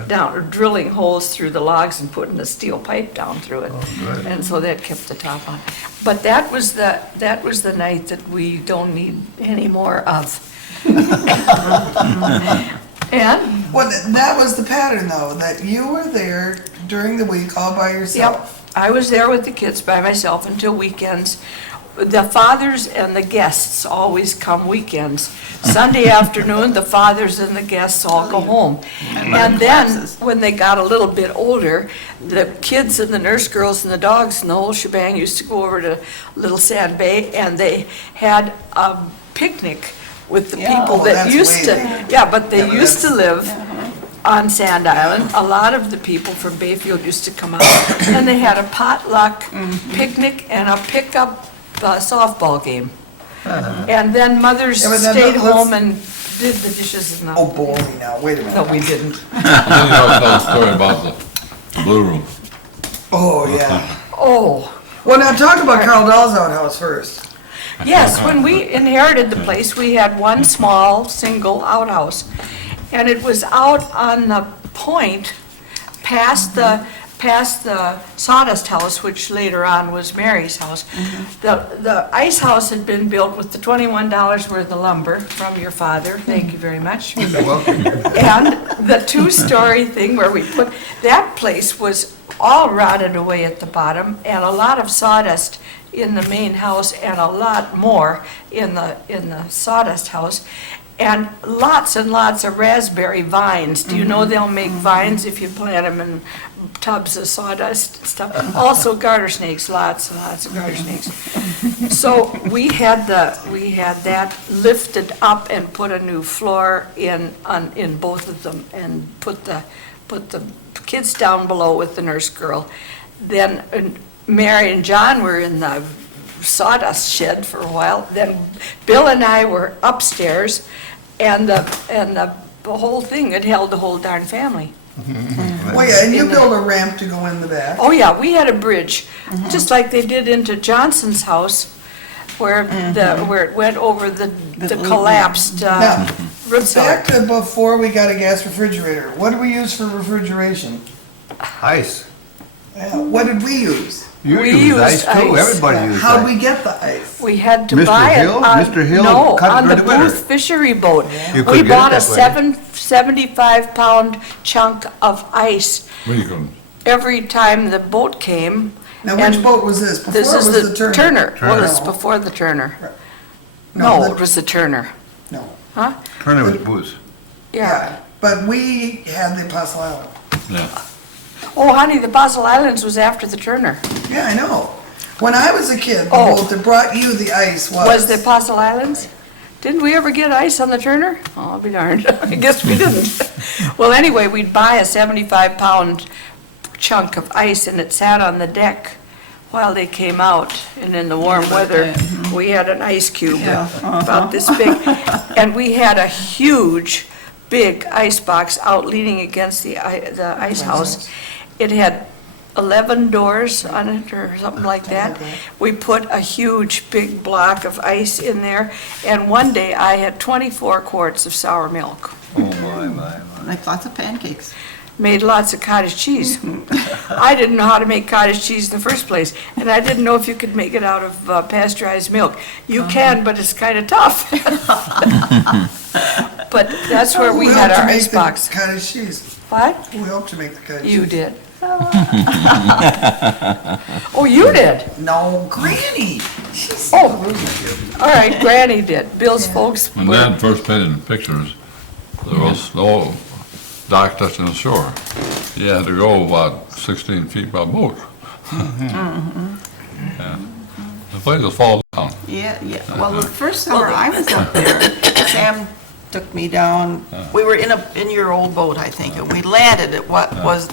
down, or drilling holes through the logs and putting a steel pipe down through it. good. And so that kept the top on. But that was the night that we don't need any more of. And Well, that was the pattern though, that you were there during the week all by yourself. Yep, I was there with the kids by myself until weekends. The fathers and the guests always come weekends. Sunday afternoon, the fathers and the guests all go home. And then, when they got a little bit older, the kids and the nurse girls and the dogs and the whole shebang used to go over to Little Sand Bay, and they had a picnic with the Yeah, people well, that that's used to, way there. yeah, but they Yeah, but used to that's- live on Sand Island. A lot of the people from Bayfield used to come out, and they had a potluck picnic and a pickup softball game. And then mothers Yeah, but then stayed let's- home and did the dishes and Oh, the, bowling now, wait a no, minute. we didn't. Then you always tell a story about the blue room. Oh, yeah. Oh, Well, now talk about Carl Dahl's outhouse first. yes, when we inherited the place, we had one small, single outhouse. And it was out on the point, past the sawdust house, which later on was Mary's house. The ice house had been built with the $21 worth of lumber from your father, thank you very much. Welcome. And the two-story thing where we put, that place was all rotted away at the bottom, and a lot of sawdust in the main house, and a lot more in the sawdust house, and lots of raspberry vines. Do you know they'll make vines if you plant them in tubs of sawdust and stuff? Also garter snakes, lots and lots of garter snakes. So we had that lifted up and put a new floor in both of them, and put the kids down below with the nurse girl. Then Mary and John were in the sawdust shed for a while. Then Bill and I were upstairs, and the whole thing. It held the whole darn family. Well, yeah, and you built a ramp to go in the back. Oh, yeah, we had a bridge, just like they did into Johnson's house, where where it went over the collapsed Now, root cellar. back to before we got a gas refrigerator, what do we use for refrigeration? Ice. Yeah, what did we use? You We use used ice too, ice. everybody uses How'd ice. we get the ice? We had to Mr. buy it Hill? on, Mr. Hill no, cut it on the during the winter. Booth fishery boat. You We could get bought it a that way. 75-pound chunk of ice We can, every time the boat came. Now, which and boat was this? Before This it is was the Turner? Well, it's No. before the Turner. No, No, the- it was the Turner. No, Huh? Turner was booze. Yeah. but we had the Apostle Island. yeah. Oh, honey, the Basel Islands was after the Turner. Yeah, I know. When I was a kid, the Oh. boat that brought you the ice Was the Apostle Islands? Didn't we ever get ice on the Turner? Oh, I'll be darned. I guess we didn't. Well, anyway, we'd buy a 75-pound chunk of ice, and it sat on the deck while they came out. And in the warm weather, we had an ice cube about this big. And we had a huge, big ice box out leaning against the ice house. It had 11 doors on it or something like that. We put a huge, big block of ice in there, and one day I had 24 quarts of sour milk. Oh, my. Like lots of pancakes. Made lots of cottage cheese. I didn't know how to make cottage cheese in the first place, and I didn't know if you could make it out of pasteurized milk. You can, but it's kind of tough. But that's where we Who had helped our you make ice the box. Cottage cheese. What? Who helped you make the cottage cheese? You did. Oh, you did? No, Granny. She's Oh, all right, Granny did. Bill's folks When were, Dad first painted the pictures, there was no dock touching the shore. You had to go about 16 feet by boat. Yeah. The place will fall down. Yeah, yeah. Well, the first summer I was up there, Sam took me down. We were in your old boat, I think, and we landed at what was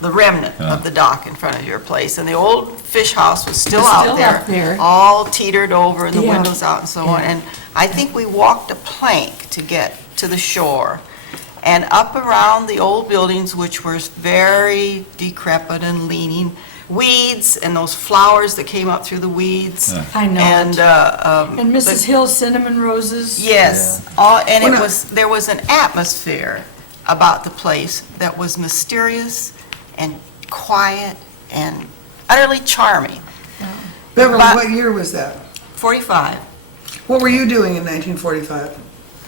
the remnant of the dock in front of your place. And the old fish house was still out Still there. up there. All teetered over and the Yeah. windows out and so on. And I think we walked a plank to get to the shore. And up around the old buildings, which were very decrepit and leaning, weeds and those flowers that came up through the weeds. I know And, it. And Mrs. the- Hill's cinnamon roses. Yes, and there was an atmosphere about the place that was mysterious and quiet and utterly charming. Beverly, But- what year was that? 45. What were you doing in 1945?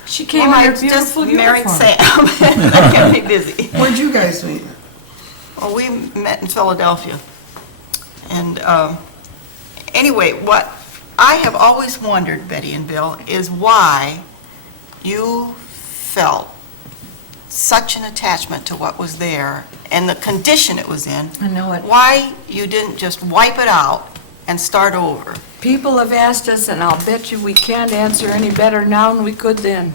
She came Well, in I her beautiful just married uniform. Sam. I kept me busy. Where'd you guys meet? Well, we met in Philadelphia. And anyway, what I have always wondered, Betty and Bill, is why you felt such an attachment to what was there and the condition it was in. I know it. Why you didn't just wipe it out and start over. People have asked us, and I'll bet you we can't answer any better now than we could then.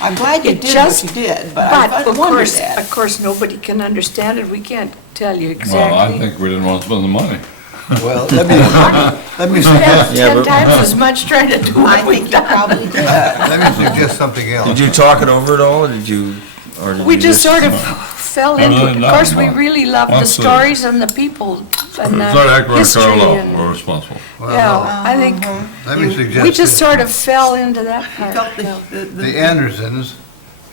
I'm glad you It did just- what you did, but But I of wondered course, that. of course, nobody can understand it. We can't tell you Well, I exactly. think we didn't want to spend the money. Well, let me We suggest, spent 10 times as much trying to do I what think we've you done. probably did. let me suggest something else. Did you talk it over at all, or did you, or did We you just sort of fell into it. Of no, course, we no. really loved the Once the- stories and the people and It's not the accurate, history. Carl, and- we're responsible. Yeah, I think Let me suggest we just this. sort of fell into that part. Felt yeah. The Andersons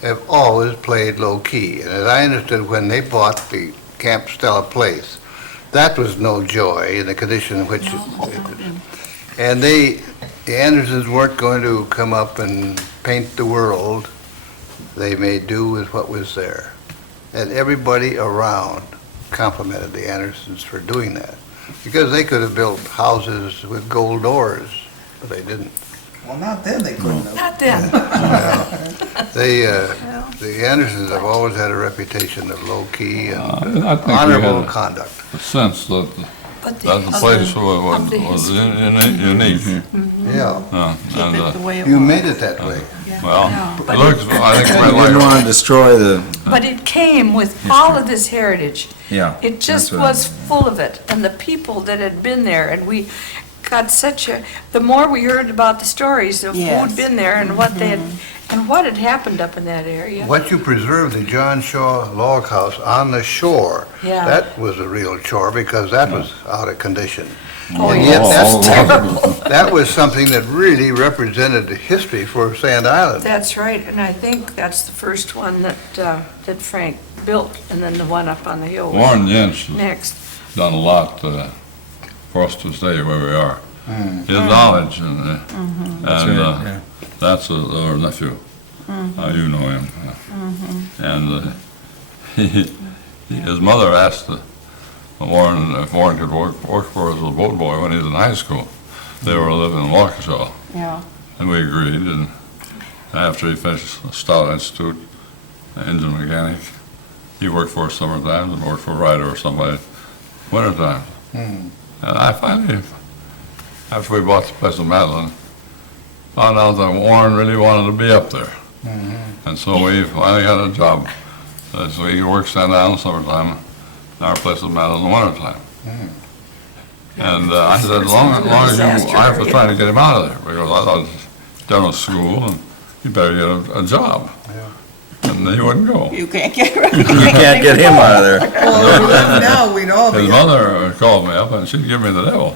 have always played low-key, and as I understood, when they bought the Camp Stella place, that was no joy in the condition in which it was. And the Andersons weren't going to come up and paint the world. They made do with what was there. And everybody around complimented the Andersons for doing that, because they could have built houses with gold doors, but they didn't. Well, not then, they couldn't have. Not then. The Andersons have always had a reputation of low-key and I think we honorable had conduct. a sense that But that the place was of the unique. Yeah, And, Keep it the way it you was. made it that way. well, But it looks, I think, You right didn't want to like, destroy the, But it came with all of this heritage. yeah. It just that's what I was full of it, and the people that had been there, and we got such a, the more we heard about the stories of Yes. who'd been there and what they had, And what had happened up in that area? What you preserved, the John Shaw log house on the shore, Yeah. that was a real chore because that was out of condition. Oh, And yeah, yet that's terrible. That was something that really represented the history for Sand Island. That's right, and I think that's the first one that Frank built, and then the one up on the hill was Warren Jensch has next. done a lot for us to stay where we are. His knowledge and, that's our nephew. You know him. And his mother asked Warren if Warren could work for us as a boat boy when he was in high school. They were living in Waukesha, Yeah. and we agreed. And after he finished Stout Institute, engine mechanic, he worked for us summertime and worked for Ryder or somebody wintertime. And I finally, after we bought the place in Madeline, found out that Warren really wanted to be up there. And so we finally got a job. So he could work Sand Island summertime, and our place in Madeline in the wintertime. And I said, as long as I have to try to get him out of there, because I thought he's done with school and he better get a job. And he wouldn't go. You can't get You can't get him out of there. Well, if we left now, we'd all be. His mother called me up and she'd give me the devil.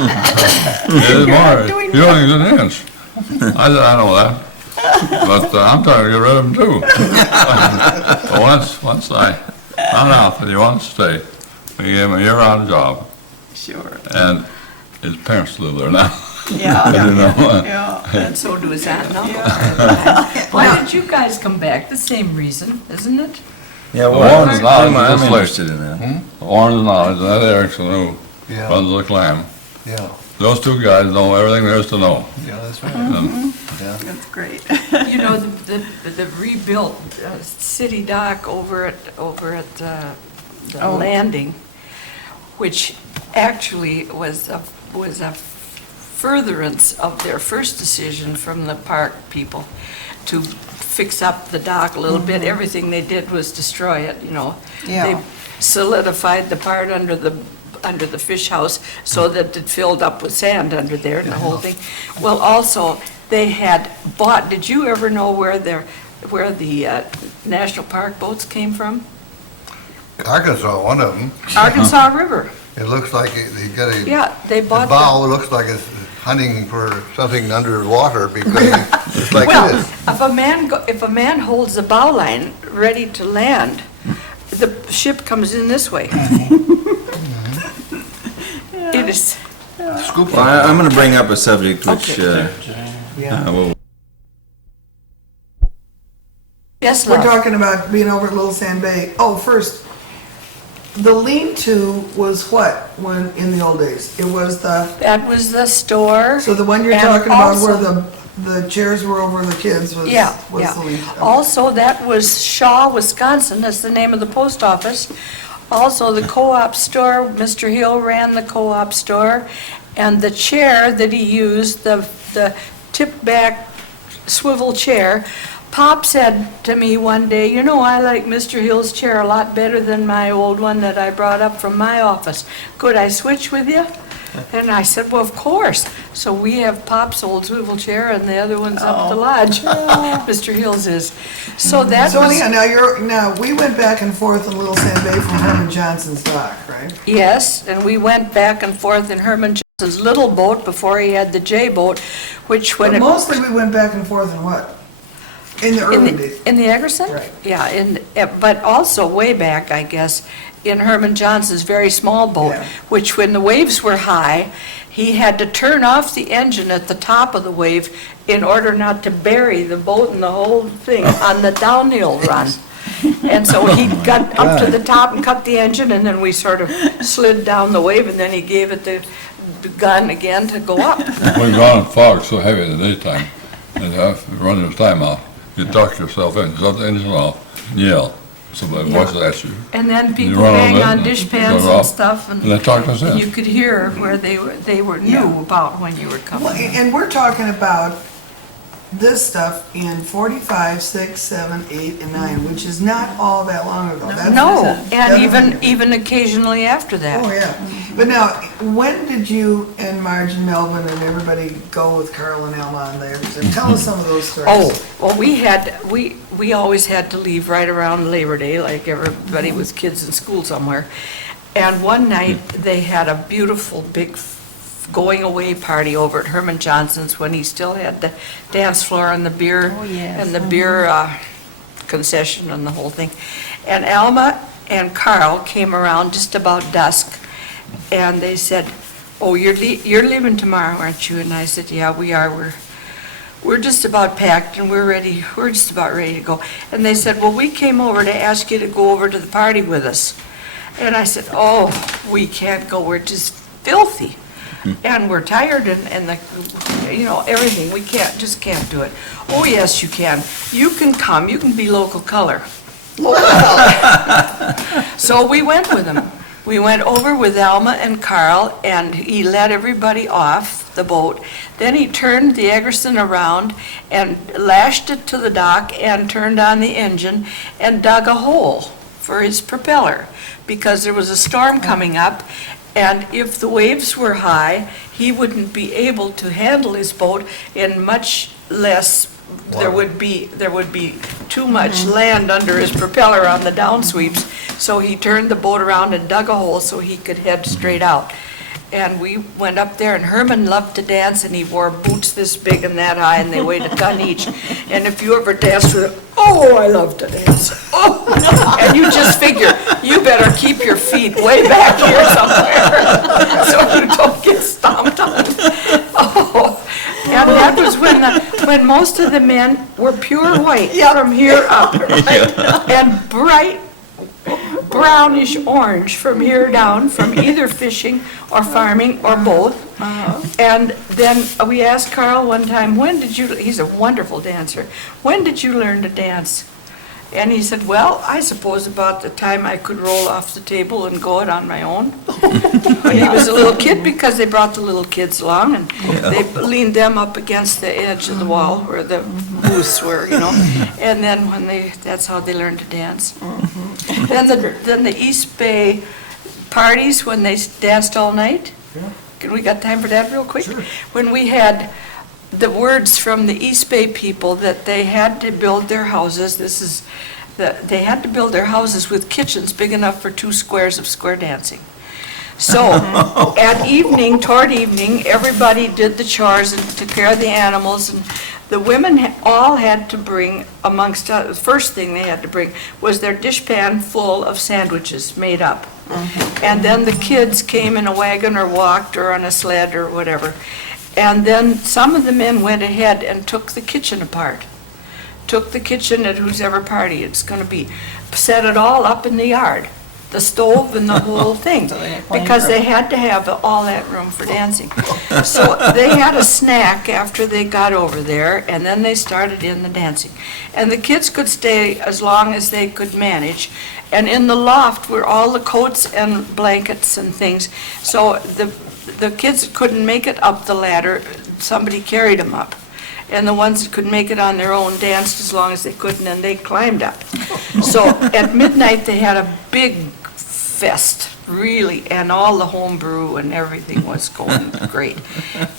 His mother, Hulings and Jensch. I said, I know that, but I'm trying to get rid of him too. But once I found out that he wanted to stay, we gave him a year-round job, Sure. and his parents live there now. Yeah. You know, Yeah. And so do his aunt and uncle. Why did you guys come back? The same reason, isn't it? Yeah, Warren's knowledge I'm is this interested in that. Warren's knowledge, and that Erickson who Yeah, runs the clam. yeah, Those two guys know everything there is to know. yeah, that's right. And That's great. You know, the rebuilt city dock over at the landing, which actually was a furtherance of their first decision from the park people to fix up the dock a little bit. Everything they did was destroy it, you know. Yeah. They solidified the part under the fish house so that it filled up with sand under there and the whole thing. Well, also, they had bought, did you ever know where the national park boats came from? Arkansas, one of them, Arkansas River. it looks like they got a, Yeah, they the bought bow looks like it's hunting for something underwater because it's like Well, this. if a man holds the bow line ready to land, the ship comes in this way. It is, Scoop Well, I'm going to bring up a subject which, will yes, We're love. talking about being over at Little Sand Bay. Oh, first, the lean-to was what when in the old days? It was That was the store. so the one you're And talking about where also- the chairs were over the kids was Yeah, was yeah. the lean-to. Also, that was Shaw, Wisconsin, that's the name of the post office. Also, the co-op store, Mr. Hill ran the co-op store, and the chair that he used, the tip-back swivel chair, Pop said to me one day, you know, I like Mr. Hill's chair a lot better than my old one that I brought up from my office. Could I switch with you? And I said, well, of course. So we have Pop's old swivel chair and the other one's up the lodge. Mr. Hill's is. So that So was, anyhow, now we went back and forth in Little Sand Bay from Herman Johnson's dock, right? yes, and we went back and forth in Herman Johnson's little boat before he had the J boat, which when But it... mostly we went back and forth in what? In the early days. In the Eggerson? Right. Yeah, but also way back, I guess, in Herman Johnson's very small boat, Yeah. which when the waves were high, he had to turn off the engine at the top of the wave in order not to bury the boat and the whole thing on the downhill run. And so he got up to the top and cut the engine, and then we sort of slid down the wave, and then he gave it the gun again to go up. We've gone in fog so heavy in the daytime, and you have to run your time out. You duck yourself in, shut the engine off, and yell. Somebody voices at you. And then You people run bang over it on and dishpans shut it and off, stuff, and they talk us in. you could hear where they knew about when you were coming. Well, and we're talking about this stuff in 45, 6, 7, 8, and 9, which is not all that long ago. That's- No, and Definitely. even occasionally after that. Oh, yeah. But now, when did you and Marge and Melvin and everybody go with Carl and Alma on there? Tell us some of those stories. Oh, well, we always had to leave right around Labor Day, like everybody with kids in school somewhere. And one night, they had a beautiful, big going-away party over at Herman Johnson's when he still had the dance floor and the beer, and the beer concession and the whole thing. And Alma and Carl came around just about dusk, and they said, "Oh, you're leaving tomorrow, aren't you?" And I said, "Yeah, we are. We're just about packed and we're ready. We're just about ready to go." And they said, "Well, we came over to ask you to go over to the party with us." And I said, "Oh, we can't go. We're just filthy. And we're tired and the, everything. We just can't do it." "Oh, yes, you can. You can come. You can be local color." So we went with him. We went over with Alma and Carl, and he let everybody off the boat. Then he turned the Eggerson around and lashed it to the dock and turned on the engine and dug a hole for his propeller because there was a storm coming up, and if the waves were high, he wouldn't be able to handle his boat, and much less there would be too much land under his propeller on the downsweeps. So he turned the boat around and dug a hole so he could head straight out. And we went up there, and Herman loved to dance, and he wore boots this big and that high, and they weighed a ton each. And if you ever danced with him, oh, I love to dance. Oh, and you just figure, you better keep your feet way back here somewhere so you don't get stomped on. Oh, and that was when most of the men were pure white from here up, and bright brownish orange from here down, from either fishing or farming or both. And then we asked Carl one time, he's a wonderful dancer, "When did you learn to dance?" And he said, "Well, I suppose about the time I could roll off the table and go it on my own." When he was a little kid, because they brought the little kids along, and they leaned them up against the edge of the wall where the booths were, And then that's how they learned to dance. Then the East Bay parties, when they danced all night. We got time for that real quick? Sure. When we had the words from the East Bay people that they had to build their houses, they had to build their houses with kitchens big enough for 2 squares of square dancing. So toward evening, everybody did the chores and took care of the animals, and the women all had to bring, the first thing they had to bring was their dishpan full of sandwiches made up. And then the kids came in a wagon or walked or on a sled or whatever. And then some of the men went ahead and took the kitchen apart. Took the kitchen at whosever party it's going to be. Set it all up in the yard. The stove and the whole thing. Because they had to have all that room for dancing. So they had a snack after they got over there, and then they started in the dancing. And the kids could stay as long as they could manage. And in the loft were all the coats and blankets and things. So the kids that couldn't make it up the ladder, somebody carried them up. And the ones that could make it on their own danced as long as they could, and then they climbed up. So at midnight, they had a big fest, really, and all the home brew and everything was going great.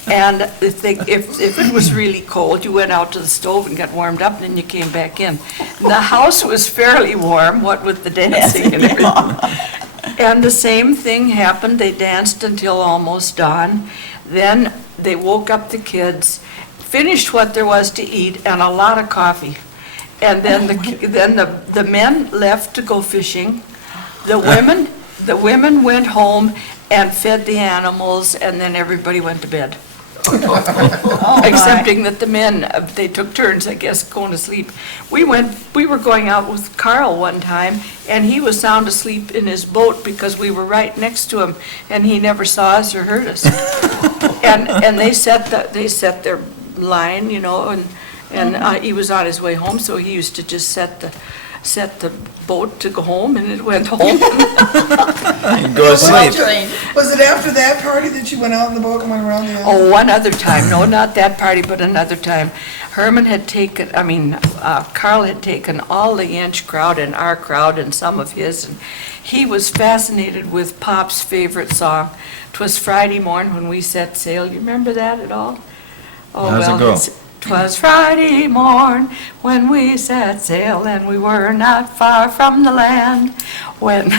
And if it was really cold, you went out to the stove and got warmed up, and then you came back in. The house was fairly warm, what with the dancing and everything. And the same thing happened. They danced until almost dawn. Then they woke up the kids, finished what there was to eat, and a lot of coffee. And then the men left to go fishing. The women went home and fed the animals, and then everybody went to bed. Excepting that the men, they took turns, I guess, going to sleep. We were going out with Carl one time, and he was sound asleep in his boat because we were right next to him, and he never saw us or heard us. And they set their line, and he was on his way home, so he used to just set the boat to go home, and it went home. Go to sleep. Was it after that party that you went out in the boat and went around the island? Oh, one other time. No, not that party, but another time. Carl had taken all the Jensch crowd and our crowd and some of his, and he was fascinated with Pop's favorite song. 'Twas Friday morn when we set sail. You remember that at all? Oh, How's it go? 'Twas Friday morn when we set sail, and we were not far from the land, when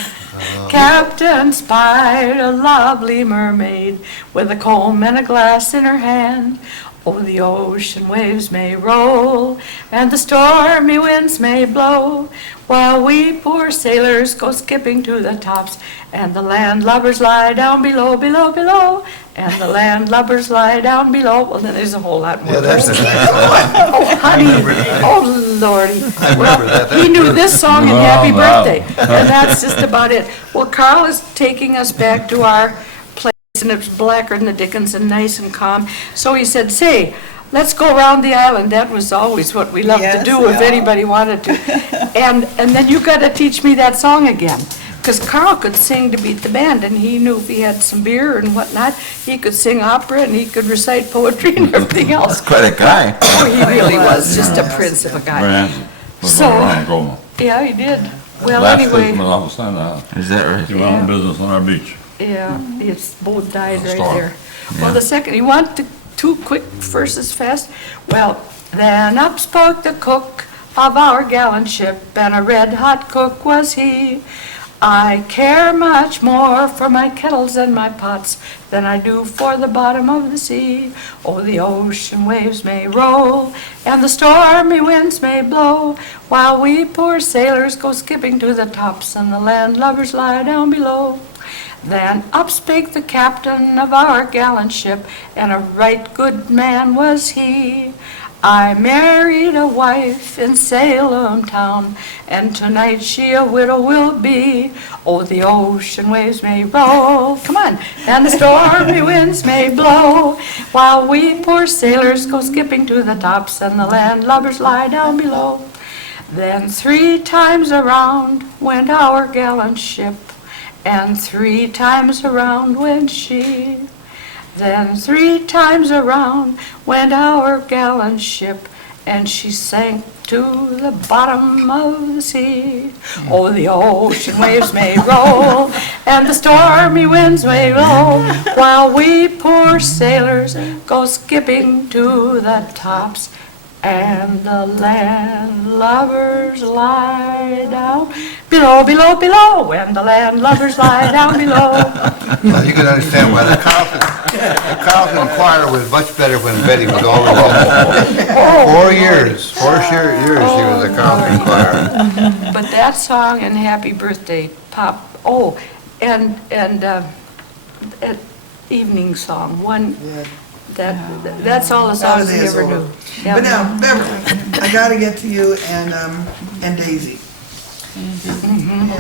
Captain spied a lovely mermaid with a comb and a glass in her hand. Oh, the ocean waves may roll, and the stormy winds may blow, while we poor sailors go skipping to the tops, and the landlubbers lie down below, below, below, and the landlubbers lie down below. Well, then there's a whole lot more. Yeah, that's a nice one. Oh, honey, oh, Lordy. remember that. He knew this song and Happy Wow. Birthday, and that's just about it. Well, Carl is taking us back to our place, and it's blacker than the dickens and nice and calm. So he said, say, let's go around the island. That was always what we loved to Yes, do if yeah. anybody wanted to. And then you got to teach me that song again. Because Carl could sing to beat the band, and he knew if he had some beer and whatnot, he could sing opera and he could recite poetry and everything else. Quite a guy. Oh, he really was just a prince of a guy. Brand was So- around Goma. Yeah, he did. Well, Last anyway, Christmas, all of a sudden, Is that right? he went on business on our beach. yeah, it's both died right Star. there. Well, the second, you want the two quick verses fast? Well, then up spoke the cook of our gallant ship, and a red-hot cook was he. I care much more for my kettles and my pots than I do for the bottom of the sea. Oh, the ocean waves may roll, and the stormy winds may blow, while we poor sailors go skipping to the tops, and the landlubbers lie down below. Then up spake the captain of our gallant ship, and a right good man was he. I married a wife in Salem town, and tonight she a widow will be. Oh, the ocean waves may roll, come on, and the stormy winds may blow, while we poor sailors go skipping to the tops, and the landlubbers lie down below. Then 3 times around went our gallant ship, and 3 times around went she. Then 3 times around went our gallant ship, and she sank to the bottom of the sea. Oh, the ocean waves may roll, and the stormy winds may blow, while we poor sailors go skipping to the tops, and the landlubbers lie down below, below, below, and the landlubbers lie down below. Well, you can understand why the Carlton Choir was much better when Betty was all around. 4 years, 4 short years she was a Carlton Choir. But that song and Happy Birthday, Pop, oh, and that evening song, one, that's all the songs he ever knew. Yeah. But now, Beverly, I gotta get to you and Daisy.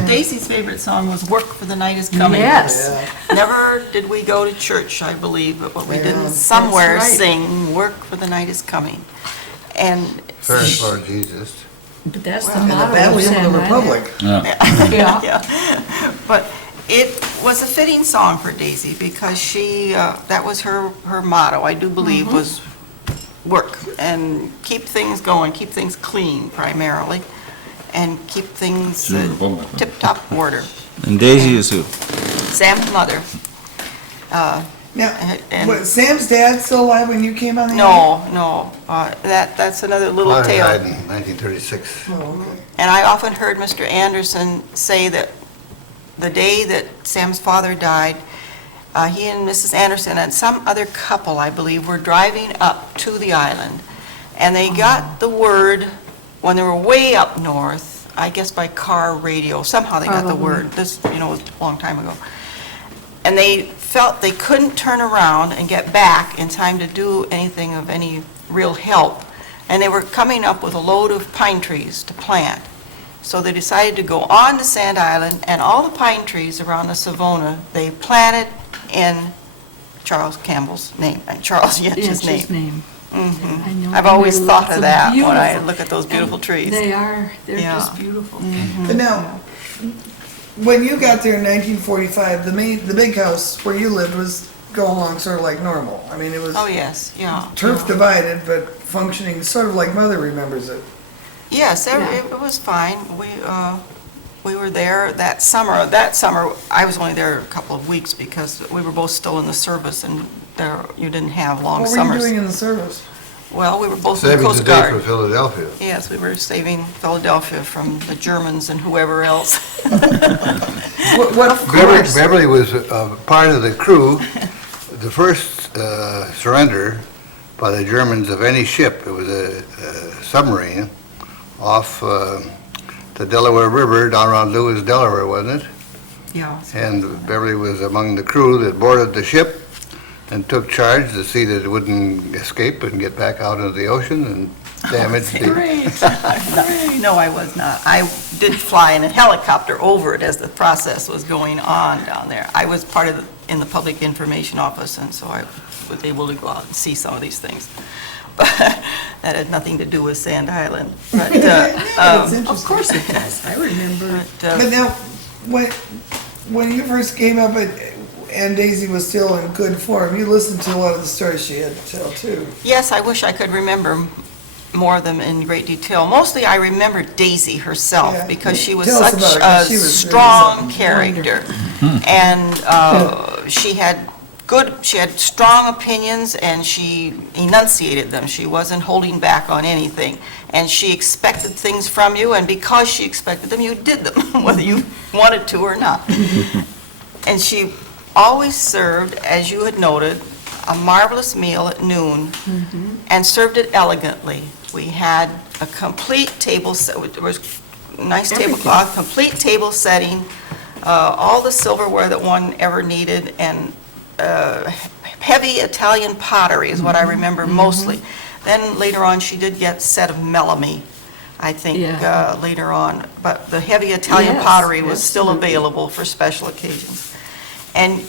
Daisy's favorite song was Work for the Night is Coming. Yes. Never did we go to church, I believe, but what we did Yeah, is somewhere that's right. sing Work for the Night is Coming. And First Lord Jesus. But that's the And the motto of Battle of San the Juan. Republic. Yeah. yeah, but it was a fitting song for Daisy because she, that was her motto, I do believe, was work and keep things going, keep things clean primarily, and keep things Sure, Republic. tip-top order. And Daisy is who? Sam's mother. Now, And- was Sam's dad still alive when you came on the No, that's another little Father tale. died in 1936. Oh, okay. And I often heard Mr. Anderson say that the day that Sam's father died, he and Mrs. Anderson and some other couple, I believe, were driving up to the island. And they got the word when they were way up north, I guess by car radio, somehow they got the word. This, was a long time ago. And they felt they couldn't turn around and get back in time to do anything of any real help. And they were coming up with a load of pine trees to plant. So they decided to go on to Sand Island, and all the pine trees around the Savona, they planted in Charles Campbell's name, Charles Jensch's Jensch's name. name. I know. I've always And thought they're of that when I beautiful. look at those beautiful trees. They are, they're Yeah. just beautiful. But now, when you got there in 1945, the big house where you lived was go along sort of like normal. I mean, it was Oh, yes, yeah. turf yeah. divided, but functioning sort of like Mother remembers it. Yes, it was fine. We were there that summer. That summer, I was only there a couple of weeks because we were both still in the service, and there, you didn't have long What were summers. you doing in the service? Well, we were both in the Saving the Coast day for Guard. Philadelphia. Yes, we were saving Philadelphia from the Germans and whoever else. What Beverly was part of the crew, the first surrender by the Germans of any ship. It was a submarine off the Delaware River, down around Lewis, Delaware, wasn't it? Yeah. And Beverly was among the crew that boarded the ship and took charge to see that it wouldn't escape and get back out into the ocean and damage the... No, I was not. I did fly in a helicopter over it as the process was going on down there. I was part of in the public information office, and so I was able to go out and see some of these things. But that had nothing to do with Sand Island. But, It's interesting. Of course it does, I remember. But now, when you first came up and Daisy was still in good form, you listened to a lot of the stories she had to tell too. Yes, I wish I could remember more of them in great detail. Mostly I remember Daisy herself, Yeah. because she was Tell us such about her, a 'cause she was really strong something. character. And she had strong opinions, and she enunciated them. She wasn't holding back on anything. And she expected things from you, and because she expected them, you did them, whether you wanted to or not. And she always served, as you had noted, a marvelous meal at noon, and served it elegantly. We had a complete table set, there was nice tablecloth, complete table setting, all the silverware that one ever needed, and heavy Italian pottery is what I remember mostly. Then later on, she did get a set of melame, I think, Yeah. later on. But the heavy Italian Yes, pottery was still absolutely. available for special occasions. And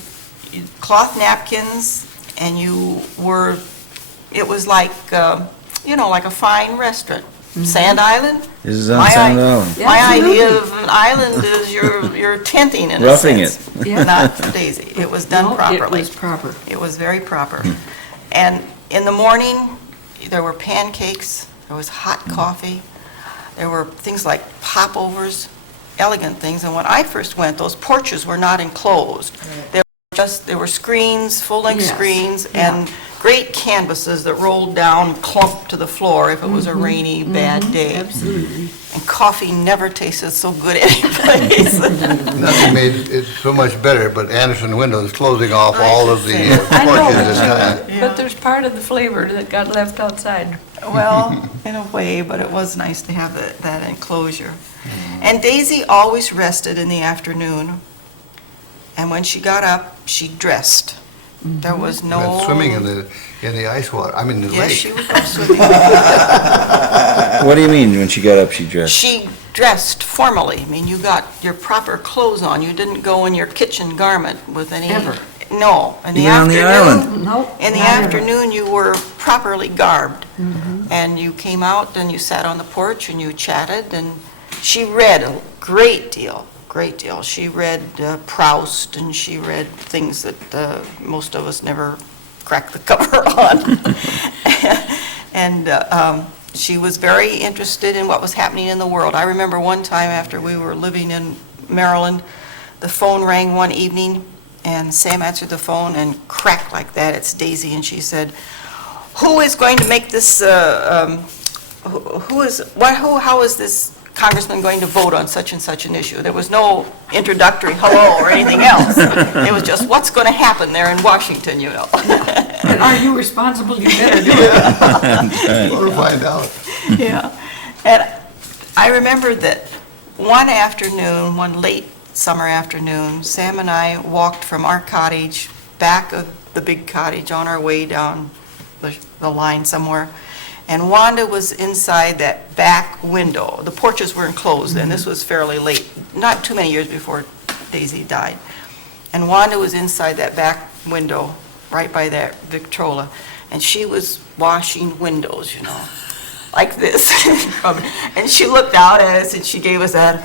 cloth napkins, and it was like, like a fine restaurant. Sand Island? This is on My Sand i- Island. Yeah, My idea absolutely. of an island is your tenting in a Roughing sense. it. Yeah. Not Daisy. It was done No, properly. It was proper. It was very proper. And in the morning, there were pancakes, there was hot coffee, there were things like popovers, elegant things. And when I first went, those porches were not enclosed. There were screens, full-length Yes, screens, yeah. and great canvases that rolled down, clumped to the floor if it was a rainy, bad day. Absolutely. And coffee never tasted so good anyplace. Nothing made it so much better, but Anderson Windows closing off all of the I know, porches at night. but there's part of the flavor that got left outside. Well, in a way, but it was nice to have that enclosure. And Daisy always rested in the afternoon, and when she got up, she dressed. There was no... Went swimming in the ice water, I mean, the Yes, lake. she would go swimming. What do you mean, when she got up, she dressed? She dressed formally. I mean, you got your proper clothes on. You didn't go in your kitchen garment with any... Ever. No. In the Even on the afternoon, island? Nope. in the not ever. afternoon, you were properly garbed. And you came out and you sat on the porch and you chatted, and she read a great deal. She read Proust, and she read things that most of us never cracked the cover on. And she was very interested in what was happening in the world. I remember one time after we were living in Maryland, the phone rang one evening, and Sam answered the phone and cracked like that. It's Daisy, and she said, "Who is going to make this, how is this congressman going to vote on such and such an issue?" There was no introductory hello or anything else. It was just, what's going to happen there in Washington, you know? And are you responsible? You better do it. We'll find out. Yeah. And I remember that one afternoon, one late summer afternoon, Sam and I walked from our cottage, back of the big cottage, on our way down the line somewhere. And Wanda was inside that back window. The porches were enclosed then. This was fairly late, not too many years before Daisy died. And Wanda was inside that back window, right by that Victrola. And she was washing windows, like this. And she looked out at us and she gave us that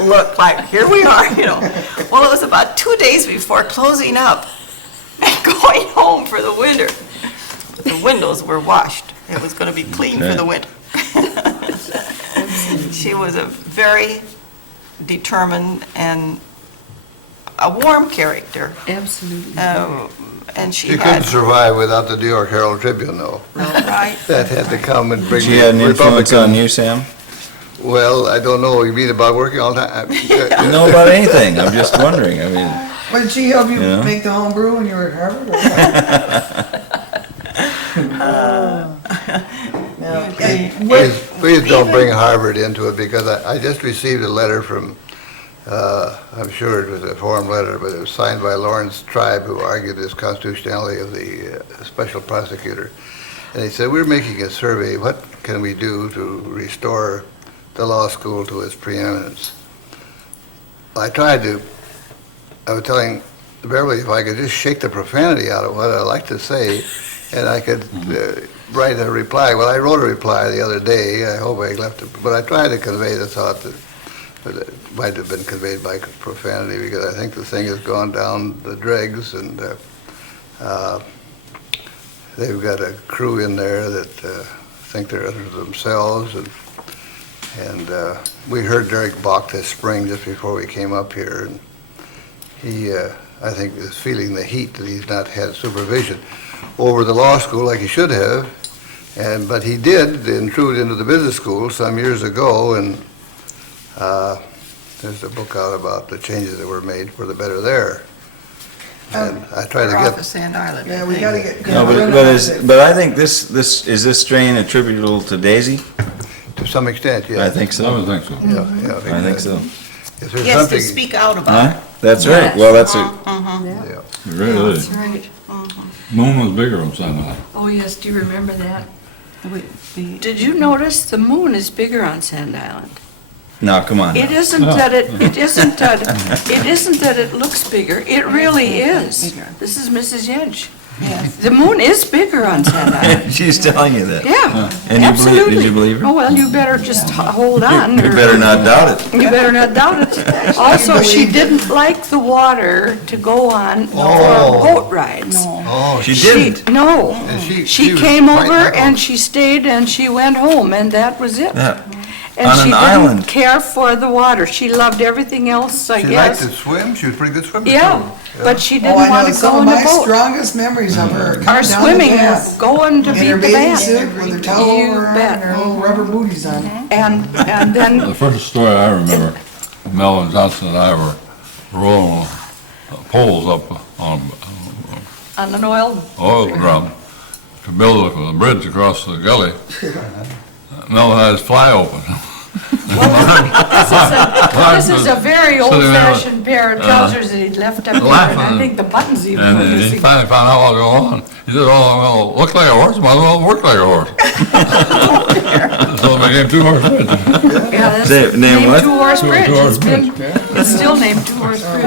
look like, here we are, Well, it was about 2 days before closing up. and going home for the winter. The windows were washed. It was going to be clean for the winter. She was a very determined and a warm character. Absolutely. And she You couldn't had, survive without the New York Herald Tribune, though. right? That had to come and bring She had an the influence on Republican. you, Sam? Well, I don't know, you mean about working all the time? You know about anything, I'm just wondering, I mean, But did she help you Yeah. make the home brew when you were at Harvard? Or what? No. Please don't bring Harvard into it, because I just received a letter from, I'm sure it was a form letter, but it was signed by Lawrence Tribe, who argued this constitutionality of the special prosecutor. And he said, we're making a survey, what can we do to restore the law school to its preeminence? I was telling Beverly if I could just shake the profanity out of what I like to say, and I could write a reply. Well, I wrote a reply the other day. I hope I left it, but I tried to convey the thought that it might have been conveyed by profanity, because I think the thing has gone down the dregs, and they've got a crew in there that think they're others themselves, and we heard Derek Bach this spring just before we came up here, and he, I think, is feeling the heat that he's not had supervision over the law school like he should have, but he did intrude into the business school some years ago, and there's a book out about the changes that were made for the better there. And I try to We're get... off of Sand Island. Yeah, we gotta get. no, but I think this, is this strain attributable to Daisy? To some extent, yeah. I think I so. would think so. Yeah, I think so. If there's Yes, to something, speak out about Huh? That's right, well, that's it. yeah. It really That's is. right. Moon was bigger on Sand Island. Oh, yes, do you remember that? it. Did you notice the moon is bigger on Sand Island? No, come on. It isn't that it isn't that it looks bigger, it really is. This is Mrs. Jensch. Yes. The moon is bigger on Sand Island. She's telling you that. Yeah, And you believe, absolutely. did you believe her? Oh, well, you better just hold on. You better not doubt it. You better not doubt it. Also, she didn't like the water to go on for Oh. boat rides. Oh, She didn't. No. And she She was came quite over little. and she stayed and she went home and that was it. Yeah. And On she an didn't island. care for the water. She loved everything else, I She liked to guess. swim, she was a pretty good swimmer, too. Yeah, but she Oh, didn't I want know, to some go of in the my boat. strongest memories of her Or coming down the swimming, or path. going to In beat her the bathing band. suit with her towel You over her arm bet. and her little rubber booties on. And then, The first story I remember, Mel and Johnson and I were rolling poles up on on an oil, oil drum to build a bridge across the gully. Mel had his fly open. this is a very Sitting there, old-fashioned pair of trousers that he'd left up there, and I laughing. think the buttons even were And he missing. finally found out what was going on. He said, oh, well, look like a horse, might as well work like a horse. So it became two-horse bridge. Yeah, that's Name named what? Two-Horse Bridge. Two-horse It's still named Two-Horse Bridge.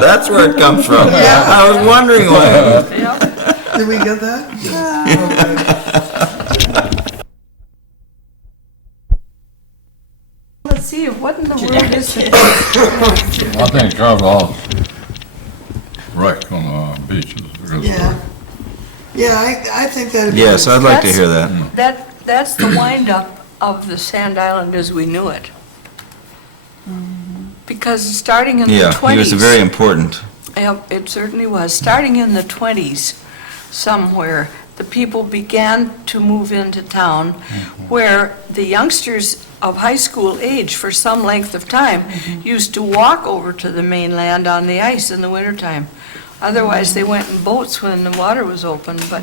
That's where it comes from. I was wondering why. Yeah. Did we get that? Let's see, what in the world is it? I think Carval's wreck on the beach is a good Yeah. story. Yeah, I think that'd be. Yes, I'd like to hear that. That's the wind-up of the Sand Island as we knew it. Because starting in the 20s. Yeah, he was very important. Yep, it certainly was. Starting in the 20s, somewhere, the people began to move into town where the youngsters of high school age, for some length of time, used to walk over to the mainland on the ice in the wintertime. Otherwise, they went in boats when the water was open, but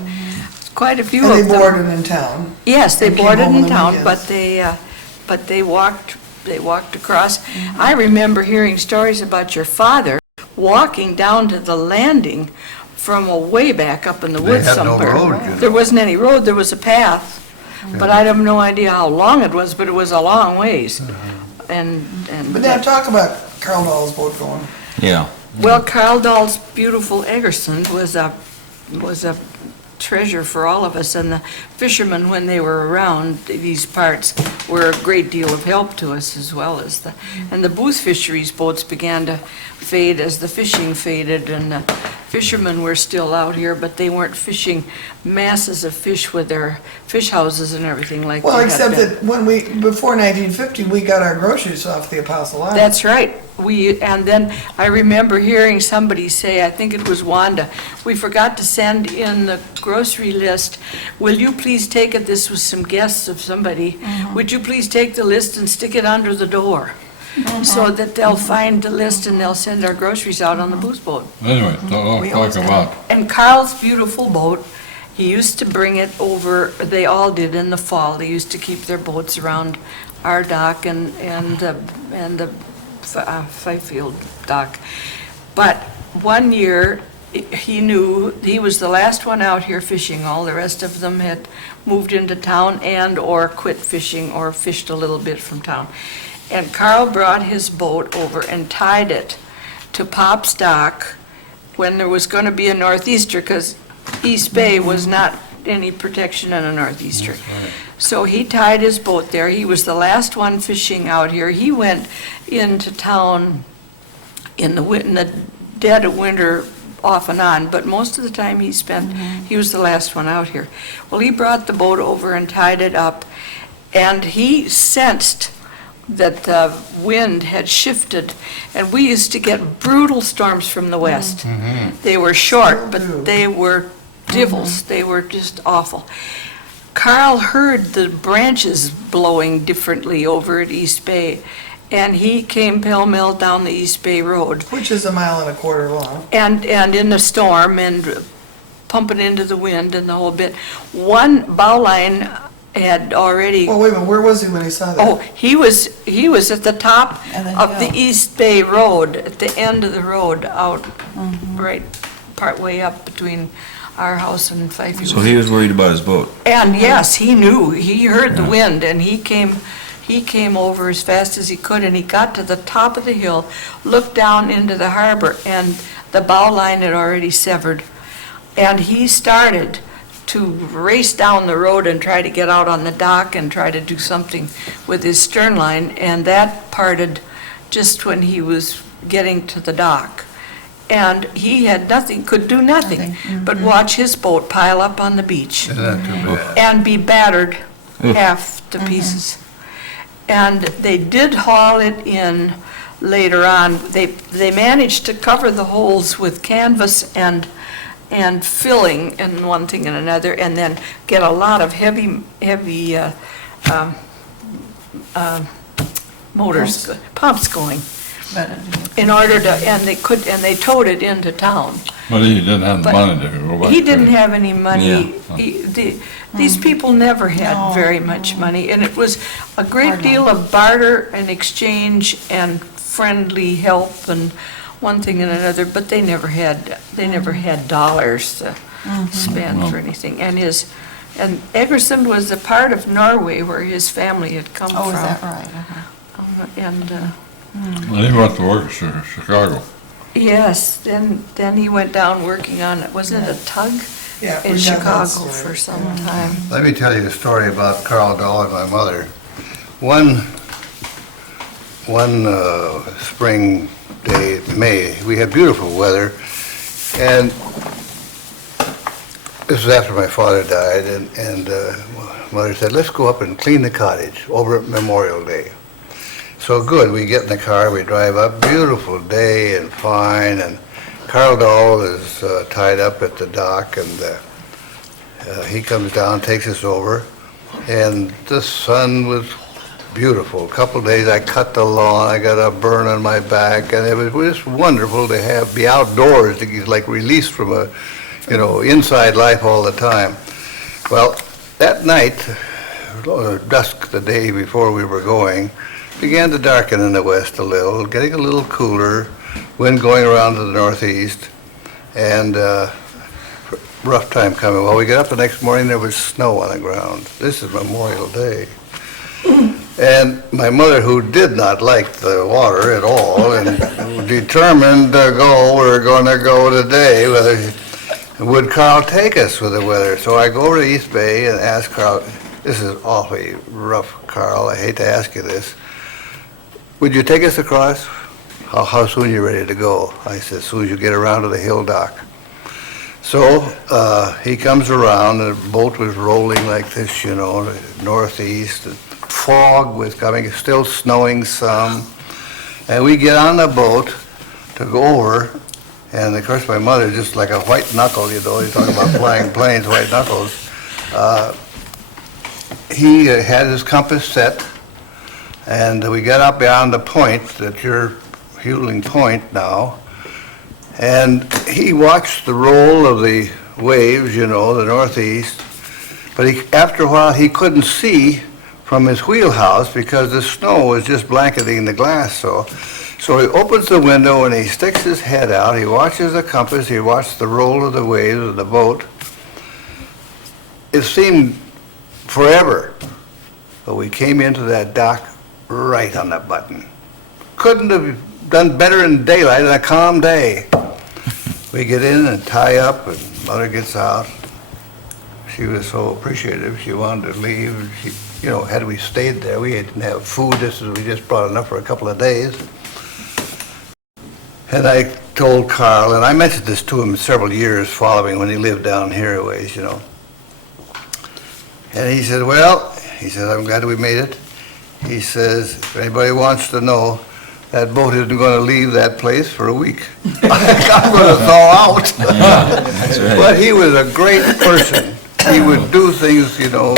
quite a few And of they them. boarded in town. Yes, they and came boarded home in on town, weekends. but they walked across. I remember hearing stories about your father walking down to the landing from a way back up in the They woods had no somewhere. road, you know. There wasn't any road, there was a path, but I have no idea how long it was, but it was a long ways. And, But now talk about Carl Dahl's boat going. Yeah. well, Carl Dahl's beautiful Eggerson was a treasure for all of us, and the fishermen, when they were around these parts, were a great deal of help to us as well as and the Booth fisheries boats began to fade as the fishing faded, and the fishermen were still out here, but they weren't fishing masses of fish with their fish houses and everything like that. Well, except that before 1950, we got our groceries off the Apostle Island. That's right. And then I remember hearing somebody say, I think it was Wanda, we forgot to send in the grocery list. Will you please take it? This was some guests of somebody. Would you please take the list and stick it under the door? So that they'll find the list and they'll send our groceries out on the Booth boat. Anyway, talk about, And Carl's beautiful boat, he used to bring it over, they all did in the fall. They used to keep their boats around our dock and the Bayfield dock. But one year, he knew he was the last one out here fishing. All the rest of them had moved into town or quit fishing or fished a little bit from town. And Carl brought his boat over and tied it to Pop's dock when there was going to be a northeaster, because East Bay was not any protection in a northeaster. So he tied his boat there. He was the last one fishing out here. He went into town in the dead of winter off and on, but most of the time he was the last one out here. Well, he brought the boat over and tied it up, and he sensed that the wind had shifted, and we used to get brutal storms from the west. They were short, but they were divils. They were just awful. Carl heard the branches blowing differently over at East Bay, and he came pell-mell down the East Bay Road. Which is 1.25 miles long. And in the storm, and pumping into the wind and the whole bit. One bowline had already... Well, wait a minute, where was he when he saw that? Oh, he was at the top And then of go. the East Bay Road, at the end of the road, out right partway up between our house and Bayfield. So he was worried about his boat. And yes, he knew, he heard the wind, and he came over as fast as he could, and he got to the top of the hill, looked down into the harbor, and the bow line had already severed. And he started to race down the road and try to get out on the dock and try to do something with his stern line, and that parted just when he was getting to the dock. And he had nothing, could do nothing but watch his boat pile up on the beach and be battered half to pieces. And they did haul it in later on. They managed to cover the holes with canvas and filling and one thing and another, and then get a lot of heavy pumps going in order to, and they towed it into town. but he didn't have the But money to go back. He didn't have any money. Yeah. These people never had very much money, and it was a great deal of barter and exchange and friendly help and one thing and another, but they never had dollars to spend for anything. And Egerson was a part of Norway where his family had come from. Oh, is that right? And Well, he went to work in Chicago. yes, then he went down working on, wasn't it a tug? Yeah, In we got that Chicago story. for some time. Let me tell you a story about Carl Dahl and my mother. One spring day, May, we had beautiful weather, and this was after my father died, and Mother said, let's go up and clean the cottage over at Memorial Day. So good, we get in the car, we drive up, beautiful day and fine, and Carl Dahl is tied up at the dock, and he comes down, takes us over, and the sun was beautiful. A couple of days I cut the lawn, I got a burn on my back, and it was just wonderful to be outdoors, to get like released from inside life all the time. Well, that night, dusk the day before we were going, began to darken in the west a little, getting a little cooler, wind going around to the northeast, and rough time coming. Well, we got up the next morning, there was snow on the ground. This is Memorial Day. And my mother, who did not like the water at all, and determined to go, we're going to go today, would Carl take us with the weather? So I go over to East Bay and ask Carl, this is awfully rough, Carl, I hate to ask you this. Would you take us across? How soon are you ready to go? I said, as soon as you get around to the hill dock. So he comes around, and the boat was rolling like this, you know, northeast. Fog was coming, still snowing some. And we get on the boat to go over, and of course my mother, just like a white knuckle, you know, you talk about flying planes, white knuckles. He had his compass set, and we got up beyond the point that you're Huling Point now, and he watched the roll of the waves, you know, the northeast, but after a while he couldn't see from his wheelhouse because the snow was just blanketing the glass. So he opens the window and he sticks his head out, he watches the compass, he watched the roll of the waves of the boat. It seemed forever, but we came into that dock right on the button. Couldn't have done better in daylight on a calm day. We get in and tie up, and Mother gets out. She was so appreciative. She wanted to leave. She, you know, had we stayed there, we didn't have food. We just brought enough for a couple of days. And I told Carl, and I mentioned this to him several years following when he lived down here a ways, you know. And he said, well, he said, I'm glad we made it. He says, if anybody wants to know, that boat isn't going to leave that place for a week. I'm going to thaw out. That's right. But he was a great person. He would do things, you know,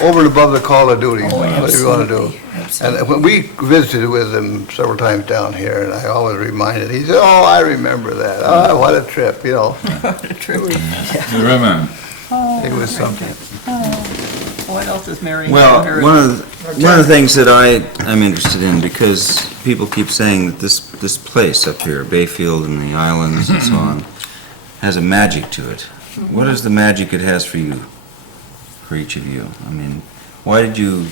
over and above the call of duty, what you want to do. And when we visited with him several times down here, and I always reminded, he said, oh, I remember that. Oh, what a trip, you know. You remember? It was something. What else is Mary? Well, one of the things that I'm interested in, because people keep saying that this place up here, Bayfield and the islands and so on, has a magic to it. What is the magic it has for you, for each of you? I mean, why did you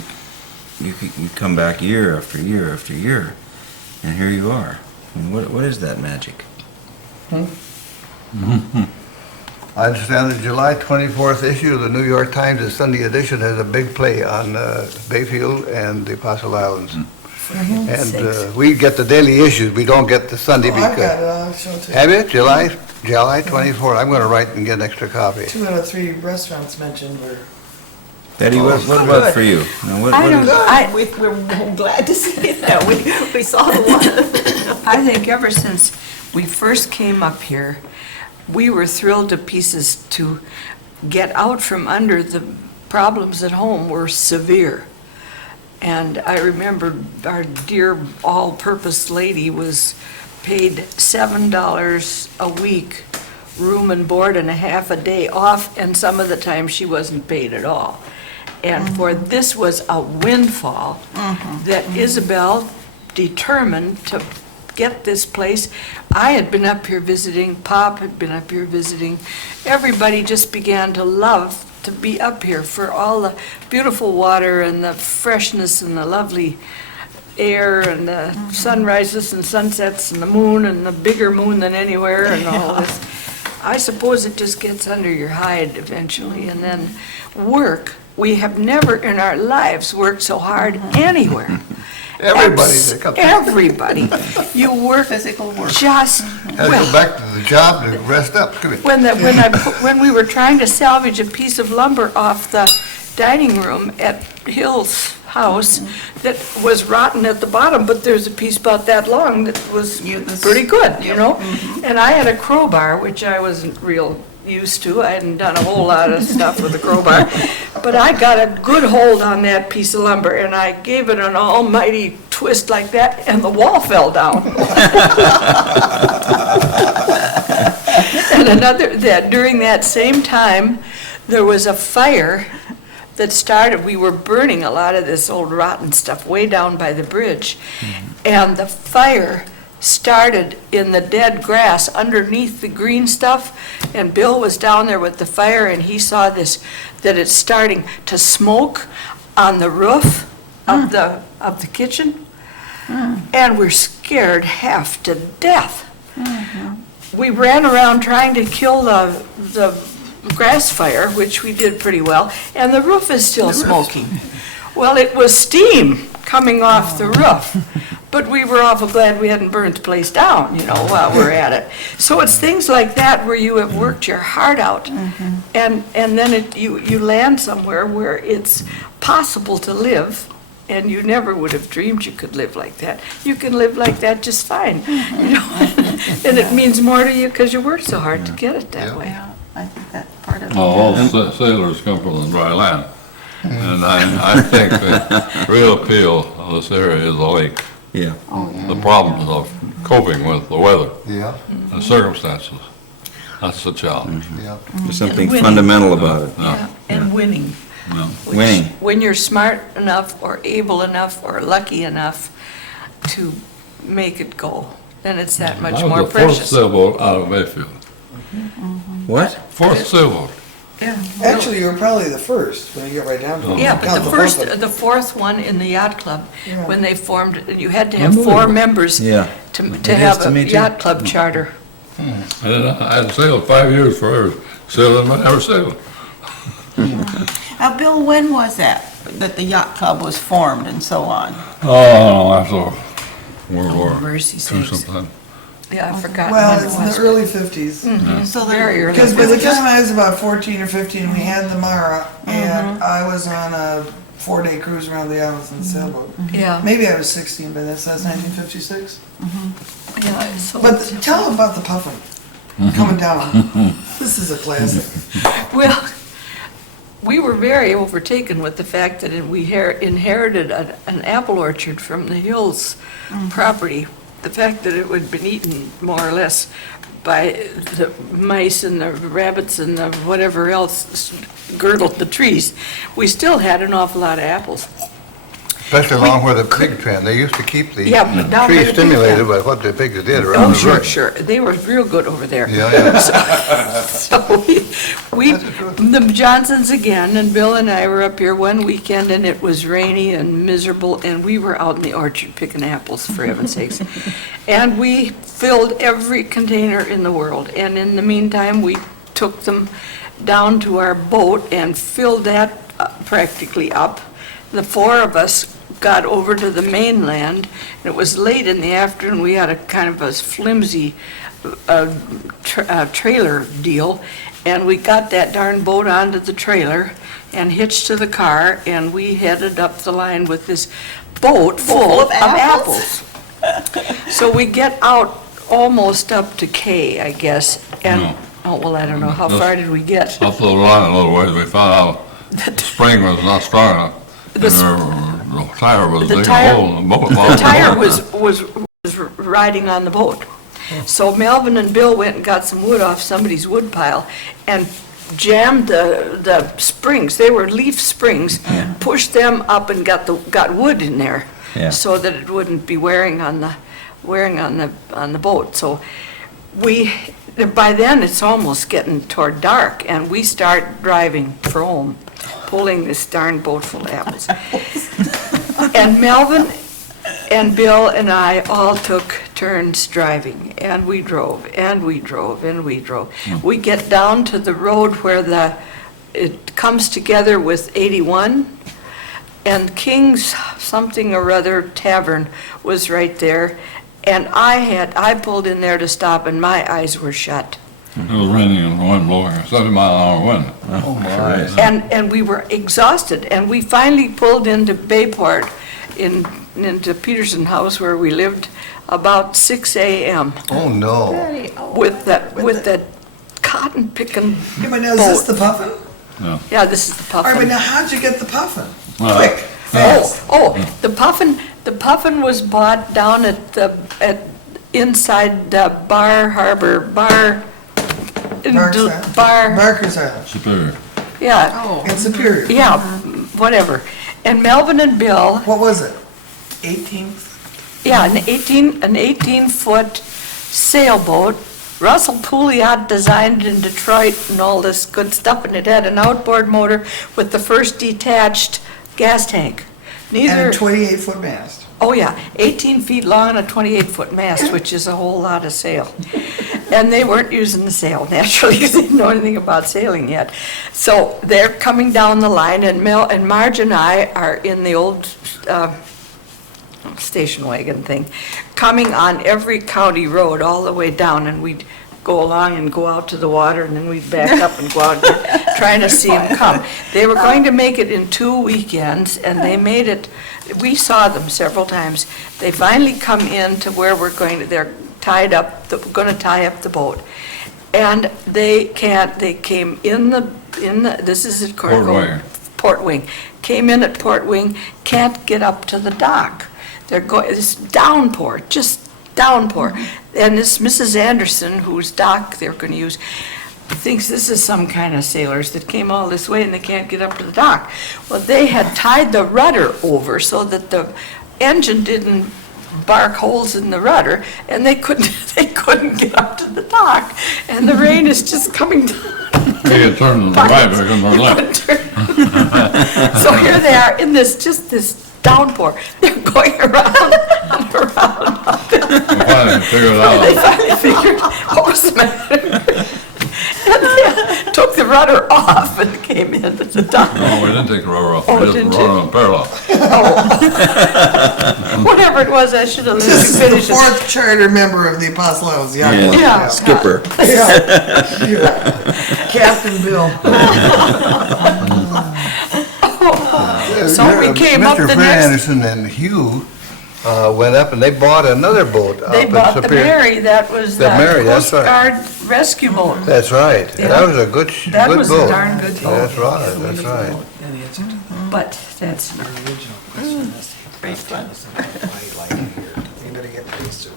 come back year after year after year, and here you are? I mean, what is that magic? I understand the July 24th issue of the New York Times, the Sunday edition, has a big play on Bayfield and the Apostle Islands. And we get the daily issues, we don't get the Sunday Oh, I've got because... it, I'll show it to you. Have you? July 24th? I'm going to write and get an extra copy. 2 out of 3 restaurants mentioned were. Eddie, what about for you? Now, what I is- don't, We're glad to see that. We saw the one. I think ever since we first came up here, we were thrilled to pieces to get out from under the problems at home were severe. And I remember our dear all-purpose lady was paid $7 a week, room and board and a half a day off, and some of the time she wasn't paid at all. And for this was a windfall that Isabel determined to get this place. I had been up here visiting, Pop had been up here visiting. Everybody just began to love to be up here for all the beautiful water and the freshness and the lovely air and the sunrises and sunsets and the moon and the bigger moon than anywhere and all this. I suppose it just gets under your hide eventually. And then work. We have never in our lives worked so hard anywhere. Everybody. You work Physical work. just, Had to go well, back to the job to rest up. Come here. when we were trying to salvage a piece of lumber off the dining room at Hill's house that was rotten at the bottom, but there's a piece about that long that was pretty good, you know? And I had a crowbar, which I wasn't real used to. I hadn't done a whole lot of stuff with a crowbar. But I got a good hold on that piece of lumber, and I gave it an almighty twist like that, and the wall fell down. And during that same time, there was a fire that started. We were burning a lot of this old rotten stuff way down by the bridge. And the fire started in the dead grass underneath the green stuff, and Bill was down there with the fire, and he saw this, that it's starting to smoke on the roof of the kitchen, and we're scared half to death. we ran around trying to kill the grass fire, which we did pretty well, and the roof is still smoking. Well, it was steam coming off the roof, but we were awful glad we hadn't burned the place down, while we're at it. So it's things like that where you have worked your heart out, and then you land somewhere where it's possible to live, and you never would have dreamed you could live like that. You can live like that just fine, and it means more to you because you worked so hard to get it that way. Yeah, I think that's part of it. Well, all sailors come from the dry land. And I think the real appeal of this area is the lake. Yeah. The problems of coping with the weather Yeah, and circumstances. That's the challenge. yeah. There's something winning. fundamental about it. Yeah, and winning. No. Which, Winning. when you're smart enough or able enough or lucky enough to make it go, then it's that much more I was the fourth precious. sailboat out of Bayfield. What? Fourth sailboat. Yeah. Actually, you were probably the first when you get right down to it. Yeah, but Count the fourth one in the yacht club, Yeah. when they formed, and you had to have 4 members Yeah. to is have to a me, too. yacht club charter. And I had sailed 5 years for every sailing I ever sailed. Now, Bill, when was that the yacht club was formed and so on? Oh, after World War Mercy II sakes. sometime. Yeah, I forgot Well, when it it's in was. the early 50s. So Very early. Because by the time I was about 14 or 15, we had the Mara, and I was on a 4-day cruise around the islands in the sailboat. Yeah, Maybe I was 16 by then, so that's 1956. yeah, so. But tell them about the puffin coming down. This is a classic. Well, we were very overtaken with the fact that we inherited an apple orchard from the Hills property. The fact that it had been eaten more or less by the mice and the rabbits and the whatever else girdled the trees. We still had an awful lot of apples. Especially along where the pigs ran. They used to keep the Yeah, but down where trees the pigs stimulated ran. by what the pigs did around Oh, the sure, road. sure. They were real good over there. Yeah, yeah. So the Johnsons again, and Bill and I were up here one weekend, and it was rainy and miserable, and we were out in the orchard picking apples, for heaven's sakes. And we filled every container in the world, and in the meantime, we took them down to our boat and filled that practically up. The 4 of us got over to the mainland, and it was late in the afternoon. We had a kind of a flimsy trailer deal, and we got that darn boat onto the trailer and hitched to the car, and we headed up the line with this boat full of apples. So we get out almost up to K, I guess, and, No. oh, well, I don't know, how far did we get? Up the line a little ways, we found out the spring was not strong enough. And the tire was The digging a tire- hole in the boat. The tire was riding on the boat. So Melvin and Bill went and got some wood off somebody's wood pile and jammed the springs, they were leaf springs, pushed them up and got wood in there Yeah. so that it wouldn't be wearing on the boat. So by then it's almost getting toward dark, and we start driving for home, pulling this darn boat full of apples. And Melvin and Bill and I all took turns driving, and we drove, and we drove, and we drove. We get down to the road where it comes together with 81, and King's something or other tavern was right there, and I pulled in there to stop, and my eyes were shut. It was raining and the wind blowing, 70-mile-an-hour wind. Oh, my. And we were exhausted, and we finally pulled into Bayport, into Peterson House where we lived, about 6 a.m. Oh, no. with that cotton picking Yeah, but now is this the boat. puffin? Yeah, this is the All right, but puffin. now how'd you get the puffin? Well, Quick, fast. The puffin was bought down inside the Bar Harbor, Barker's Island. Superior. yeah, In Superior. yeah, whatever. And Melvin and Bill, What was it? 18? yeah, an 18-foot sailboat. Russell Pouliot designed in Detroit and all this good stuff, and it had an outboard motor with the first detached gas tank. And Neither, a 28-foot mast. oh yeah, 18 feet long and a 28-foot mast, which is a whole lot of sail. And they weren't using the sail, naturally, because they didn't know anything about sailing yet. So they're coming down the line, and Marge and I are in the old station wagon thing, coming on every county road all the way down, and we'd go along and go out to the water, and then we'd back up and go out again, trying to see them come. They were going to make it in 2 weekends, and they made it, we saw them several times. They finally come in to where they're tied up, going to tie up the boat. And they came in the, this is at Port Wing. Port Wing. Came in at Port Wing, can't get up to the dock. They're going, it's downpour, just downpour. And this Mrs. Anderson, whose dock they're going to use, thinks this is some kind of sailors that came all this way and they can't get up to the dock. Well, they had tied the rudder over so that the engine didn't bark holes in the rudder, and they couldn't get up to the dock. And the rain is just coming down. They had turned to the right, they're going to the left. So here they are in this downpour. They're going around and around. They finally figured it They out. finally figured what was the matter. And they took the rudder off and came in at the dock. No, we didn't take the rubber off, Oh, we just didn't run you? on parallel. Whatever it was, I should have let you This is the finish it. 4th charter member of the Apostles, Yeah. Yeah. Skipper. Captain Bill. So we came up Mr. the Fred next, Anderson and Hugh went up and they bought another boat up they in bought the Superior. Mary, that was The the Mary, Coast that's right. Guard rescue boat. That's right. Yeah. That was a good That boat. was a darn good boat. That's right, that's right. But that's not Great fun. Anybody get these two?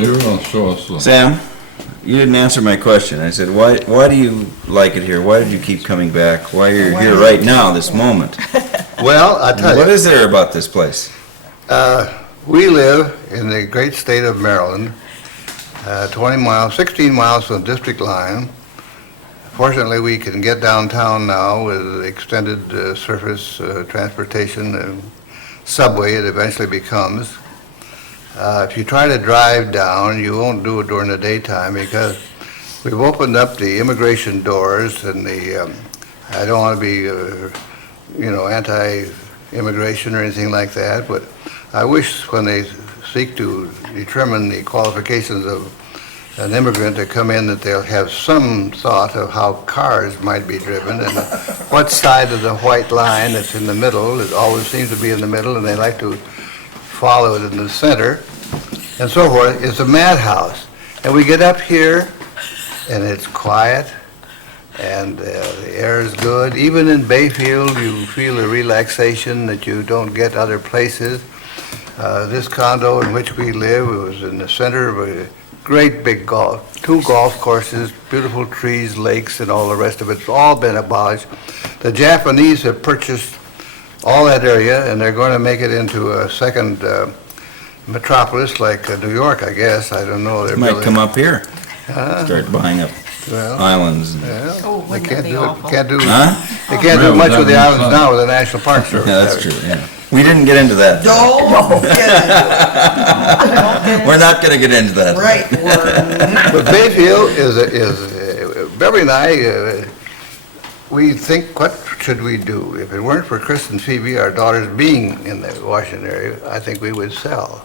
You were going to show us the... Sam, you didn't answer my question. I said, why do you like it here? Why did you keep coming back? Why are you here right now, this moment? Well, I tell What you, is there about this place? we live in the great state of Maryland, 16 miles from the district line. Fortunately, we can get downtown now with extended surface transportation and subway it eventually becomes. If you try to drive down, you won't do it during the daytime because we've opened up the immigration doors and I don't want to be, anti-immigration or anything like that, but I wish when they seek to determine the qualifications of an immigrant to come in that they'll have some thought of how cars might be driven and what side of the white line that's in the middle. It always seems to be in the middle, and they like to follow it in the center, and so forth. It's a madhouse. And we get up here, and it's quiet, and the air is good. Even in Bayfield, you feel a relaxation that you don't get other places. This condo in which we live, it was in the center of a great big two golf courses, beautiful trees, lakes, and all the rest of it. It's all been abolished. The Japanese have purchased all that area, and they're going to make it into a second metropolis like New York, I guess. I don't know. They're Might building- come up here, start buying up Well, islands. and- yeah, Oh, they wouldn't can't that be do it. awful? Can't do. Huh? They can't do Yeah, much but with the that islands means now with the National Park Service. Yeah, that's true, yeah. We didn't get into that. Don't get We're not gonna get into that. it. Right, word. But Bayfield is Beverly and I, we think, what should we do? If it weren't for Chris and Phoebe, our daughters being in the Washington area, I think we would sell.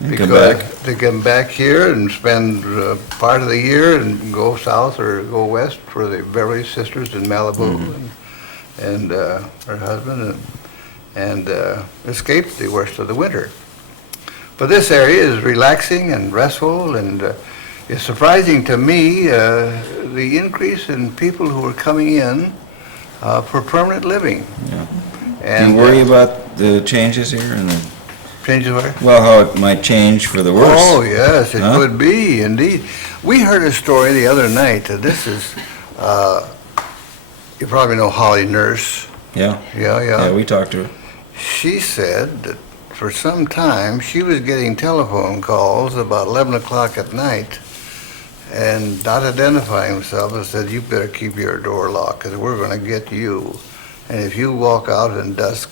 Come Because back. to come back here and spend part of the year and go south or go west for the Beverly sisters in Malibu and her husband and escape the worst of the winter. But this area is relaxing and restful, and it's surprising to me the increase in people who are coming in for permanent living. Yeah. Do And you worry about the changes here and the, changes where? well, how it might change for the worse? Oh, yes, it Huh? could be, indeed. We heard a story the other night, this is, you probably know Holly Nurse. Yeah, Yeah, yeah, we talked to her. She said that for some time, she was getting telephone calls about 11 o'clock at night and not identifying themselves and said, you better keep your door locked because we're going to get you. And if you walk out in dusk,